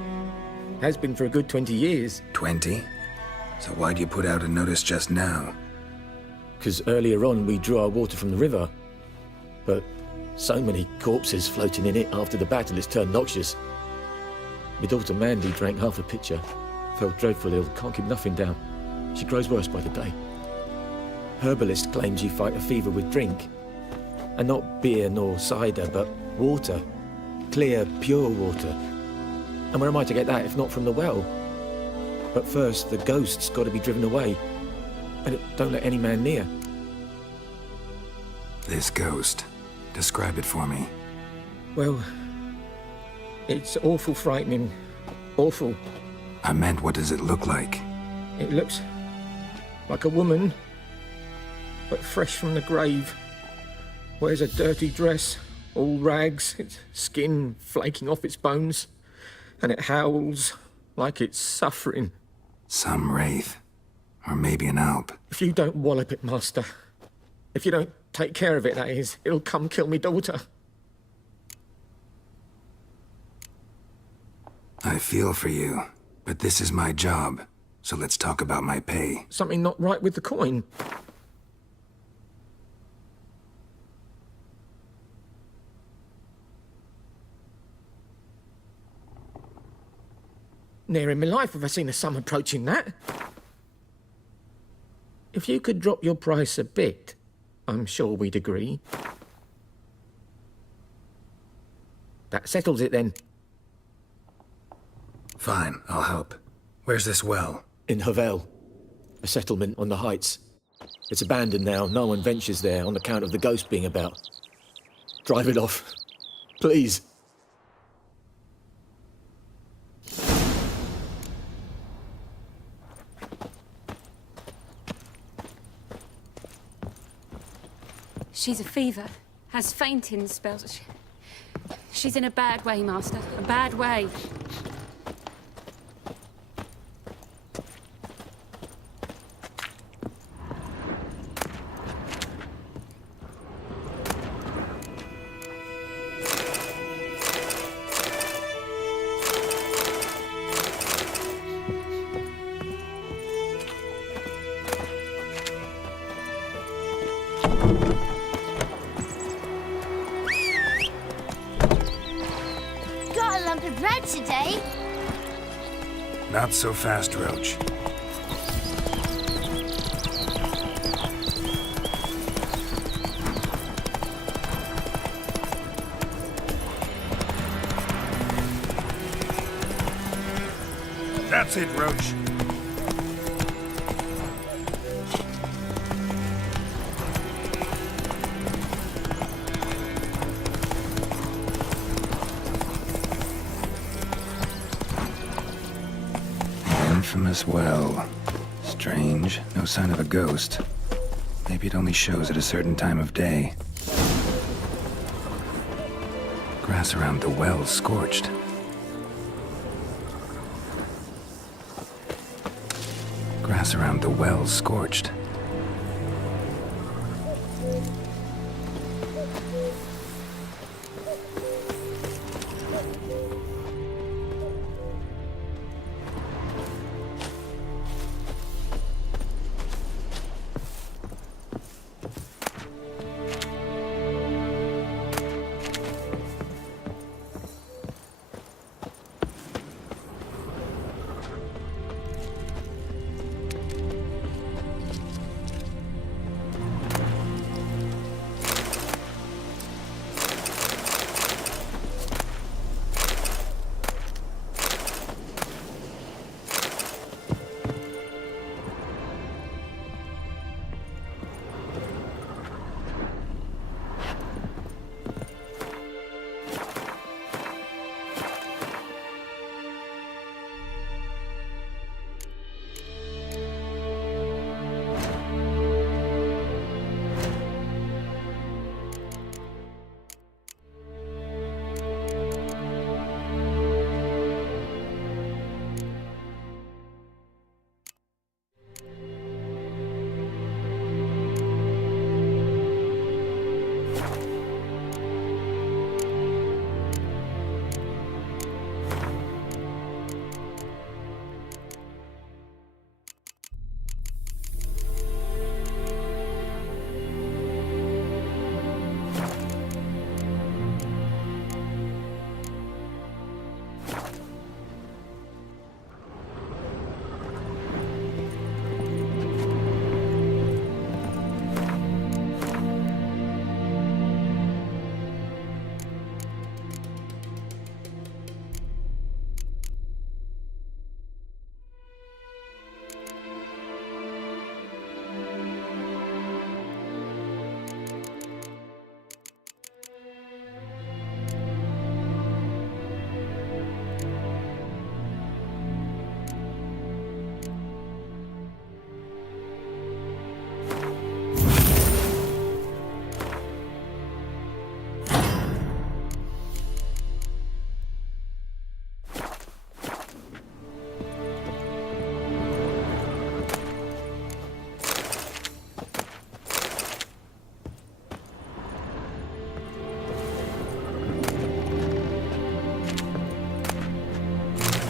Has been for a good 20 years. 20? So why'd you put out a notice just now? Because earlier on we drew our water from the river. But so many corpses floating in it after the battle it's turned noxious. My daughter Mandy drank half a pitcher. Felt dreadful ill, can't keep nothing down. She grows worse by the day. Herbalist claims you fight a fever with drink. And not beer nor cider, but water. Clear, pure water. And where am I to get that if not from the well? But first, the ghost's got to be driven away. And don't let any man near. This ghost. Describe it for me. Well, it's awful frightening. Awful. I meant, what does it look like? It looks like a woman, but fresh from the grave. Wears a dirty dress, all rags, its skin flaking off its bones, and it howls like it's suffering. Some wraith. Or maybe an alp. If you don't wallop it, Master, if you don't take care of it, that is, it'll come kill me daughter. I feel for you, but this is my job, so let's talk about my pay. Something not right with the coin. Ne'er in my life have I seen a sum approaching that. If you could drop your price a bit, I'm sure we'd agree. That settles it then. Fine, I'll help. Where's this well? In Havel, a settlement on the heights. It's abandoned now, no one ventures there on account of the ghost being about. Drive it off, please. She's a fever, has fainting spells. She's in a bad way, Master. A bad way. Got a lump of bread today. Not so fast, Roach. That's Sorted, Roach. Infamous well. Strange. No sign of a ghost. Maybe it only shows at a certain time of day. Grass around the well scorched. Grass around the well scorched.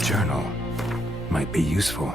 Journal might be useful.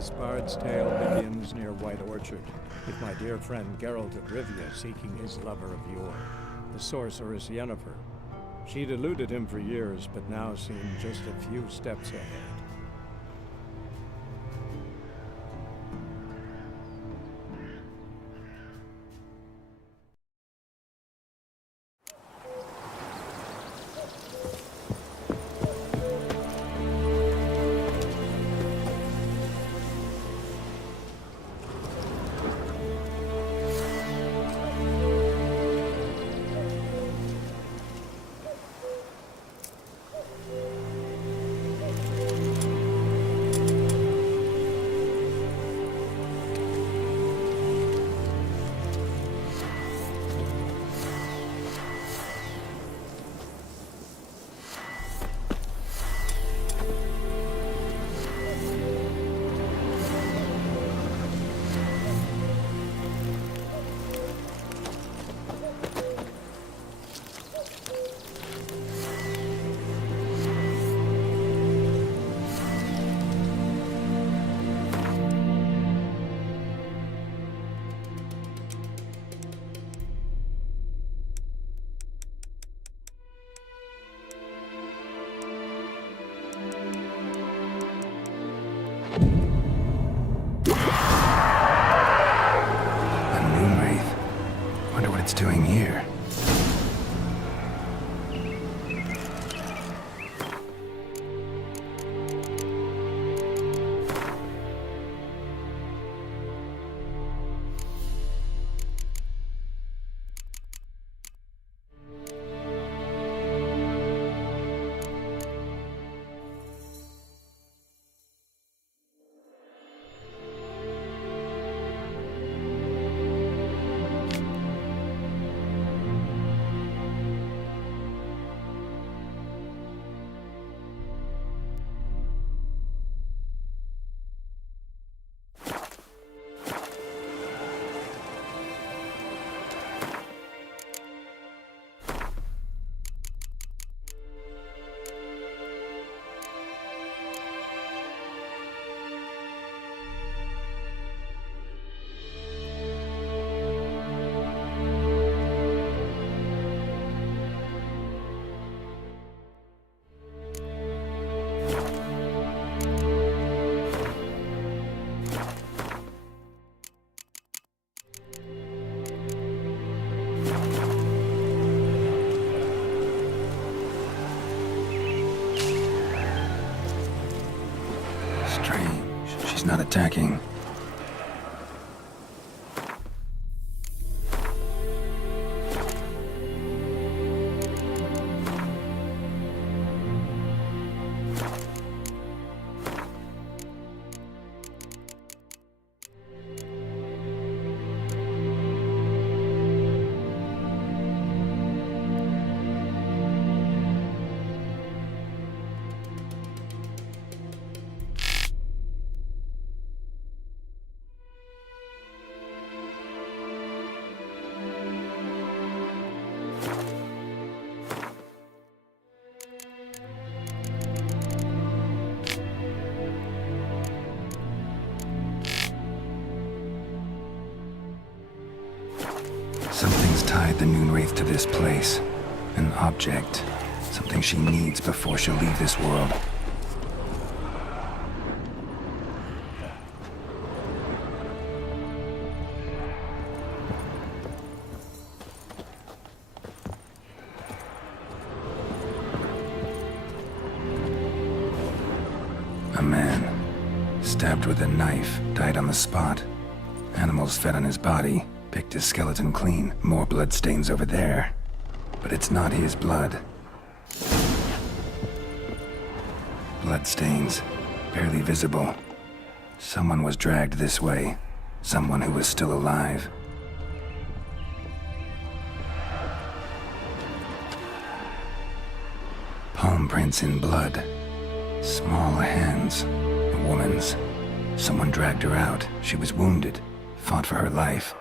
This bard's tale begins near White Orchard, with my dear friend Geralt of Rivia seeking his lover of yore, the sorceress Yennefer. She'd eluded him for years, but now seemed just a few steps ahead. It's doing here. She's not attacking. Something's tied the Noonwraith to this place. An object. Something she needs before she'll leave this world. A man, stabbed with a knife, died on the spot. Animals fed on his body. Picked his skeleton clean. More bloodstains over there. But it's not his blood. Bloodstains. Barely visible. Someone was dragged this way. Someone who was still alive. Palm prints in blood. Small hands. A woman's. Someone dragged her out. She was wounded. Fought for her life.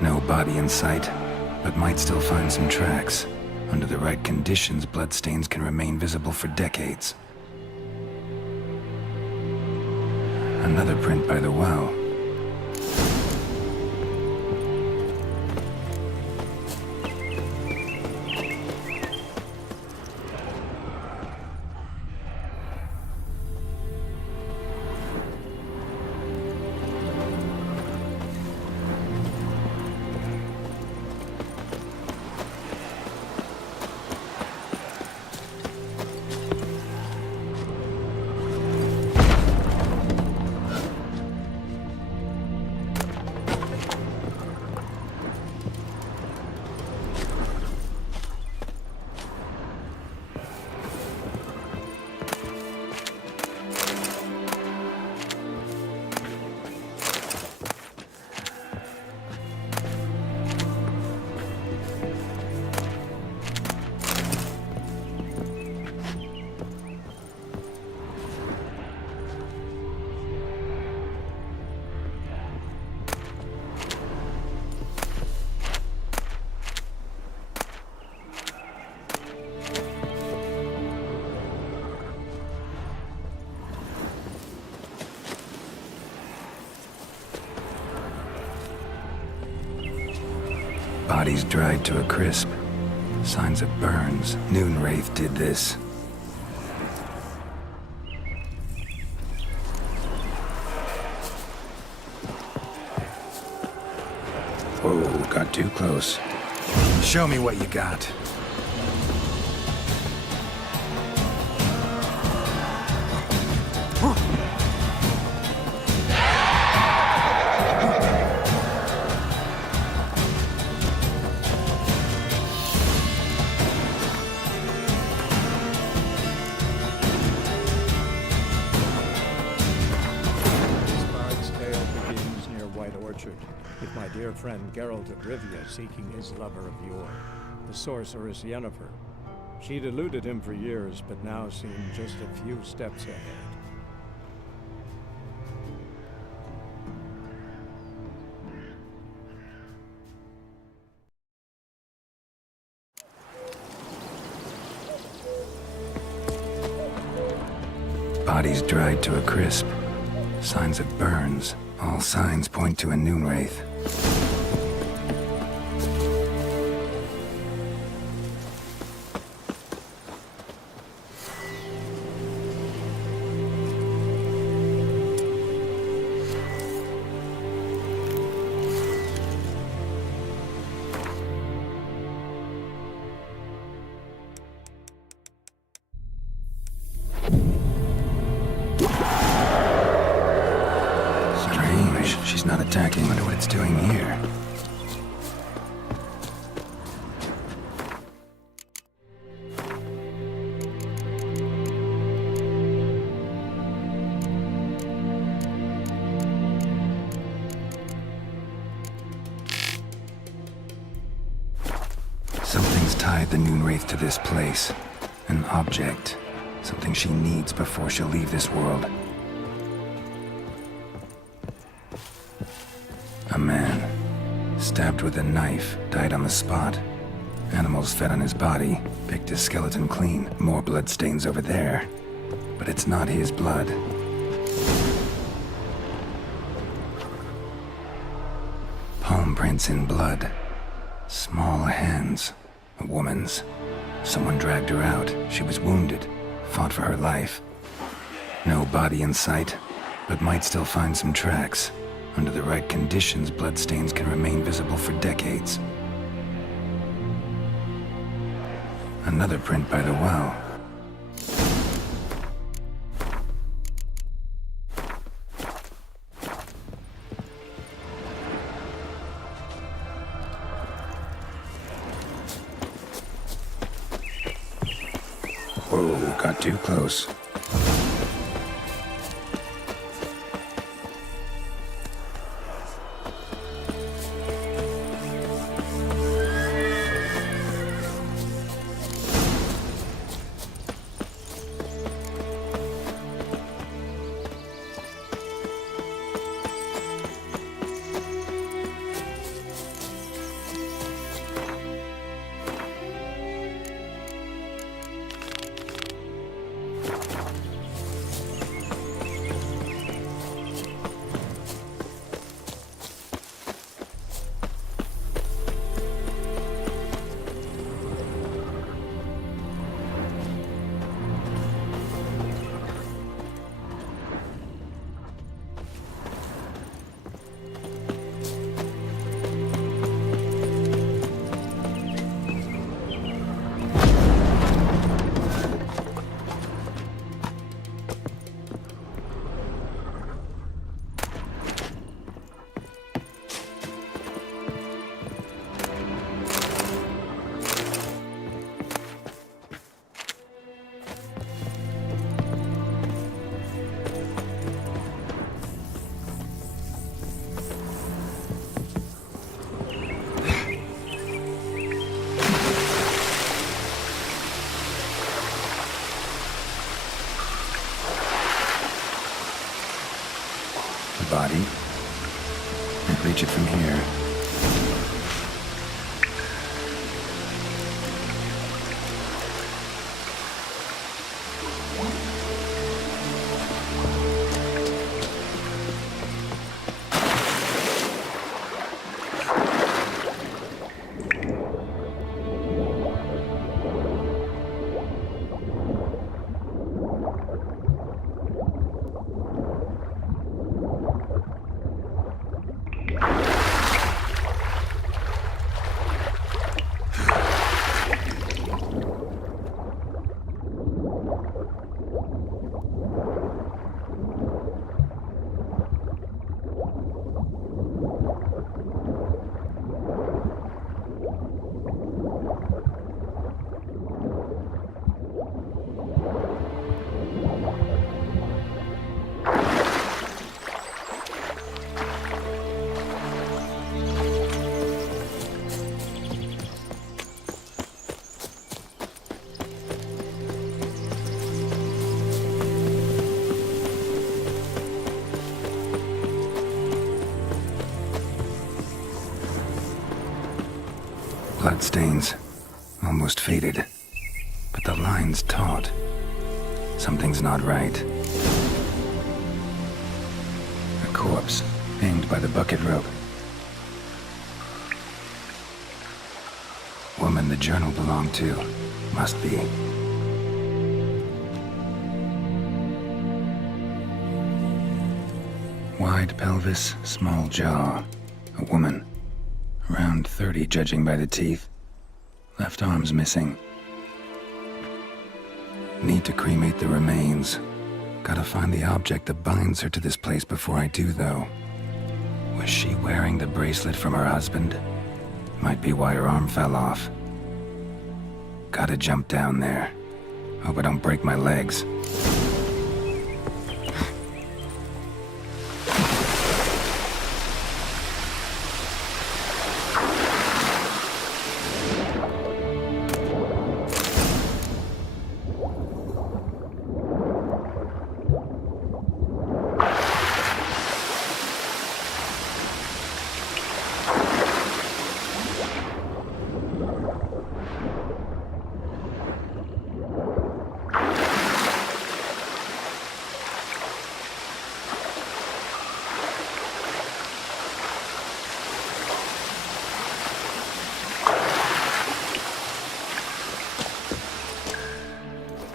No body in sight, but might still find some tracks. Under the right conditions, bloodstains can remain visible for decades. Another print by the well. Bodies dried to a crisp. Signs of burns. Noonwraith did this. Whoa, got too close. Show me what you got. With my dear friend Geralt of Rivia seeking his lover of yore, the sorceress Yennefer. She'd eluded him for years, but now seemed just a few steps ahead. Bodies dried to a crisp. Signs of burns. All signs point to a Noonwraith. She's not attacking. Wonder what it's doing here. Something's tied the Noonwraith to this place. An object. Something she needs before she'll leave this world. A man, stabbed with a knife, died on the spot. Animals fed on his body, picked his skeleton clean. More blood stains over there. But it's not his blood. Palm prints in blood. Small hands. A woman's. Someone dragged her out. She was wounded. Fought for her life. No body in sight, but might still find some tracks. Under the right conditions, bloodstains can remain visible for decades. Another print by the well. Whoa, got too close. body and reach it from here. Bloodstains, almost faded, but the line's taut. Something's not right. A corpse, hanged by the bucket rope. Woman the journal belonged to, must be. Wide pelvis, small jaw. A woman. Around 30, judging by the teeth. Left arm's missing. Need to cremate the remains. Gotta find the object that binds her to this place before I do, though. Was she wearing the bracelet from her husband? Might be why her arm fell off. Gotta jump down there. Hope I don't break my legs.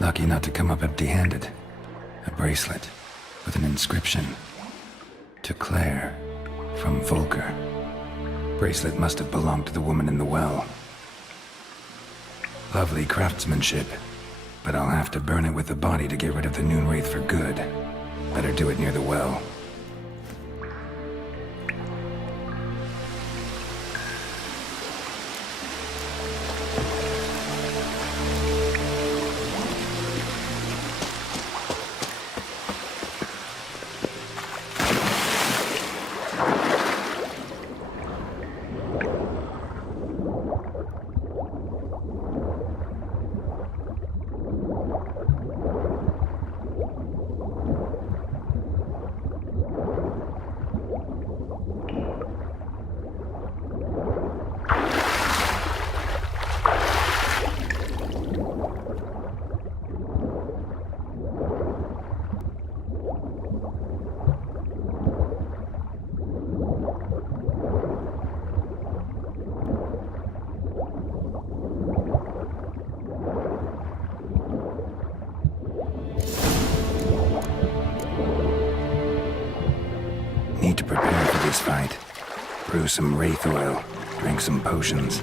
Lucky not to come up empty-handed. A bracelet with an inscription. To Claire, from Volker. Bracelet must have belonged to the woman in the well. Lovely craftsmanship, but I'll have to burn it with the body to get rid of the Noon Wraith for good. Better do it near the well. Need to prepare for this fight. Brew some wraith oil, drink some potions.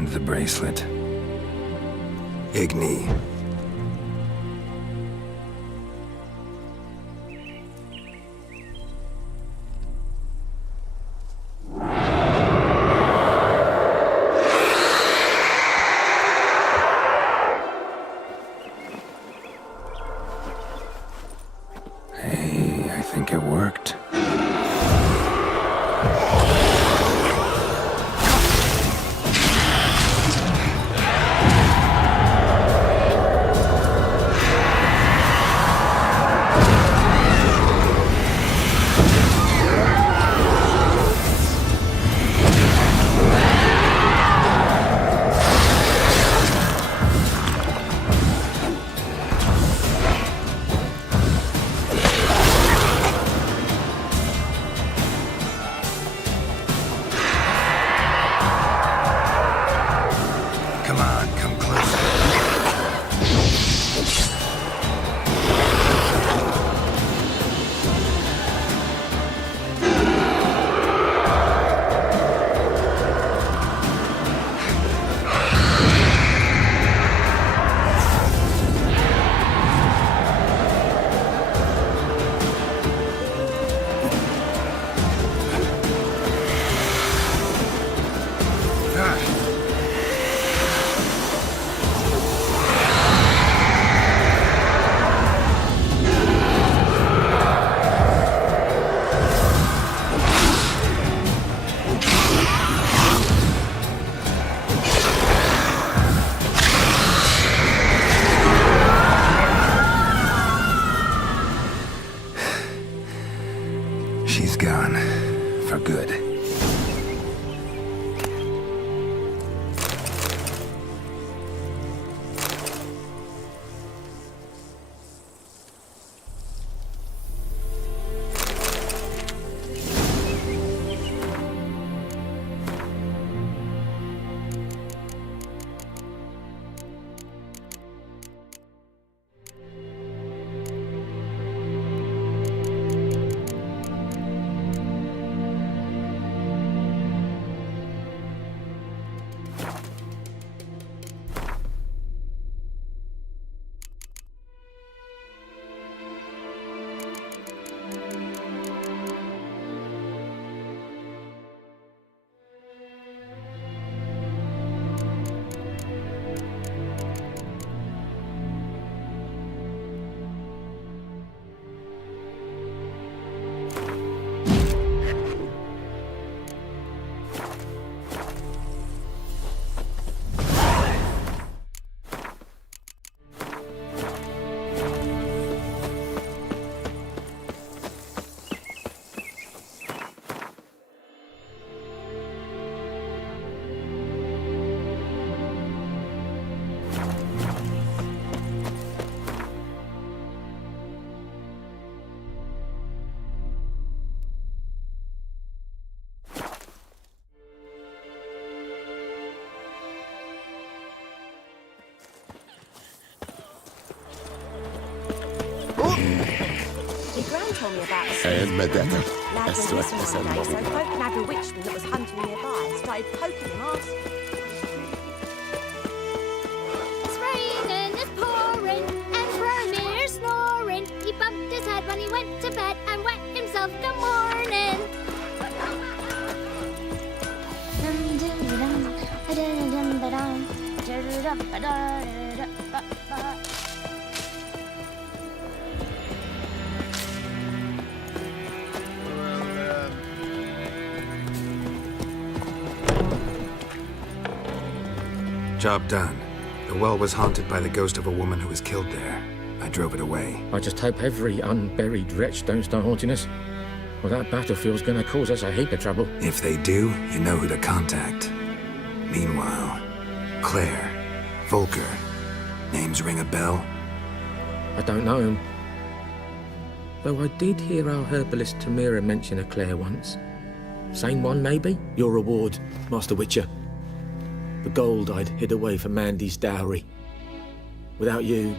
And the bracelet. Igni. Hey, I think it worked. Come on, come closer. She's gone. For good. Your gran told me about a المدنة lad went أسود missing أسد one day, so مضيء. folk nabbed a witchman that was hunting nearby. Started poking him, asked. It's raining, it's pouring, and Vermeer's snoring. He bumped his head when he went to bed and wet himself till morning. Job done. The well was haunted by the ghost of a woman who was killed there. I drove it away. I just hope every unburied wretch don't start haunting us. Well, that battlefield's gonna cause us a heap of trouble. If they do, you know who to contact. Meanwhile, Claire, Volker, names ring a bell? I don't know him. Though I did hear our herbalist Tamira mention a Claire once. Same one, maybe? Your reward, Master Witcher. The gold I'd hid away for Mandy's dowry. Without you,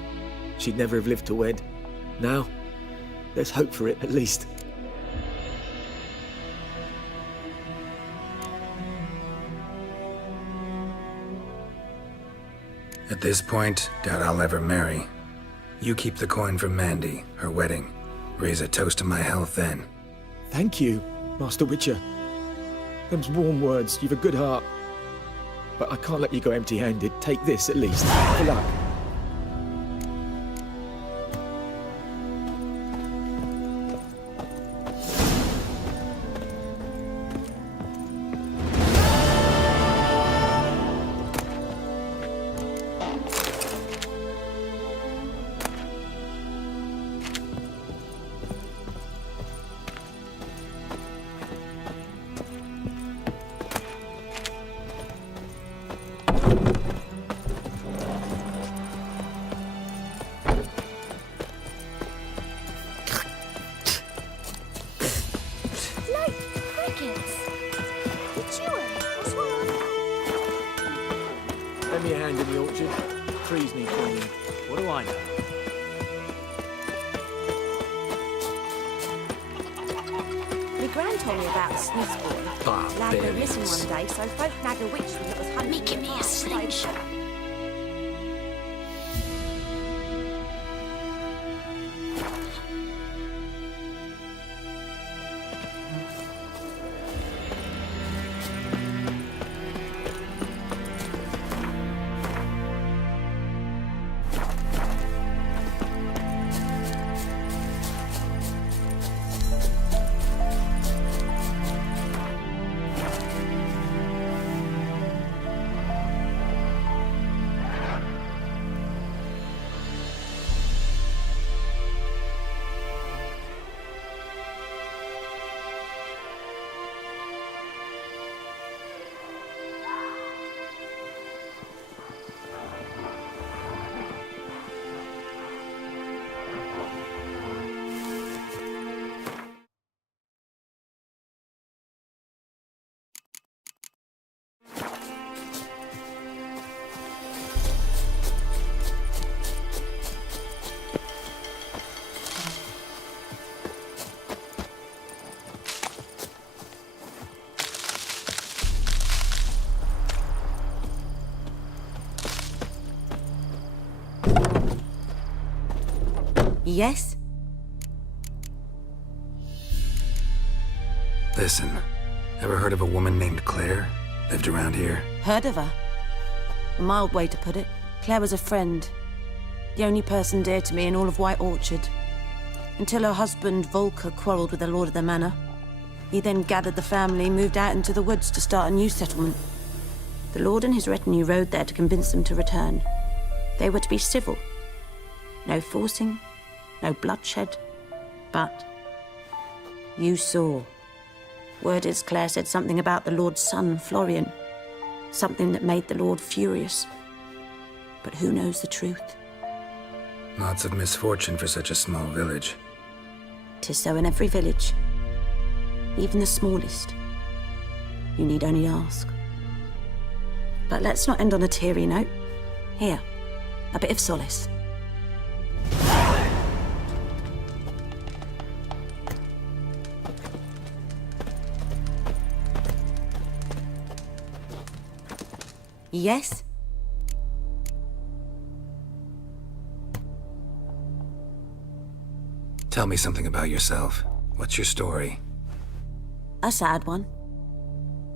she'd never have lived to wed. Now, let's hope for it, at least. At this point, doubt I'll ever marry. You keep the coin for Mandy, her wedding. Raise a toast to my health then. Thank you, Master Witcher. Them's warm words. You've a good heart. But I can't let you go empty-handed. Take this, at least. For luck. Like crickets. You chew 'em or swallow 'em Lend me a hand in the orchard. Trees need cleaning. What do I know? My gran told me about Sniff's boy. Lad go missing one day, so folk nagged a witch that was hunting. Making me a slingshot. Yes? Listen, ever heard of a woman named Claire? Lived around here? Heard of her? A mild way to put it. Claire was a friend. The only person dear to me in all of White Orchard. Until her husband, Volker, quarrelled with the lord of the manor. He then gathered the family, moved out into the woods to start a new settlement. The lord and his retinue rode there to convince them to return. They were to be civil. No forcing, no bloodshed. But you saw. Word is Claire said something about the lord's son, Florian. Something that made the lord furious. But who knows the truth? Lots of misfortune for such a small village. 'Tis so in every village. Even the smallest. You need only ask. But let's not end on a teary note. Here, a bit of solace. Yes? Tell me something about yourself. What's your story? A sad one.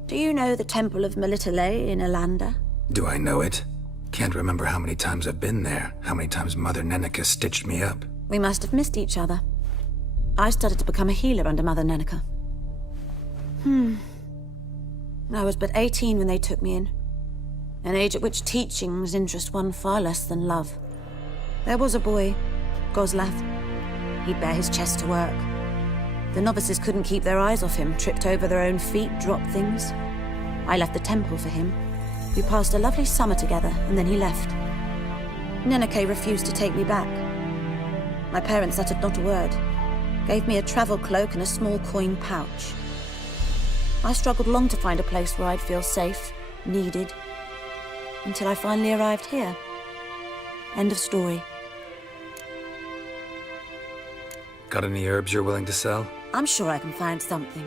Do you know the Temple of Melitele in Alanda? Do I know it? Can't remember how many times I've been there, how many times Mother Neneka stitched me up. We must have missed each other. I started to become a healer under Mother Neneka. I was but 18 when they took me in. An age at which teachings interest one far less than love. There was a boy, Goslav. He'd bare his chest to work. The novices couldn't keep their eyes off him, tripped over their own feet, dropped things. I left the temple for him. We passed a lovely summer together, and then he left. Neneke refused to take me back. My parents uttered not a word. Gave me a travel cloak and a small coin pouch. I struggled long to find a place where I'd feel safe, needed, until I finally arrived here. End of story. Got any herbs you're willing to sell? I'm sure I can find something.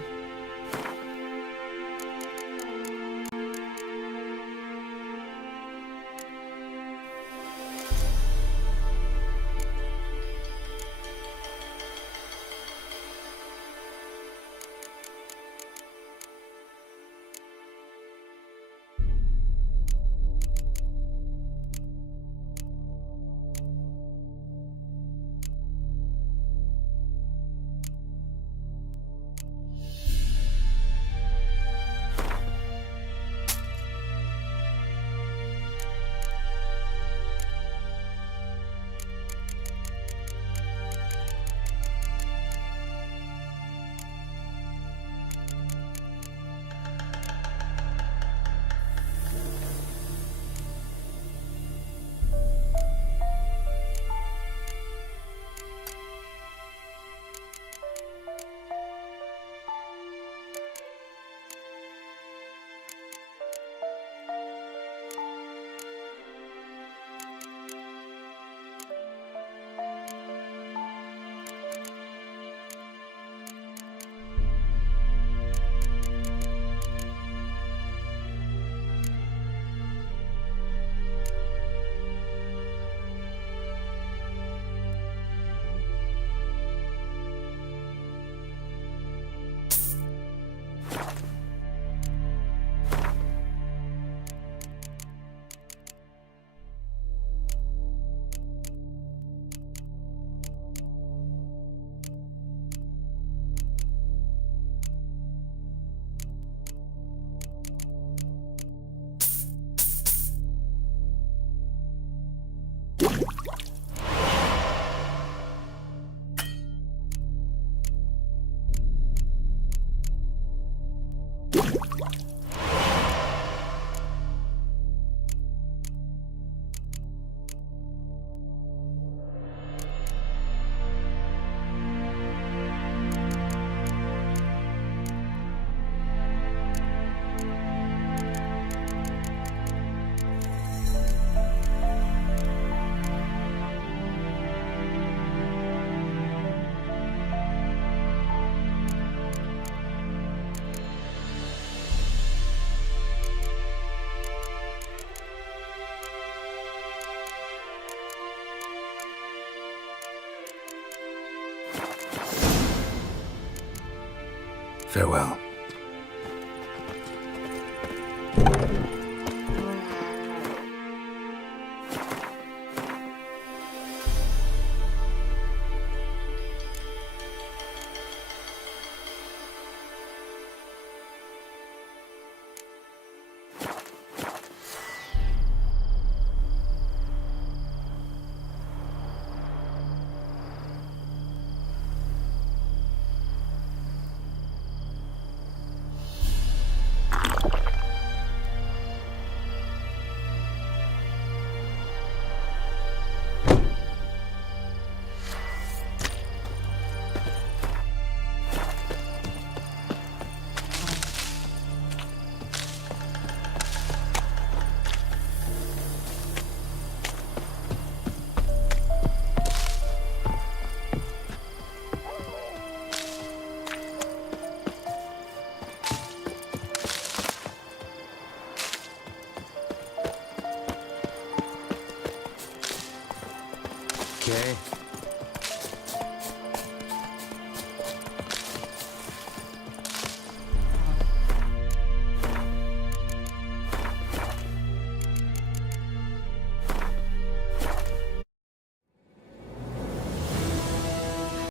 Farewell. Okay.